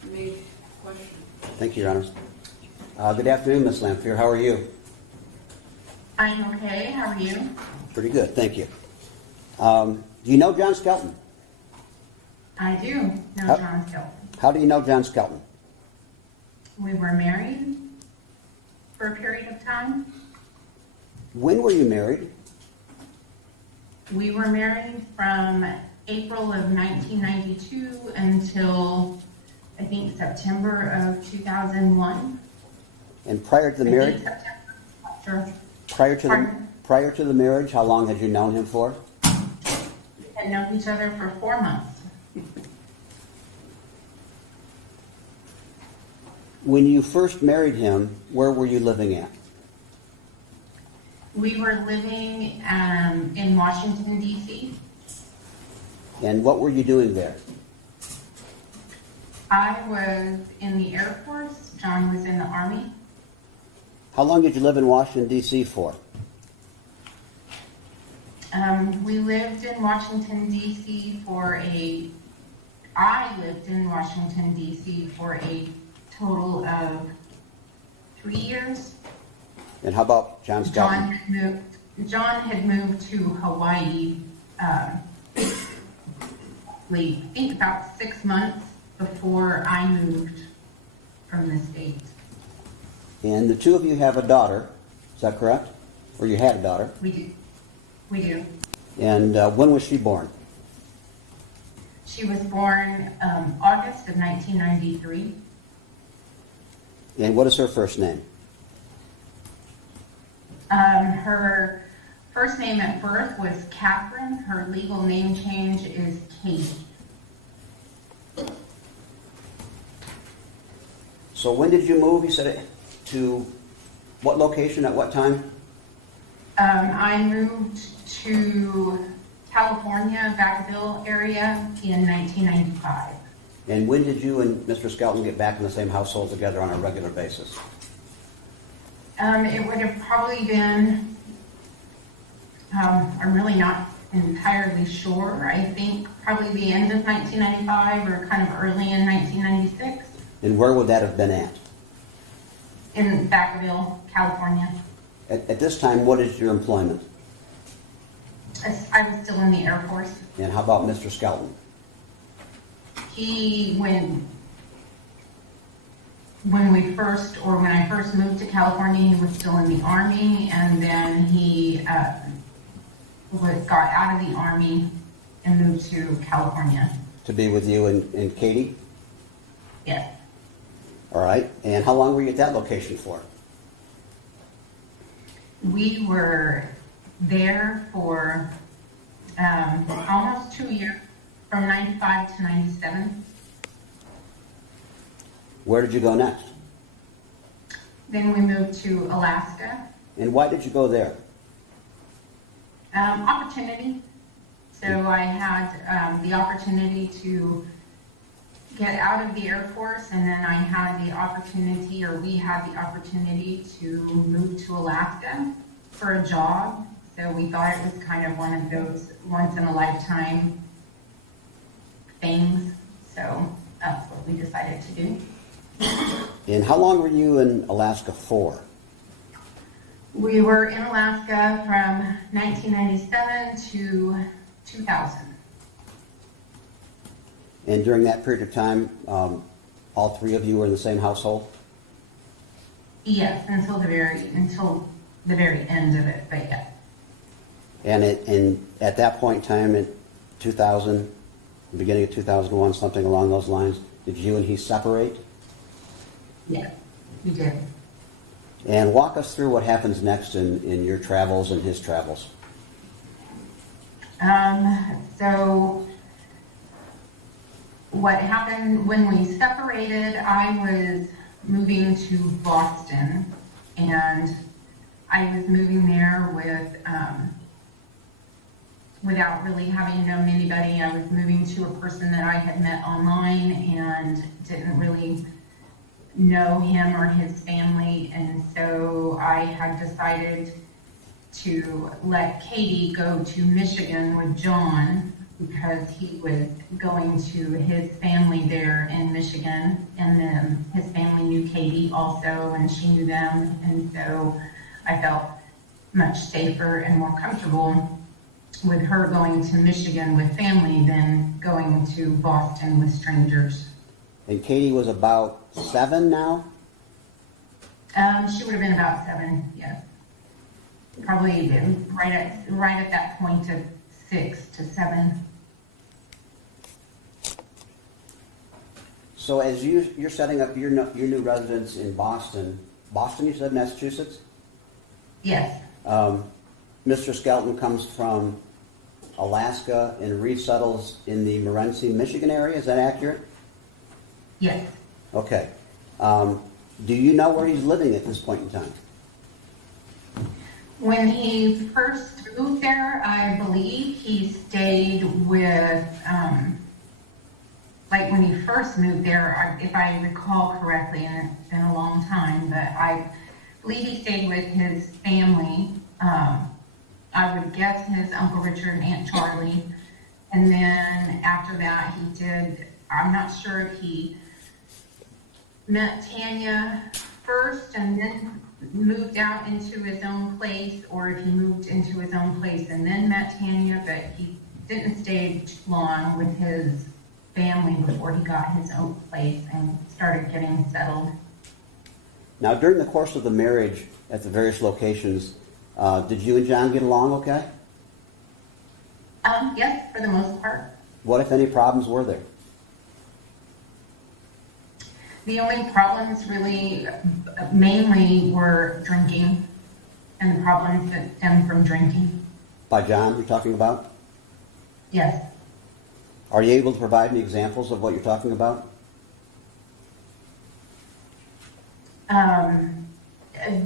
Any question? Thank you, Your Honor. Good afternoon, Ms. Lamphere. How are you? I'm okay. How are you? Pretty good, thank you. Do you know John Skelton? I do know John Skelton. How do you know John Skelton? We were married for a period of time. When were you married? We were married from April of 1992 until, I think, September of 2001. And prior to the I marriage? think September. Sure. Prior to the marriage, how long had you known him for? We had known each other for 4 months. When you first married him, where were you living at? We were living in Washington, D.C. And what were you doing there? I was in the Air Force. John was in the Army. How long did you live in Washington, D.C. for? We lived in Washington, D.C. I lived in Washington, D.C. for a total of 3 years. And how about John Skelton? John had moved to Hawaii, I think about 6 months before I moved from the state. And the two of you have a daughter, is that correct? Or you had a daughter? We do. And when was she born? She was born August of 1993. And what is her first name? Her first name at birth was Catherine. Her legal name change is Katie. So when did you move, you said, to what location at what time? I moved to California, Vacaville area in 1995. And when did you and Mr. Skelton get back in the same household together on a regular basis? It would have probably been, I'm really not entirely sure. I think probably the end of 1995 or kind of early in 1996. And where would that have been at? In Vacaville, California. At this time, what is your employment? I was still in the Air Force. And how about Mr. Skelton? When I first moved to California, he was still in the Army, and then he got out of the Army and moved to California. To be with you and Katie? Yes. All right. And how long were you at that location for? We were there for almost 2 years, from 95 to 97. Where did you go next? Then we moved to Alaska. And why did you go there? Opportunity. So I had the opportunity to get out of the Air Force, and then I had the opportunity, or we had the opportunity to move to Alaska for a job. So we thought it was kind of one of those once-in-a-lifetime things. So that's what we decided to do. And how long were you in Alaska for? We were in Alaska from 1997 to 2000. And during that period of time, all three of you were in the same household? Yes, until the very end of it, but yes. And at that point in time, in 2000, beginning of 2001, something along those lines, did you and he separate? Yes, we did. And walk us through what happens next in your travels and his travels. So what happened when we separated, I was moving to Boston, and I was moving there without really having known anybody. I was moving to a person that I had met online and didn't really know him or his family, and so I had decided to let Katie go to Michigan with John because he was going to his family there in Michigan, and then his family knew Katie also, and she knew them, and so I felt much safer and more comfortable with her going to Michigan with family than going to Boston with strangers. And Katie was about 7 now? She would have been about 7, yes. Probably right at that point of 6 to 7. So as you're setting up your new residence in Boston, you said, Massachusetts? Yes. Mr. Skelton comes from Alaska and resettles in the Morenci, Michigan area, is that accurate? Yes. Okay. Do you know where he's living at this point in time? When he first moved there, I believe he stayed with like when he first moved there, if I recall correctly, and it's been a long time, but I believe he stayed with his family. I would guess his Uncle Richard and Aunt Charlie. And then after that, he did, I'm not sure if he met Tanya first and then moved out into his own place, or if he moved into his own place and then met Tanya, but he didn't stay long with his family before he got his own place and started getting settled. Now, during the course of the marriage at the various locations, did you and John get along okay? Yes, for the most part. What, if any, problems were there? The only problems really mainly were drinking and the problems that stem from drinking. By John, you're talking about? Yes. Are you able to provide any examples of what you're talking about?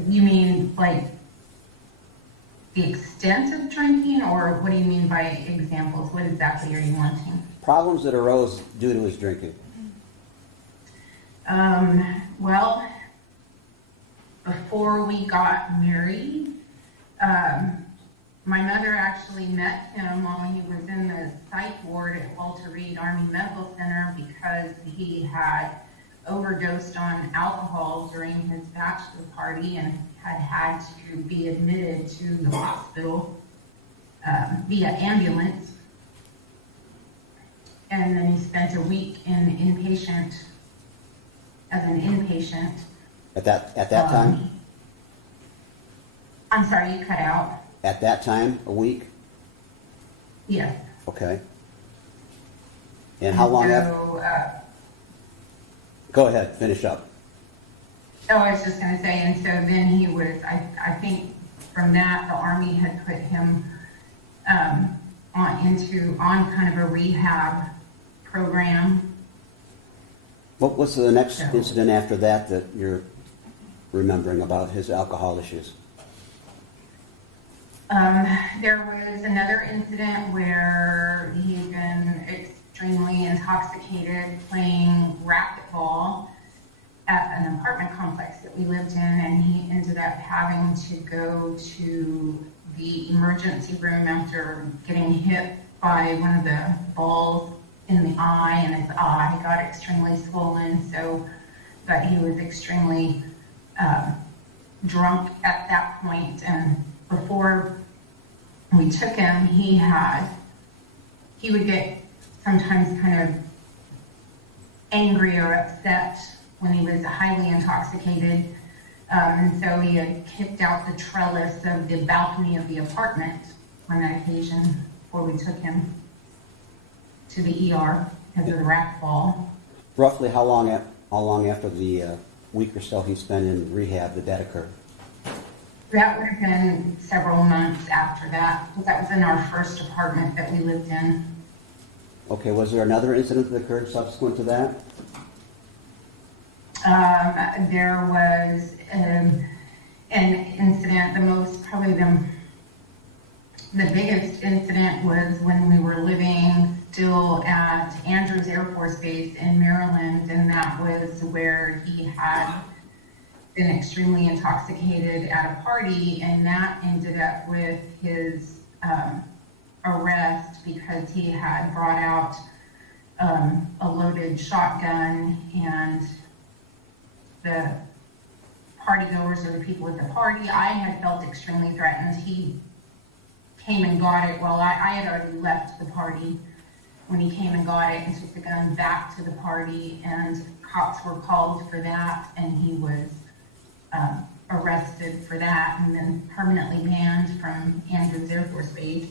You mean like the extent of drinking, or what do you mean by examples? What exactly are you wanting? Problems that arose due to his drinking. Well, before we got married, my mother actually met him while he was in the psych ward at Walter Reed Army Medical Center because he had overdosed on alcohol during his bachelor party and had to be admitted to the hospital via ambulance. And then he spent a week as an inpatient. At that time? I'm sorry, you cut out. At that time, a week? Yes. Okay. And how long after? So, Go ahead, finish up. I was just going to say, and so then he was, I think from that, the Army had put him on kind of a rehab program. What was the next incident after that that you're remembering about his alcohol issues? There was another incident where he had been extremely intoxicated playing racquetball at an apartment complex that we lived in, and he ended up having to go to the emergency room after getting hit by one of the balls in the eye, and his eye got extremely swollen, but he was extremely drunk at that point, and before we took him, he would get sometimes kind of angry or upset when he was highly intoxicated. And so he had kicked out the trellis of the balcony of the apartment on that occasion before we took him to the ER because of the racquetball. Roughly how long after the week or so he spent in rehab did that occur? That would have been several months after that, because that was in our first apartment that we lived in. Okay, was there another incident that occurred subsequent to that? There was an incident, probably the biggest incident was when we were living still at Andrews Air Force Base in Maryland, and that was where he had been extremely intoxicated at a party, and that ended up with his arrest because he had brought out a loaded shotgun, and the partygoers or the people at the party, I had felt extremely threatened. He came and got it. Well, I had already left the party when he came and got it and took the gun back to the party, and cops were called for that, and he was arrested for that and then permanently banned from Andrews Air Force Base.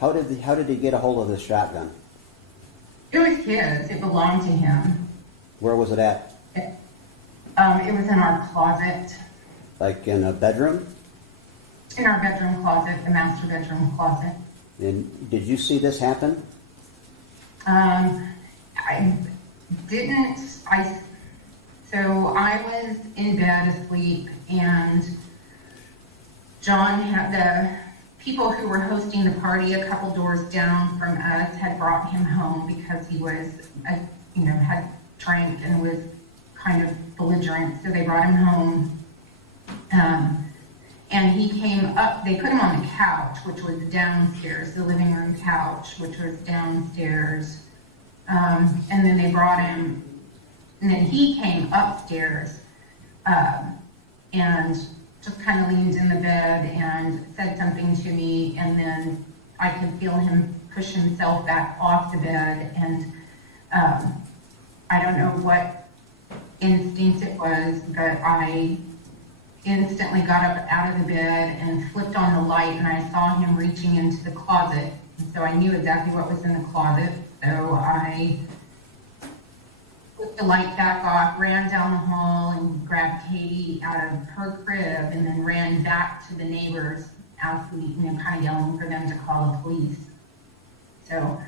How did he get a hold of this shotgun? It was his. It belonged to him. Where was it at? It was in our closet. Like in a bedroom? In our bedroom closet, the master bedroom closet. And did you see this happen? I didn't. So I was in bed asleep, and John had the people who were hosting the party a couple doors down from us had brought him home because he was, had drank and was kind of belligerent. So they brought him home. And he came up, they put him on the couch, which was downstairs, the living room couch, which was downstairs. And then they brought him, and then he came upstairs and just kind of leaned in the bed and said something to me, and then I could feel him push himself back off the bed, and I don't know what instinct it was, but I instantly got up out of the bed and flipped on the light, and I saw him reaching into the closet, and so I knew exactly what was in the closet, so I put the light back off, ran down the hall and grabbed Katie out of her crib, and then ran back to the neighbors, asking, kind of yelling for them to call the police. So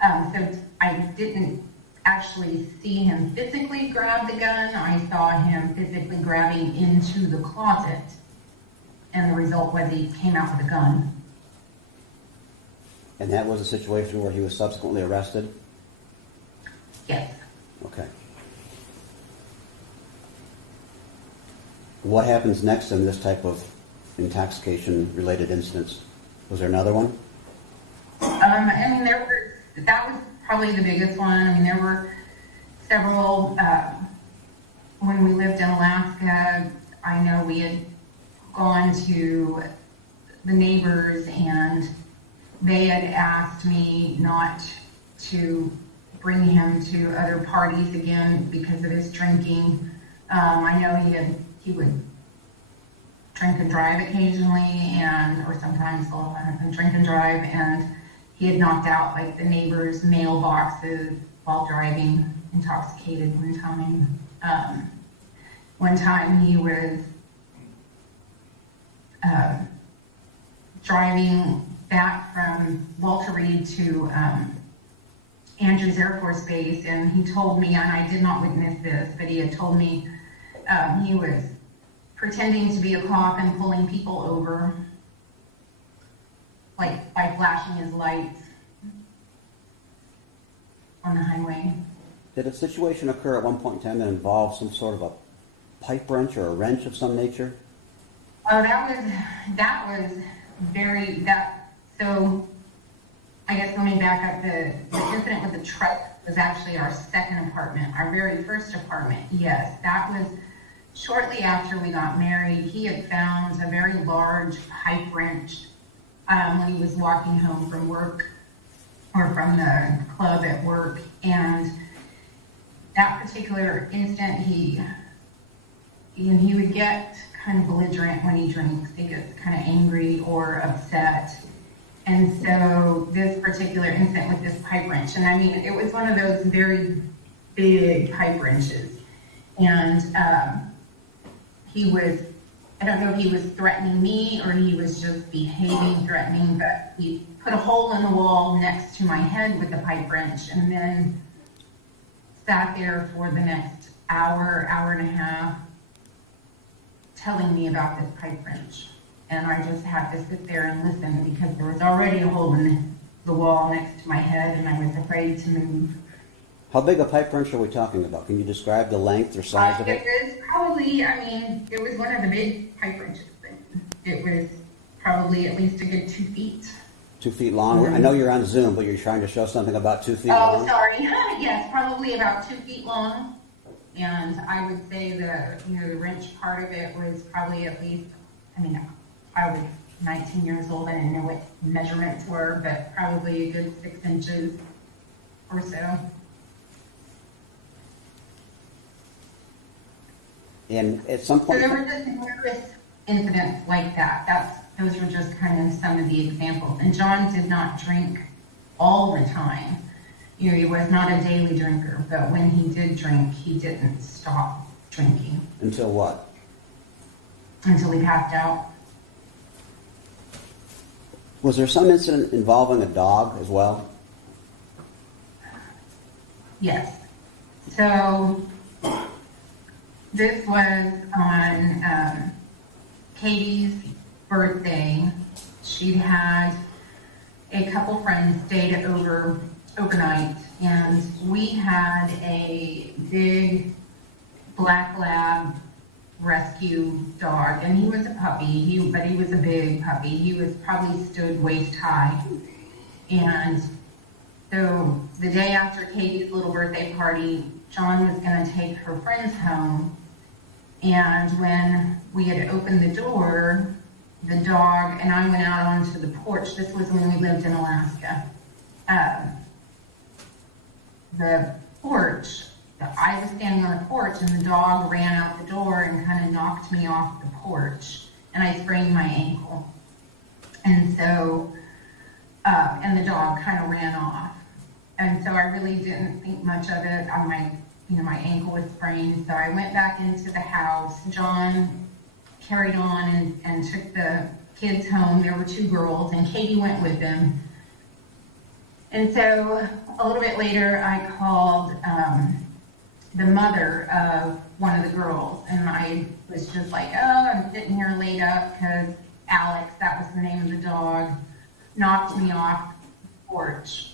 I didn't actually see him physically grab the gun. I saw him physically grabbing into the closet, and the result was he came out with a gun. And that was a situation where he was subsequently arrested? Yes. Okay. What happens next in this type of intoxication-related incidents? Was there another one? That was probably the biggest one. There were several, when we lived in Alaska, I know we had gone to the neighbors and they had asked me not to bring him to other parties again because of his drinking. I know he would drink and drive occasionally, or sometimes drink and drive, and he had knocked out like the neighbors' mailboxes while driving intoxicated one time. One time he was driving back from Walter Reed to Andrews Air Force Base, and he told me, and I did not witness this, but he had told me he was pretending to be a cop and pulling people over, like by flashing his lights on the highway. Did a situation occur at one point in time that involved some sort of a pipe wrench or a wrench of some nature? Oh, so I guess let me back up. The incident with the truck was actually our second apartment. Our very first apartment, yes, that was shortly after we got married. He had found a very large pipe wrench when he was walking home from work or from the club at work, and that particular instant he would get kind of belligerent when he drinks. He gets kind of angry or upset. And so this particular incident with this pipe wrench, and it was one of those very big pipe wrenches. And he was, I don't know if he was threatening me or he was just behaving threatening, but he put a hole in the wall next to my head with the pipe wrench, and then sat there for the next hour and a half telling me about this pipe wrench. And I just had to sit there and listen because there was already a hole in the wall next to my head and I was afraid to move. How big a pipe wrench are we talking about? Can you describe the length or size of it? It was probably, it was one of the big pipe wrenches. It was probably at least a good 2 feet. 2 feet long? Mm-hmm. I know you're on Zoom, but you're trying to show something about 2 feet long? Oh, sorry. Yes, probably about 2 feet long. And I would say the wrench part of it was probably at least, I was 19 years old. I didn't know what measurements were, but probably a good 6 inches or so. And at some point... So there were just numerous incidents like that. Those were just kind of some of the examples. And John did not drink all the time. He was not a daily drinker, but when he did drink, he didn't stop drinking. Until what? Until he passed out. Was there some incident involving a dog as well? Yes. So this was on Katie's birthday, she'd had a couple friends stayed overnight, and we had a big black lab rescue dog, and he was a puppy, but he was a big puppy. He was probably stood waist high. And so the day after Katie's little birthday party, John was going to take her friends home, and when we had opened the door, the dog and I went out onto the porch. This was when we lived in Alaska. The porch, I was standing on the porch, and the dog ran out the door and kind of knocked me off the porch, and I sprained my ankle. And so, and the dog kind of ran off. And so I really didn't think much of it. My ankle was sprained, so I went back into the house. John carried on and took the kids home. There were 2 girls, and Katie went with them. And so a little bit later, I called the mother of one of the girls, and I was just like, oh, I'm sitting here laid up because Alex, that was the name of the dog, knocked me off the porch.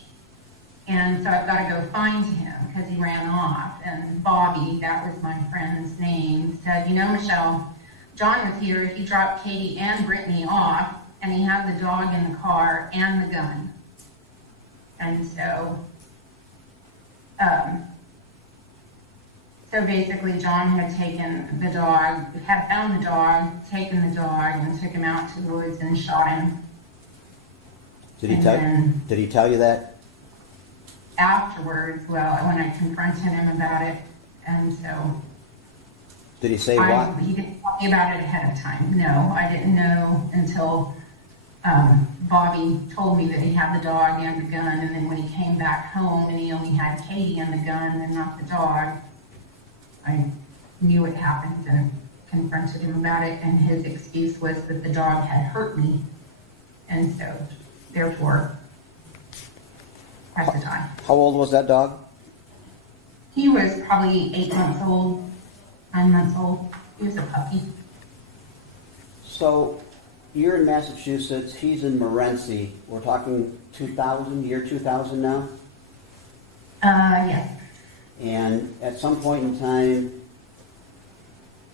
And so I've got to go find him because he ran off. And Bobby, that was my friend's name, said, Michelle, John was here. He dropped Katie and Brittany off, and he had the dog in the car and the gun. And so, so basically John had taken the dog, had found the dog, taken the dog, and took him out to the woods and shot him. Did he tell you that? Afterwards, well, when I confronted him about it, and so. Did he say what? He didn't tell me about it ahead of time. No, I didn't know until Bobby told me that he had the dog and the gun, and then when he came back home and he only had Katie and the gun and not the dog, I knew it happened and confronted him about it, and his excuse was that the dog had hurt me, and so, therefore, at the time. How old was that dog? He was probably 8 months old, 9 months old. He was a puppy. So, you're in Massachusetts, he's in Morenci. We're talking 2000, year 2000 now? Yes. And at some point in time,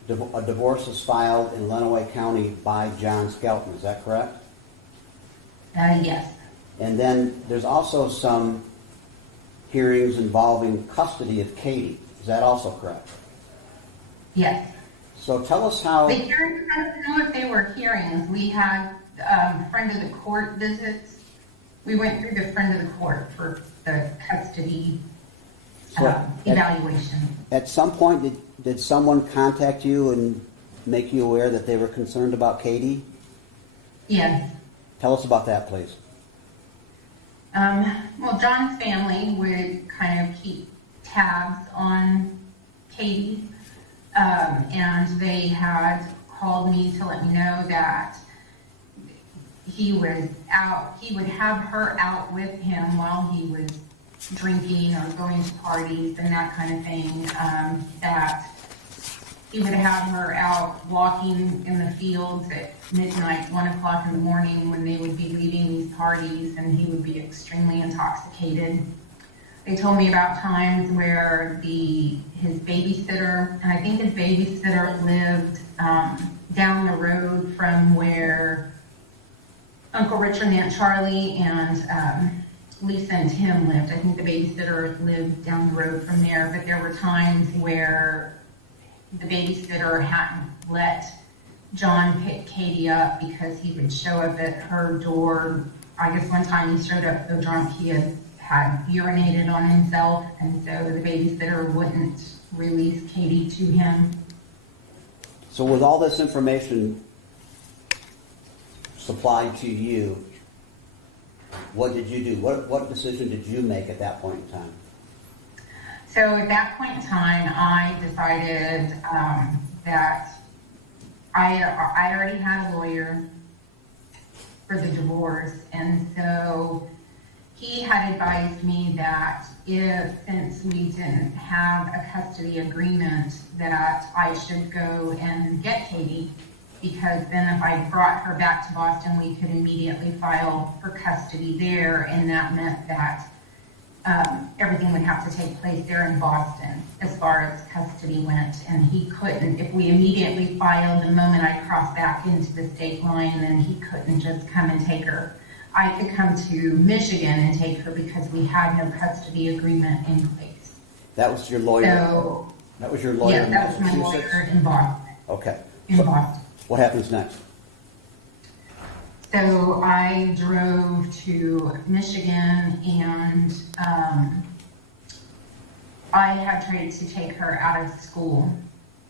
a divorce is filed in Lenawee County by John Skelton, is that correct? Yes. And then there's also some hearings involving custody of Katie. Is that also correct? Yes. So tell us how... The hearings, I don't know if they were hearings. We had friend of the court visits. We went through the friend of the court for the custody evaluation. At some point, did someone contact you and make you aware that they were concerned about Katie? Yes. Tell us about that, please. Well, John's family would kind of keep tabs on Katie, and they had called me to let me know that he was out, he would have her out with him while he was drinking or going to parties and that kind of thing, that he would have her out walking in the fields at midnight, 1 o'clock in the morning when they would be leaving these parties, and he would be extremely intoxicated. They told me about times where his babysitter, and I think his babysitter lived down the road from where Uncle Richard and Aunt Charlie and Lisa and Tim lived. I think the babysitter lived down the road from there, but there were times where the babysitter hadn't let John pick Katie up because he would show up at her door. I guess one time he showed up so drunk he had urinated on himself, and so the babysitter wouldn't release Katie to him. So with all this information supplied to you, what did you do? What decision did you make at that point in time? So at that point in time, I decided that I already had a lawyer for the divorce, and so he had advised me that since we didn't have a custody agreement, that I should go and get Katie because then if I brought her back to Boston, we could immediately file for custody there, and that meant that everything would have to take place there in Boston as far as custody went, and he couldn't, if we immediately filed the moment I crossed back into the state line, then he couldn't just come and take her. I could come to Michigan and take her because we had no custody agreement in place. That was your lawyer? So, That was your lawyer yeah, in that was my Massachusetts? lawyer in Boston. Okay. In Boston. What happens next? So I drove to Michigan, and I had tried to take her out of school.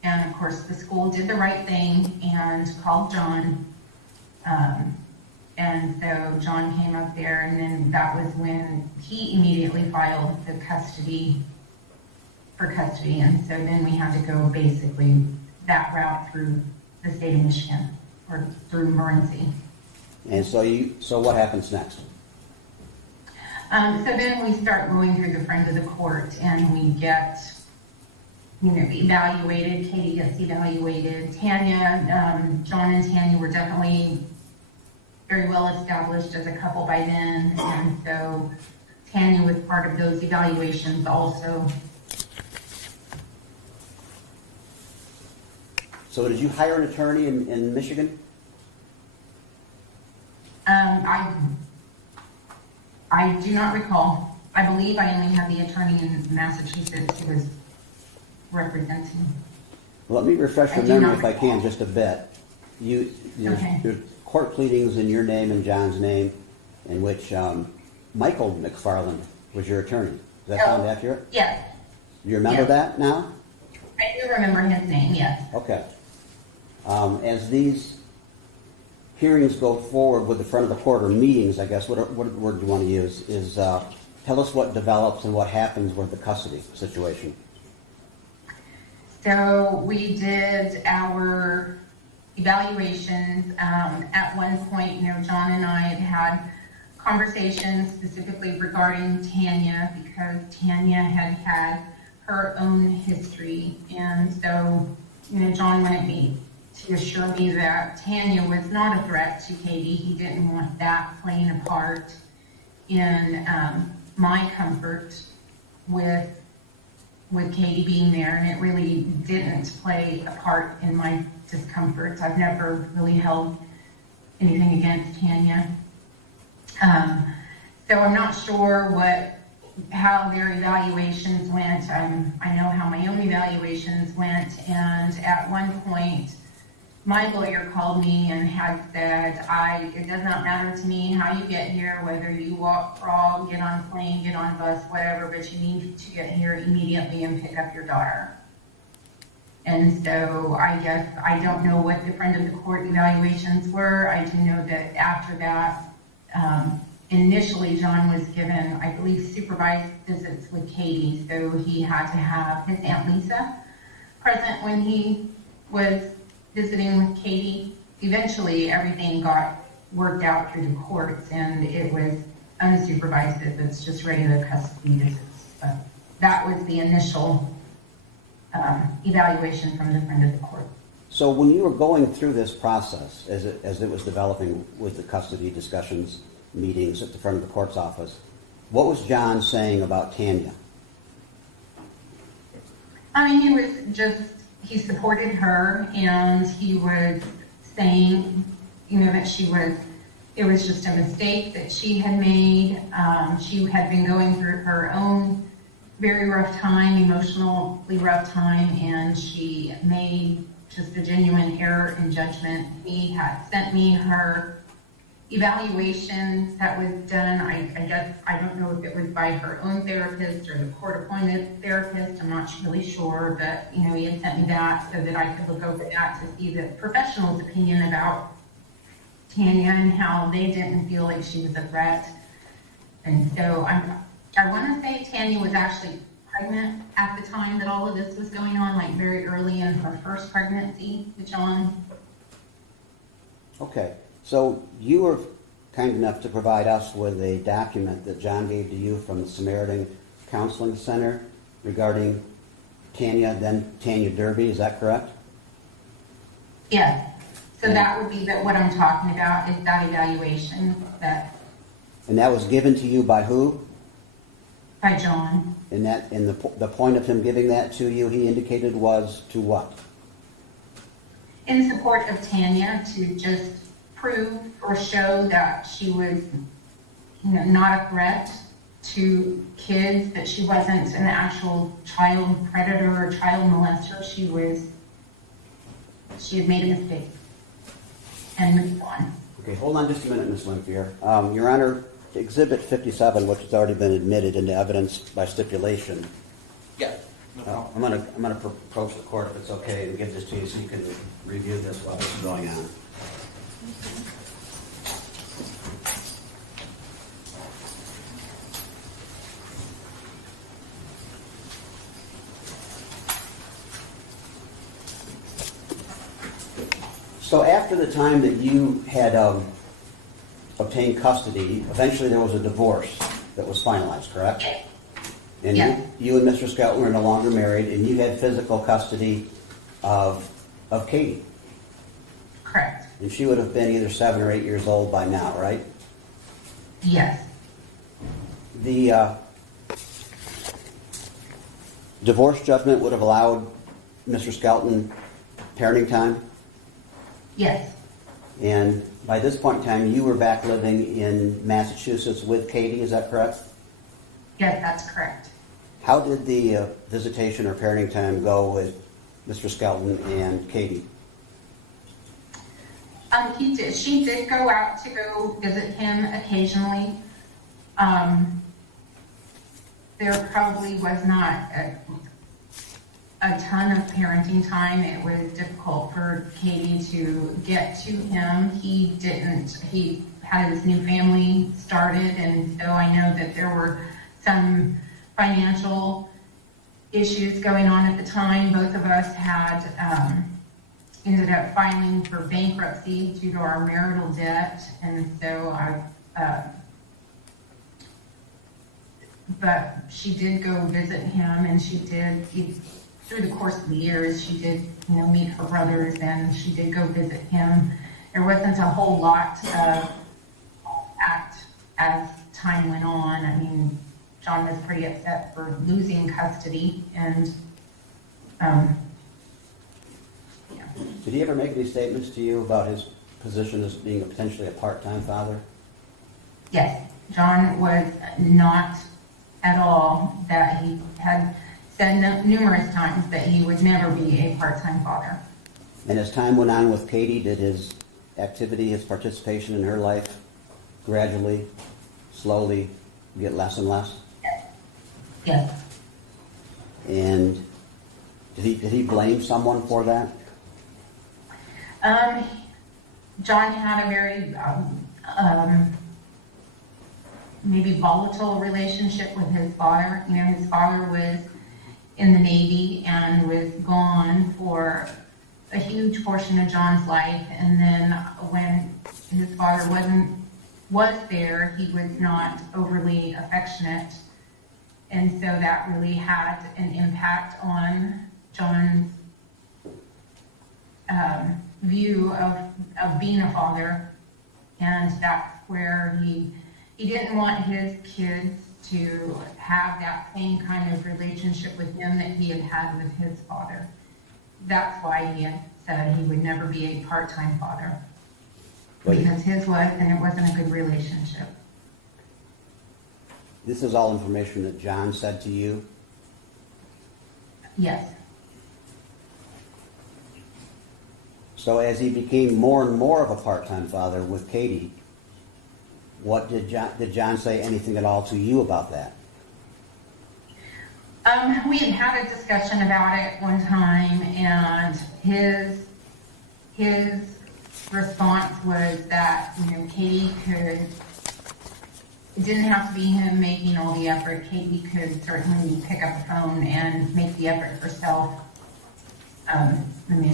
And of course, the school did the right thing and called John. And so John came up there, and then that was when he immediately filed the custody, for custody. And so then we had to go basically that route through the state of Michigan, or through Morenci. And so what happens next? So then we start going through the friend of the court, and we get, evaluated. Katie gets evaluated. Tanya, John and Tanya were definitely very well established as a couple by then, and so Tanya was part of those evaluations also. So did you hire an attorney in Michigan? I do not recall. I believe I only had the attorney in Massachusetts who was representing. Let me refresh your I do memory not if I can, recall. just a bit. There's Okay. court pleadings in your name and John's name in which Michael McFarland was your attorney. Does that sound accurate? Yes, Do you remember Yes. that now? I do remember his name, yes. Okay. As these hearings go forward with the front of the court, or meetings, I guess, what word do you want to use, is tell us what develops and what happens with the custody situation. So we did our evaluations. At one point, John and I had conversations specifically regarding Tanya, because Tanya had had her own history. And so, John wanted me to assure me that Tanya was not a threat to Katie. He didn't want that playing a part in my comfort with Katie being there, and it really didn't play a part in my discomfort. I've never really held anything against Tanya. So I'm not sure how their evaluations went. I know how my own evaluations went, and at one point, my lawyer called me and had said, it does not matter to me how you get here, whether you walk, crawl, get on a plane, get on a bus, whatever, but you need to get here immediately and pick up your daughter. And so I guess, I don't know what the friend of the court evaluations were. I do know that after that, initially John was given, I believe, supervised visits with Katie. So he had to have his Aunt Lisa present when he was visiting with Katie. Eventually, everything got worked out through the courts, and it was unsupervised visits, just regular custody visits. But that was the initial evaluation from the friend of the court. So when you were going through this process, as it was developing with the custody discussions, meetings at the front of the court's office, what was John saying about Tanya? He supported her, and he was saying, that it was just a mistake that she had made. She had been going through her own very rough time, emotionally rough time, and she made just a genuine error in judgment. He had sent me her evaluation that was done. I guess, I don't know if it was by her own therapist or the court-appointed therapist. I'm not really sure, but, he had sent me that so that I could look over that to see the professional's opinion about Tanya and how they didn't feel like she was a threat. And so I want to say Tanya was actually pregnant at the time that all of this was going on, like very early in her first pregnancy with John. Okay, so you were kind enough to provide us with a document that John gave to you from the Samaritan Counseling Center regarding Tanya, then Tanya Derby, is that correct? Yes. So that would be what I'm talking about, is that evaluation that, And that was given to you by who? by John. And the point of him giving that to you, he indicated, was to what? In support of Tanya, to just prove or show that she was, not a threat to kids, that she wasn't an actual child predator or child molester. She had made a mistake and moved on. Okay, hold on just a minute, Ms. Lempier. Your Honor, Exhibit 57, which has already been admitted into evidence by stipulation. Yeah. I'm gonna approach the court, if it's okay, and give this to you so you can review this while this is going on. So after the time that you had obtained custody, eventually there was a divorce that was finalized, correct? And Yeah. you and Mr. Skelton were no longer married, and you had physical custody of Katie. Correct. And she would have been either 7 or 8 years old by now, right? Yes. The divorce judgment would have allowed Mr. Skelton parenting time, Yes. and by this point in time, you were back living in Massachusetts with Katie, is that correct? Yes, that's correct. How did the visitation or parenting time go with Mr. Skelton and Katie? She did go out to go visit him occasionally. There probably was not a ton of parenting time. It was difficult for Katie to get to him. He had his new family started, and so I know that there were some financial issues going on at the time. Both of us had ended up filing for bankruptcy due to our marital debt, and so but she did go visit him, and through the course of the years, she did, meet her brothers, and she did go visit him. There wasn't a whole lot as time went on. I mean, John was pretty upset for losing custody, and Did he ever make any statements to you about his position as being potentially a part-time father? yes, John was not at all, that he had said numerous times that he would never be a part-time father. And as time went on with Katie, did his activity, his participation in her life gradually, slowly get less and less? Yes. And did he blame someone for that? John had a very maybe volatile relationship with his father. His father was in the Navy and was gone for a huge portion of John's life. And then when his father was there, he was not overly affectionate. And so that really had an impact on John's view of being a father. And that's where he didn't want his kids to have that same kind of relationship with him that he had had with his father. That's why he had said he would never be a part-time father. Because his was, and it wasn't a good relationship. This is all information that John said to you? Yes. So as he became more and more of a part-time father with Katie, what did John say anything at all to you about that? We had a discussion about it one time, and his response was that, Katie could, it didn't have to be him making all the effort. Katie could certainly pick up the phone and make the effort herself.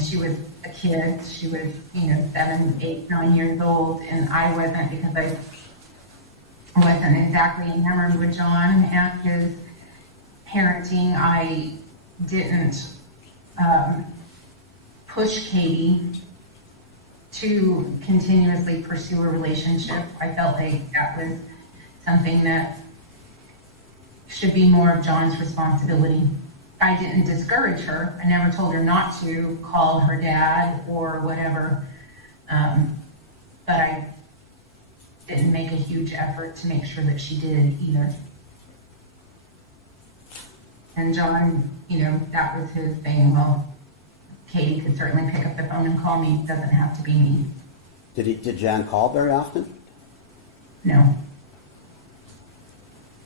She was a kid. She was, 7, 8, 9 years old, and I wasn't, because I wasn't exactly enamored with John and his parenting. I didn't push Katie to continuously pursue a relationship. I felt like that was something that should be more of John's responsibility. I didn't discourage her. I never told her not to call her dad or whatever. But I didn't make a huge effort to make sure that she did either. And John, that was his thing. Well, Katie could certainly pick up the phone and call me. It doesn't have to be me. Did John call very often? No.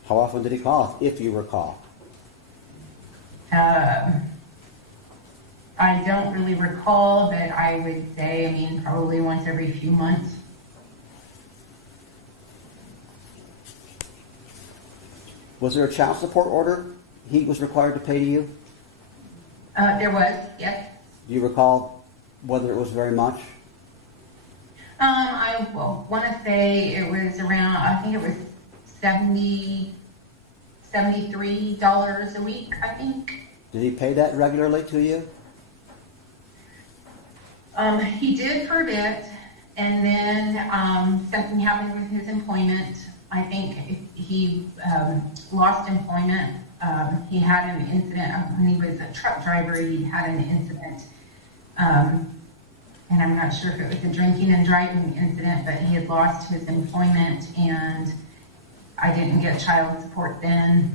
How often did he call, if you recall? I don't really recall, but I would say, probably once every few months. Was there a child support order he was required to pay to you? There was, yes. Do you recall whether it was very much? I want to say it was around, I think it was $73 a week, I think. Did he pay that regularly to you? He did for a bit, and then something happened with his employment. I think he lost employment. He had an incident when he was a truck driver. He had an incident, and I'm not sure if it was a drinking and driving incident, but he had lost his employment, and I didn't get child support then.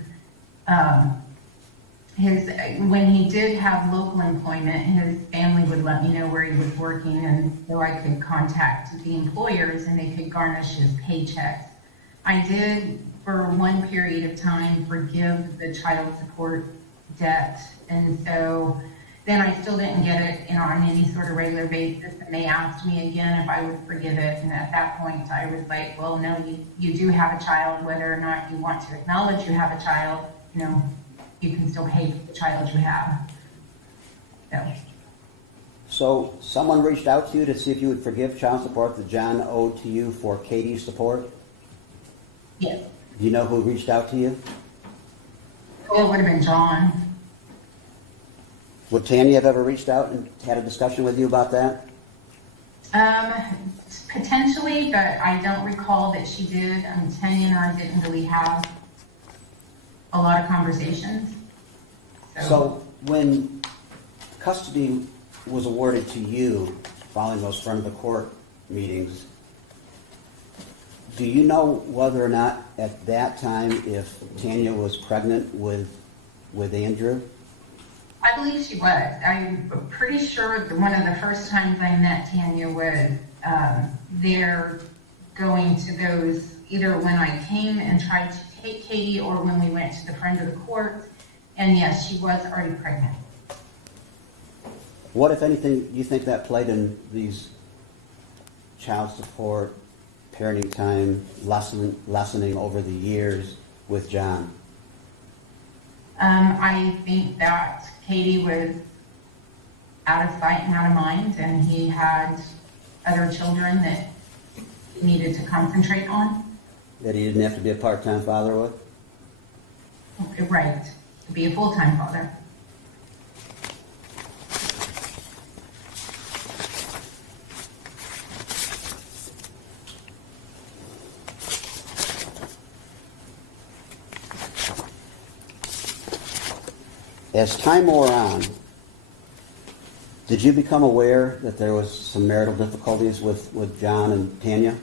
When he did have local employment, his family would let me know where he was working, and so I could contact the employers and they could garnish his paychecks. I did, for one period of time, forgive the child support debt, and so then I still didn't get it on any sort of regular basis, and they asked me again if I would forgive it, and at that point I was like, well, no, you do have a child, whether or not you want to acknowledge you have a child, you can still pay for the child you have. So someone reached out to you to see if you would forgive child support that John owed to you for Katie's support? Yes. Do you know who reached out to you? Well, it would have been John. Would Tanya have ever reached out and had a discussion with you about that? Potentially, but I don't recall that she did. Tanya and I didn't really have a lot of conversations. So when custody was awarded to you following those front of the court meetings, do you know whether or not at that time if Tanya was pregnant with Andrew? I believe she was. I'm pretty sure that one of the first times I met Tanya was there going to those, either when I came and tried to take Katie or when we went to the front of the court. And yes, she was already pregnant. What, if anything, do you think that played in these child support, parenting time, lessening over the years with John? I think that Katie was out of sight and out of mind, and he had other children that he needed to concentrate on. That he didn't have to be a part-time father with? Right, to be a full-time father. As time wore on, did you become aware that there was some marital difficulties with John and Tanya?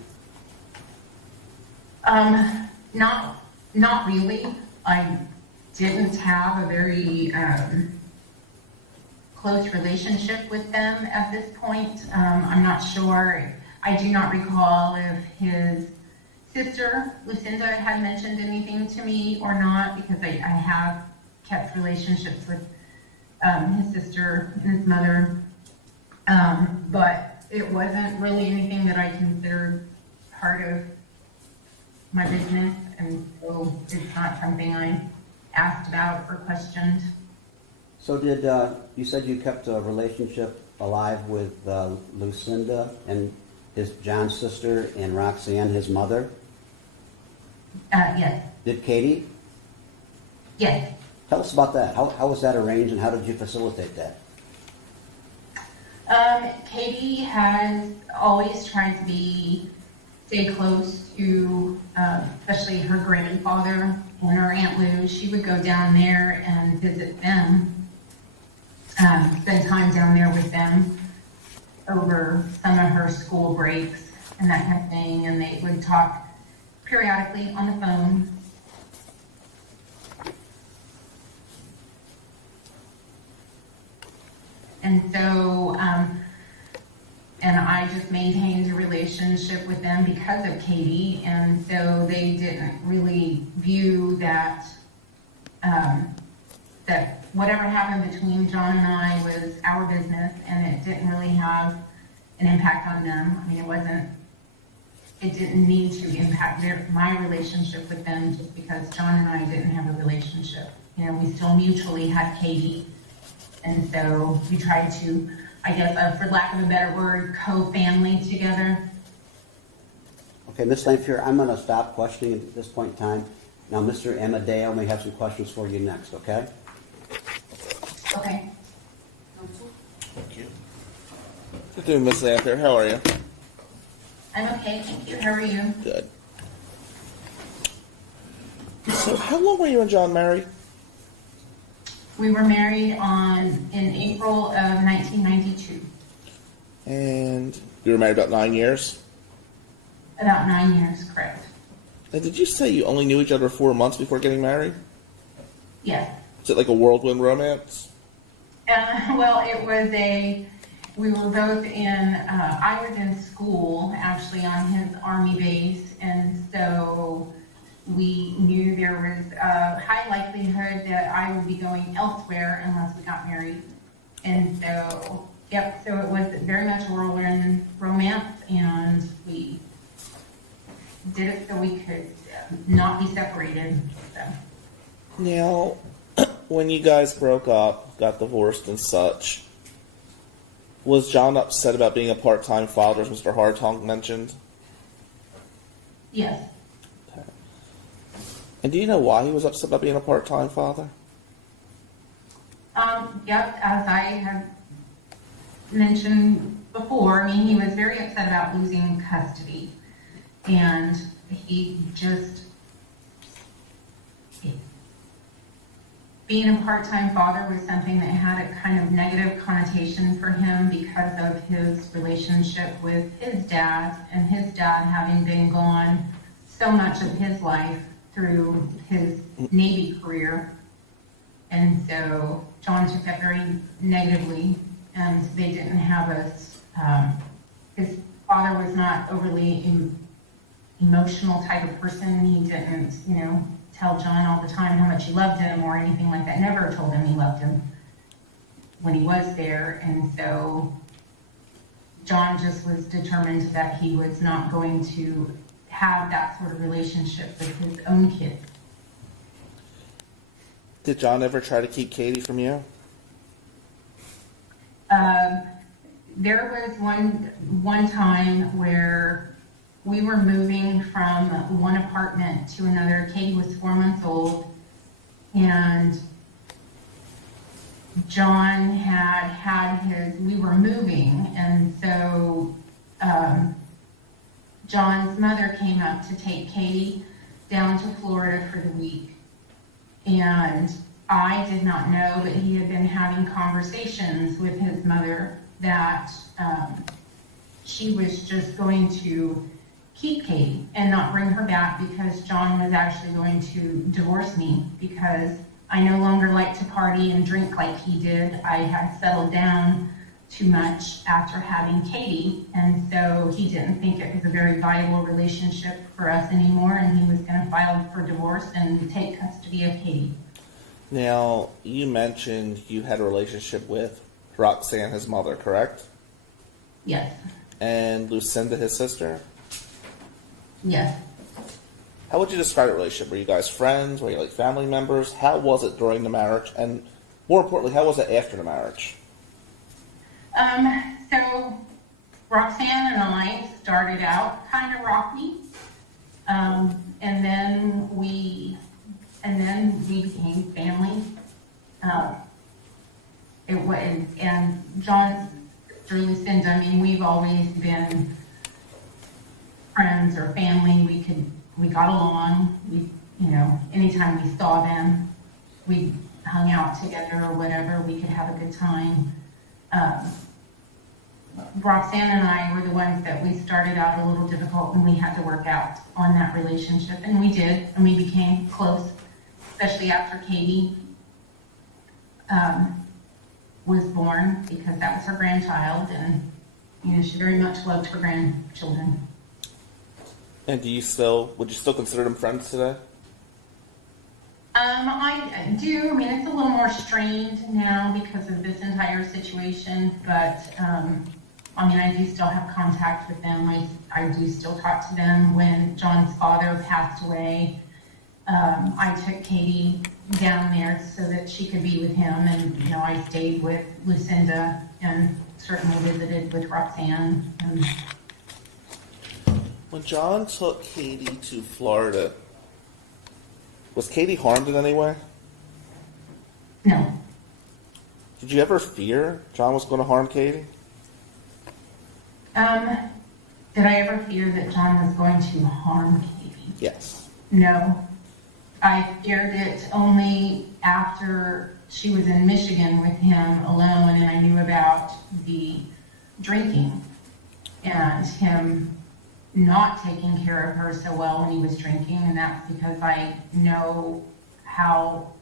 Not really. I didn't have a very close relationship with them at this point. I'm not sure. I do not recall if his sister, Lucinda, had mentioned anything to me or not, because I have kept relationships with his sister and his mother. But it wasn't really anything that I considered part of my business, and so it's not something I asked about or questioned. So did, you said you kept a relationship alive with Lucinda and John's sister and Roxanne, his mother? Yes. Did Katie? Yes. Tell us about that. How was that arranged and how did you facilitate that? Katie has always tried to stay close to, especially her grandfather and her Aunt Lou. She would go down there and visit them, spend time down there with them over some of her school breaks and that kind of thing, and they would talk periodically on the phone. And so, and I just maintained a relationship with them because of Katie, and so they didn't really view that, that whatever happened between John and I was our business, and it didn't really have an impact on them. I mean, it didn't need to impact my relationship with them just because John and I didn't have a relationship. You know, we still mutually had Katie, and so we tried to, I guess, for lack of a better word, co-family together. Okay, Ms. Lanfear, I'm going to stop questioning at this point in time. Now, Mr. Amadeo may have some questions for you next, okay? Okay. Thank you. Good doing, Ms. Lanfear. How are you? I'm okay, thank you. How are you? Good. So, how long were you and John married? We were married in April of 1992. And you were married about 9 years? About 9 years, correct. And did you say you only knew each other 4 months before getting married? Yes. Is it like a whirlwind romance? Well, we were both I was in school, actually, on his Army base, and so we knew there was a high likelihood that I would be going elsewhere unless we got married. And so, yep, so it was very much a whirlwind romance, and we did it so we could not be separated. So. Now, when you guys broke up, got divorced and such, was John upset about being a part-time father, as Mr. Hartong mentioned? Yes. Okay. And do you know why he was upset about being a part-time father? Yep, as I have mentioned before, I mean, he was very upset about losing custody. And he just, being a part-time father was something that had a kind of negative connotation for him because of his relationship with his dad, and his dad having been gone so much of his life through his Navy career. And so John took that very negatively, and they didn't have us, his father was not overly emotional type of person. He didn't, tell John all the time how much he loved him or anything like that. Never told him he loved him when he was there. And so John just was determined that he was not going to have that sort of relationship with his own kid. Did John ever try to keep Katie from you? There was one time where we were moving from one apartment to another. Katie was 4 months old, and John we were moving, and so John's mother came up to take Katie down to Florida for the week. And I did not know that he had been having conversations with his mother that she was just going to keep Katie and not bring her back because John was actually going to divorce me because I no longer liked to party and drink like he did. I had settled down too much after having Katie, and so he didn't think it was a very viable relationship for us anymore, and he was going to file for divorce and take custody of Katie. Now, you mentioned you had a relationship with Roxanne, his mother, correct? Yes. And Lucinda, his sister? Yes. How would you describe the relationship? Were you guys friends? Were you like family members? How was it during the marriage? And more importantly, how was it after the marriage? So Roxanne and I started out kind of rocky, and then we became family. And John's After Lucinda, I mean, we've always been friends or family. We got along. Anytime we saw them, we hung out together or whatever. We could have a good time. Roxanne and I were the ones that we started out a little difficult, and we had to work out on that relationship, and we did, and we became close, especially after Katie was born, because that was her grandchild, and she very much loved her grandchildren. And would you still consider them friends today? I do. I mean, it's a little more strained now because of this entire situation, but I do still have contact with them. I do still talk to them. When John's father passed away, I took Katie down there so that she could be with him, and I stayed with Lucinda and certainly visited with Roxanne. When John took Katie to Florida, was Katie harmed in any way? No. Did you ever fear John was going to harm Katie? Did I ever fear that John was going to harm Katie? Yes. No. I feared it only after she was in Michigan with him alone, and I knew about the drinking and him not taking care of her so well when he was drinking, and that's because I know how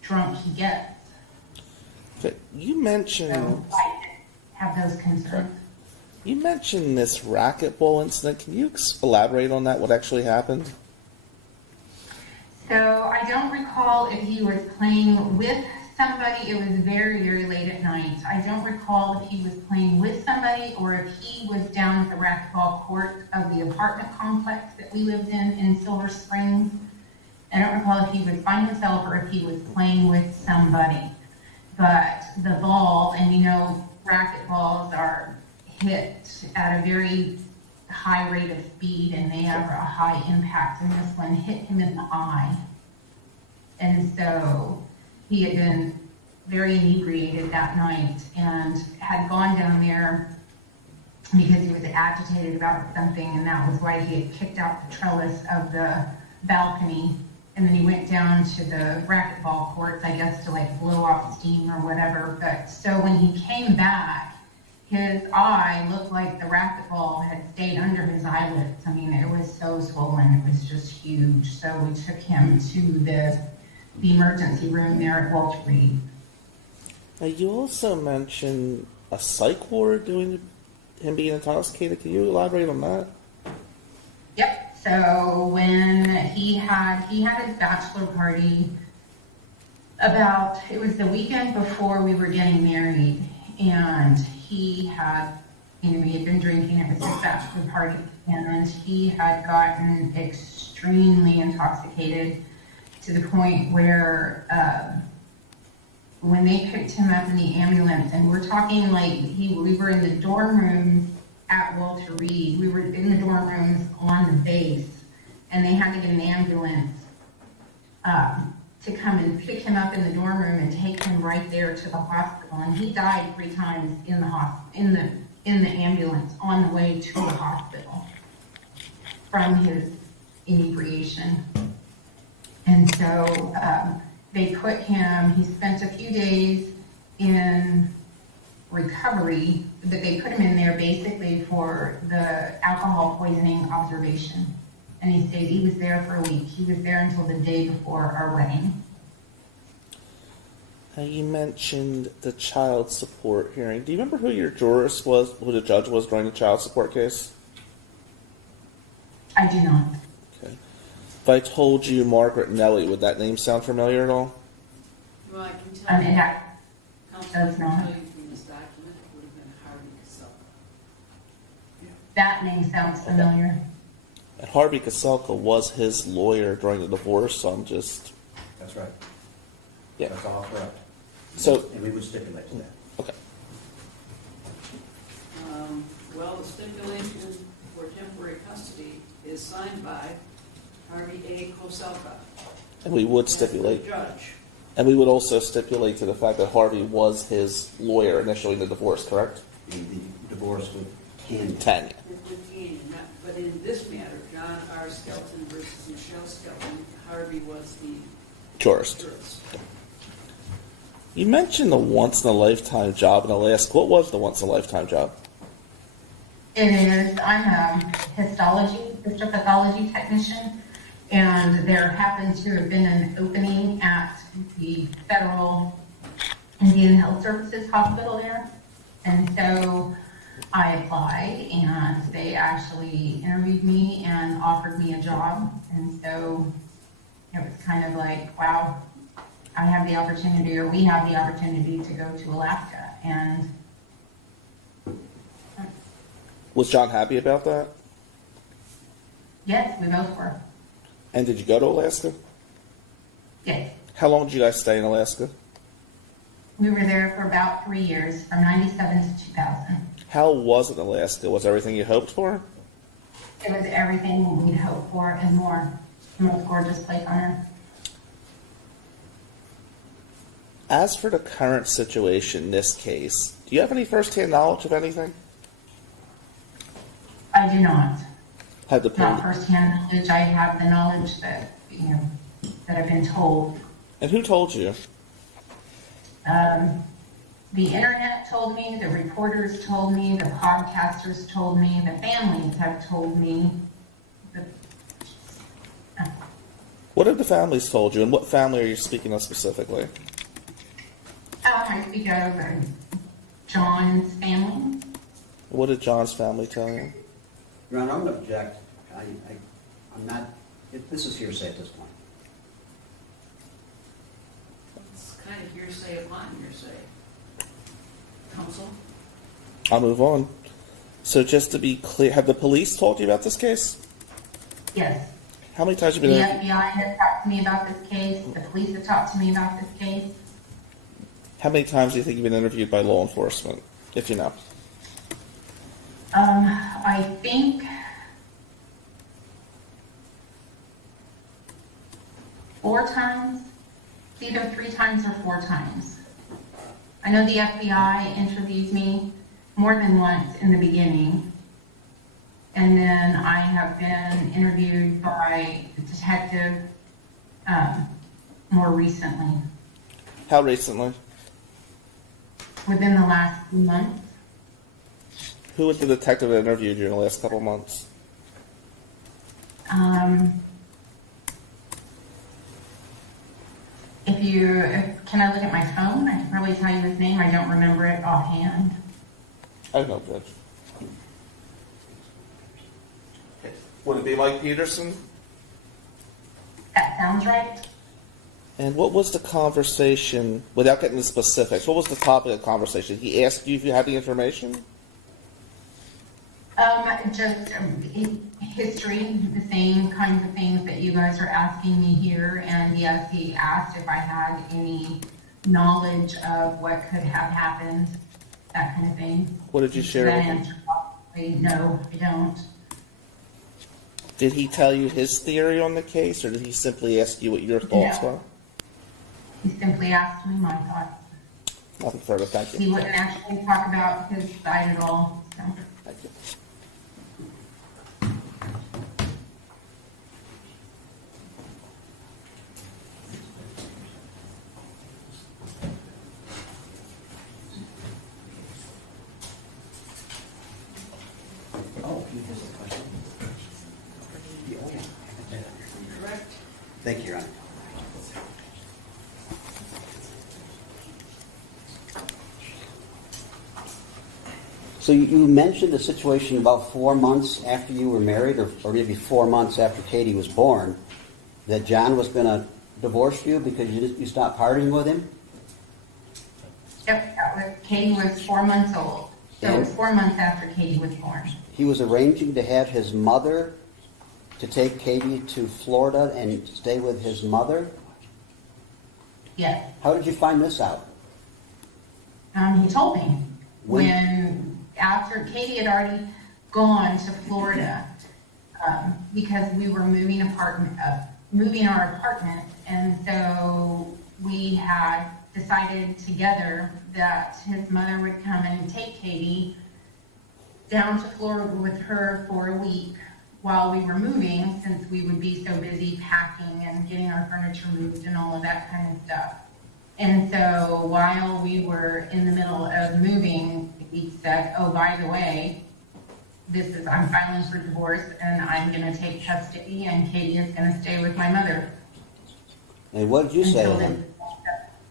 drunk he gets. Okay. You mentioned... So I have those concerns. You mentioned this racquetball incident. Can you elaborate on that, what actually happened? So I don't recall if he was playing with somebody. It was very, very late at night. I don't recall if he was playing with somebody or if he was down at the racquetball court of the apartment complex that we lived in Silver Springs. I don't recall if he was by himself or if he was playing with somebody. But the ball, and racquetballs are hit at a very high rate of speed, and they have a high impact, and this one hit him in the eye. And so he had been very inebriated that night and had gone down there because he was agitated about something, and that was why he had kicked out the trellis of the balcony. And then he went down to the racquetball courts, I guess, to blow off steam or whatever. But so when he came back, his eye looked like the racquetball had stayed under his eyelids. I mean, it was so swollen. It was just huge. So we took him to the emergency room there at Walter Reed. Now, you also mentioned a psych ward doing him being intoxicated. Can you elaborate on that? Yep. So when he had his bachelor party it was the weekend before we were getting married, and he had been drinking. It was his bachelor party, and he had gotten extremely intoxicated to the point where when they picked him up in the ambulance, and we're talking we were in the dorm rooms at Walter Reed. We were in the dorm rooms on the base, and they had to get an ambulance to come and pick him up in the dorm room and take him right there to the hospital. And he died 3 times in the ambulance on the way to the hospital from his inebriation. And so he spent a few days in recovery, but they put him in there basically for the alcohol poisoning observation. And he was there for a week. He was there until the day before our wedding. Now, you mentioned the child support hearing. Do you remember who your jurist was, who the judge was during the child support case? I do not. Okay. If I told you Margaret Nelly, would that name sound familiar at all? Well, I can tell you. Does Counsel, not. I can tell you from this document, it would have been Harvey Casella. That name sounds familiar. And Harvey Kaselka was his lawyer during the divorce, so I'm just... That's right. Yeah. That's all correct. So... And we would stipulate to that. Okay. Well, the stipulation for temporary custody is signed by Harvey A. Koselka. And we would As stipulate... the judge. And we would also stipulate to the fact that Harvey was his lawyer initially in the divorce, correct? The divorce with Candy. Tanya. With Candy, but in this matter, John R. Skelton versus Michelle Skelton, Harvey was the Jurist. jurist. You mentioned the once-in-a-lifetime job in Alaska. What was the once-in-a-lifetime job? It is, I'm a histopathology technician, and there happened to have been an opening at the Federal Indian Health Services Hospital there. And so I applied, and they actually interviewed me and offered me a job. And so it was kind of like, wow, I have the opportunity, or we have the opportunity to go to Alaska. And Was John happy about that? yes, we both were. And did you go to Alaska? Yes. How long did you guys stay in Alaska? We were there for about 3 years, from 97 to 2000. How was it in Alaska? Was everything you hoped for? It was everything we'd hoped for and more. The most gorgeous place on earth. As for the current situation in this case, do you have any first-hand knowledge of anything? I do not. Have the Not police? firsthand knowledge. I have the knowledge that, that I've been told. And who told you? The internet told me, the reporters told me, the podcasters told me, the families have told me. What have the families told you, and what family are you speaking of specifically? I speak of John's family. What did John's family tell you? Your Honor, I'm going to object. I'm not, this is hearsay at this point. It's kind of hearsay upon hearsay. Counsel? I'll move on. So just to be clear, have the police told you about this case? Yes. How many times have The you been? FBI has talked to me about this case. The police have talked to me about this case. How many times do you think you've been interviewed by law enforcement, if you know? I think four times. It's either 3 times or 4 times. I know the FBI interviewed me more than once in the beginning. And then I have been interviewed by a detective more recently, How recently? within the last few months. Who was the detective that interviewed you in the last couple of months? Can I look at my phone? I can probably tell you his name. I don't remember it offhand. I don't know, Judge. Would it be Mike Peterson? That sounds right. And what was the conversation, without getting into specifics, what was the topic of conversation? He asked you if you had the information? Just history, the same kinds of things that you guys are asking me here. And yes, he asked if I had any knowledge of what could have happened, that kind of thing. What did you share That with him? answer, probably, no, I don't. Did he tell you his theory on the case, or did he simply ask you what your thoughts No. were? He simply asked me my thoughts. Nothing further, thank He you. wouldn't actually talk about his side at all. So. Thank you. Oh, can you ask a question? Oh, yeah. Correct? Thank you, Your Honor. So you mentioned the situation about 4 months after you were married, or maybe 4 months after Katie was born, that John was going to divorce you because you stopped partying with him? Yep, Katie was 4 months old. So it was 4 months after Katie was born. He was arranging to have his mother to take Katie to Florida and stay with his mother? Yes. How did you find this out? He told me When- after Katie had already gone to Florida, because we were moving our apartment, and so we had decided together that his mother would come and take Katie down to Florida with her for a week while we were moving, since we would be so busy packing and getting our furniture moved and all of that kind of stuff. And so while we were in the middle of moving, we said, oh, by the way, I'm filing for divorce and I'm gonna take custody and Katie is gonna stay with my mother. And what did you say to Until him?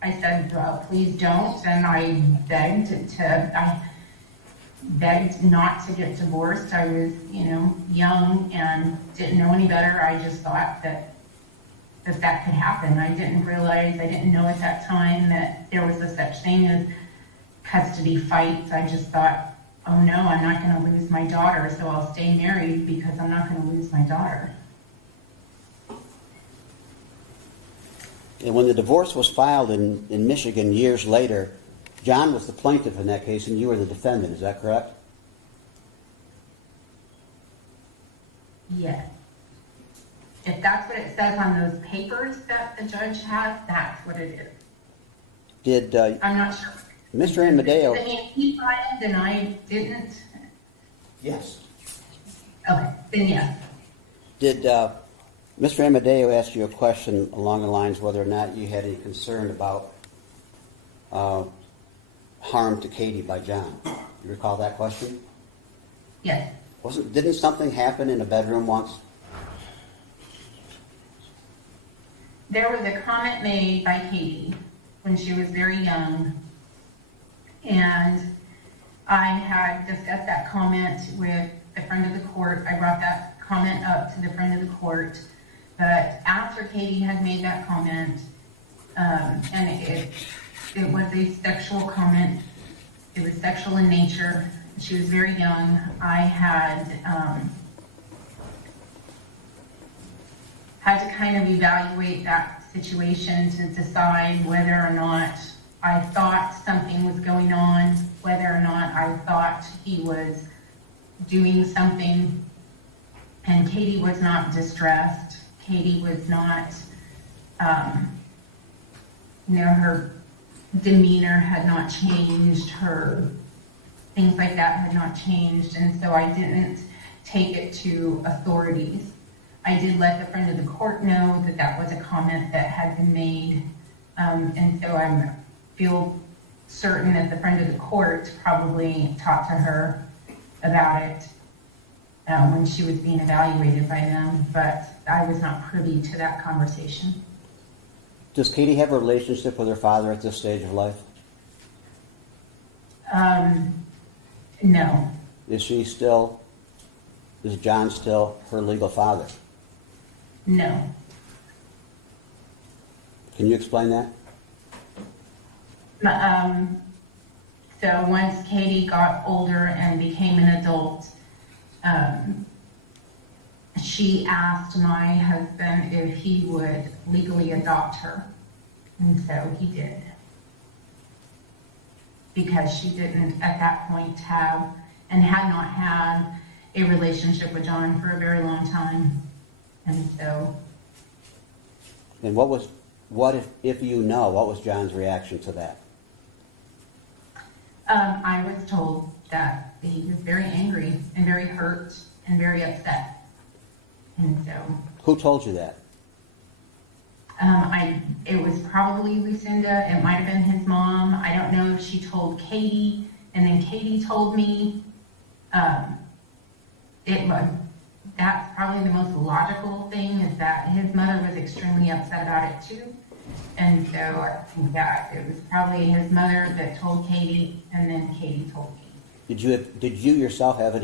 I said, please don't, and I begged not to get divorced. I was, young and didn't know any better. I just thought that could happen. I didn't know at that time that there was a such thing as custody fights. I just thought, oh no, I'm not going to lose my daughter, so I'll stay married because I'm not going to lose my daughter. And when the divorce was filed in Michigan years later, John was the plaintiff in that case and you were the defendant, is that correct? Yes. If that's what it says on those papers that the judge has, that's what it is. Did I'm not sure. Mr. Amadeo... I mean, he filed and I didn't. Yes. Okay, then yes. Did Mr. Amadeo ask you a question along the lines whether or not you had any concern about harm to Katie by John? You recall that question? Yes. Didn't something happen in a bedroom once? There was a comment made by Katie when she was very young, and I had discussed that comment with the friend of the court. I brought that comment up to the friend of the court, but after Katie had made that comment, and it was a sexual comment, it was sexual in nature, she was very young, I had to kind of evaluate that situation to decide whether or not I thought something was going on, whether or not I thought he was doing something. And Katie was not distressed. Katie was not, her demeanor had not changed, her things like that had not changed, and so I didn't take it to authorities. I did let the friend of the court know that that was a comment that had been made, and so I feel certain that the friend of the court probably talked to her about it when she was being evaluated by them, but I was not privy to that conversation. Does Katie have a relationship with her father at this stage of life? No. Is John still her legal father? No. Can you explain that? So once Katie got older and became an adult, she asked my husband if he would legally adopt her, and so he did. Because she didn't at that point have, and had not had, a relationship with John for a very long time, and so. And if you know, what was John's reaction to that? I was told that he was very angry and very hurt and very upset, and so. Who told you that? It was probably Lucinda. It might have been his mom. I don't know if she told Katie, and then Katie told me. That's probably the most logical thing, is that his mother was extremely upset about it too. And so I think that it was probably his mother that told Katie, and then Katie told me. Did you yourself have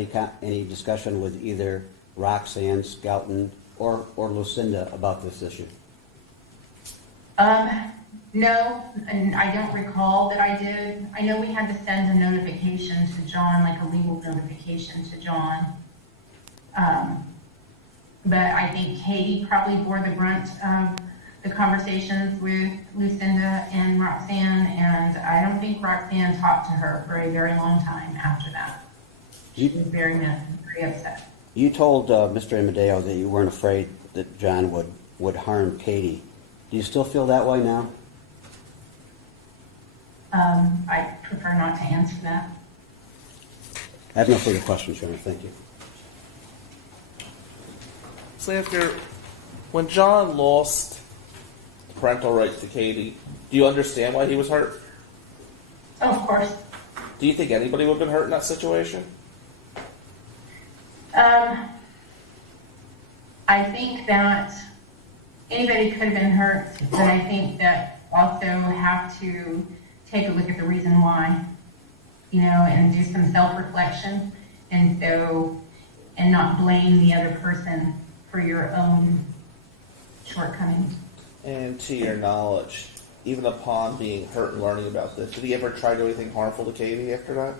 any discussion with either Roxanne, Skelton, or Lucinda about this issue? No, and I don't recall that I did. I know we had to send a notification to John, like a legal notification to John. But I think Katie probably bore the brunt of the conversations with Lucinda and Roxanne, and I don't think Roxanne talked to her for a very long time after that. She was very upset. You told Mr. Amadeo that you weren't afraid that John would harm Katie. Do you still feel that way now? I prefer not to answer that. I have no further questions, Your Honor. Thank you. So after, when John lost parental rights to Katie, do you understand why he was hurt? Of course. Do you think anybody would have been hurt in that situation? I think that anybody could have been hurt, but I think that also have to take a look at the reason why, and do some self-reflection, and not blame the other person for your own shortcomings. And to your knowledge, even upon being hurt and learning about this, did he ever try to do anything harmful to Katie after that?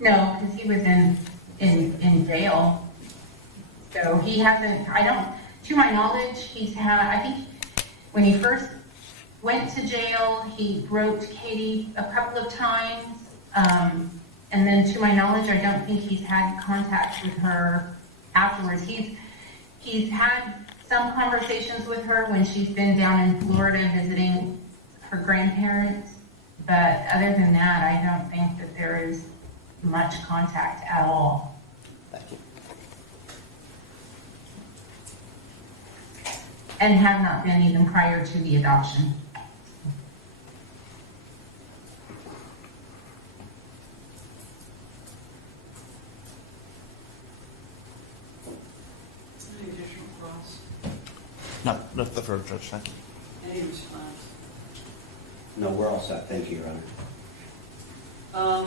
No, because he was in jail. So he hasn't, to my knowledge, I think when he first went to jail, he wrote Katie a couple of times. And then to my knowledge, I don't think he's had contact with her afterwards. He's had some conversations with her when she's been down in Florida visiting her grandparents. But other than that, I don't think that there is much contact at all. Thank you. And have not been even prior to the adoption. Any additional cross? No, no, the first judge, thank you. Any response? No, we're all set. Thank you, Your Honor.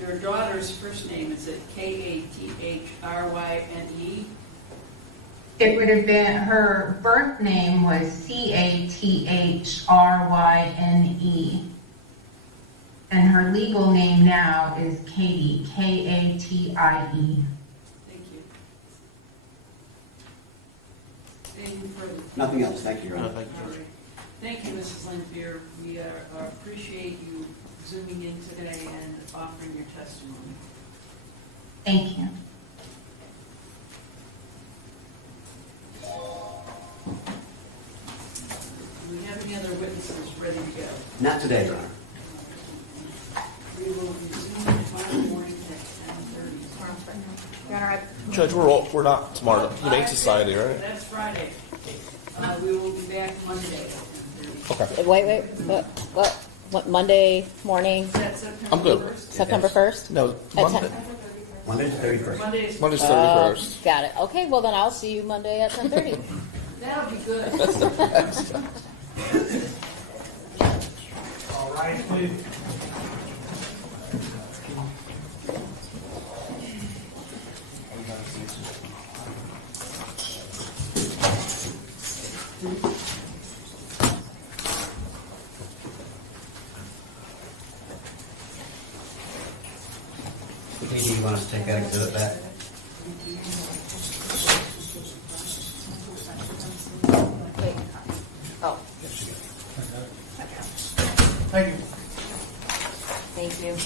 Your daughter's first name, is it Kathyryne? It would have been, her birth name was Cathryne. And her legal name now is Katie, Katie. Thank you. Anything further? Nothing else. Thank you, Your Honor. No, thank you, All Judge. right. Thank you, Mrs. Lanphier. We appreciate you zooming in today and offering your testimony. Thank you. Do we have any other witnesses ready to go? Not today, Your Honor. We will resume tomorrow morning at 10:30. Judge, we're not tomorrow. Humane Society, right? That's Friday. We will be back Monday at 10:30. Okay. Wait, what, Monday morning, Is that September I'm good. 1st? September 1st? No, At Monday. 10? Monday's 31st. Monday's, Monday's 31st. Got it. Okay, well then I'll see you Monday at 10:30. that'll be good. All right, please. Katie, you want us to take that exhibit back? Wait. Oh, Thank you. thank you.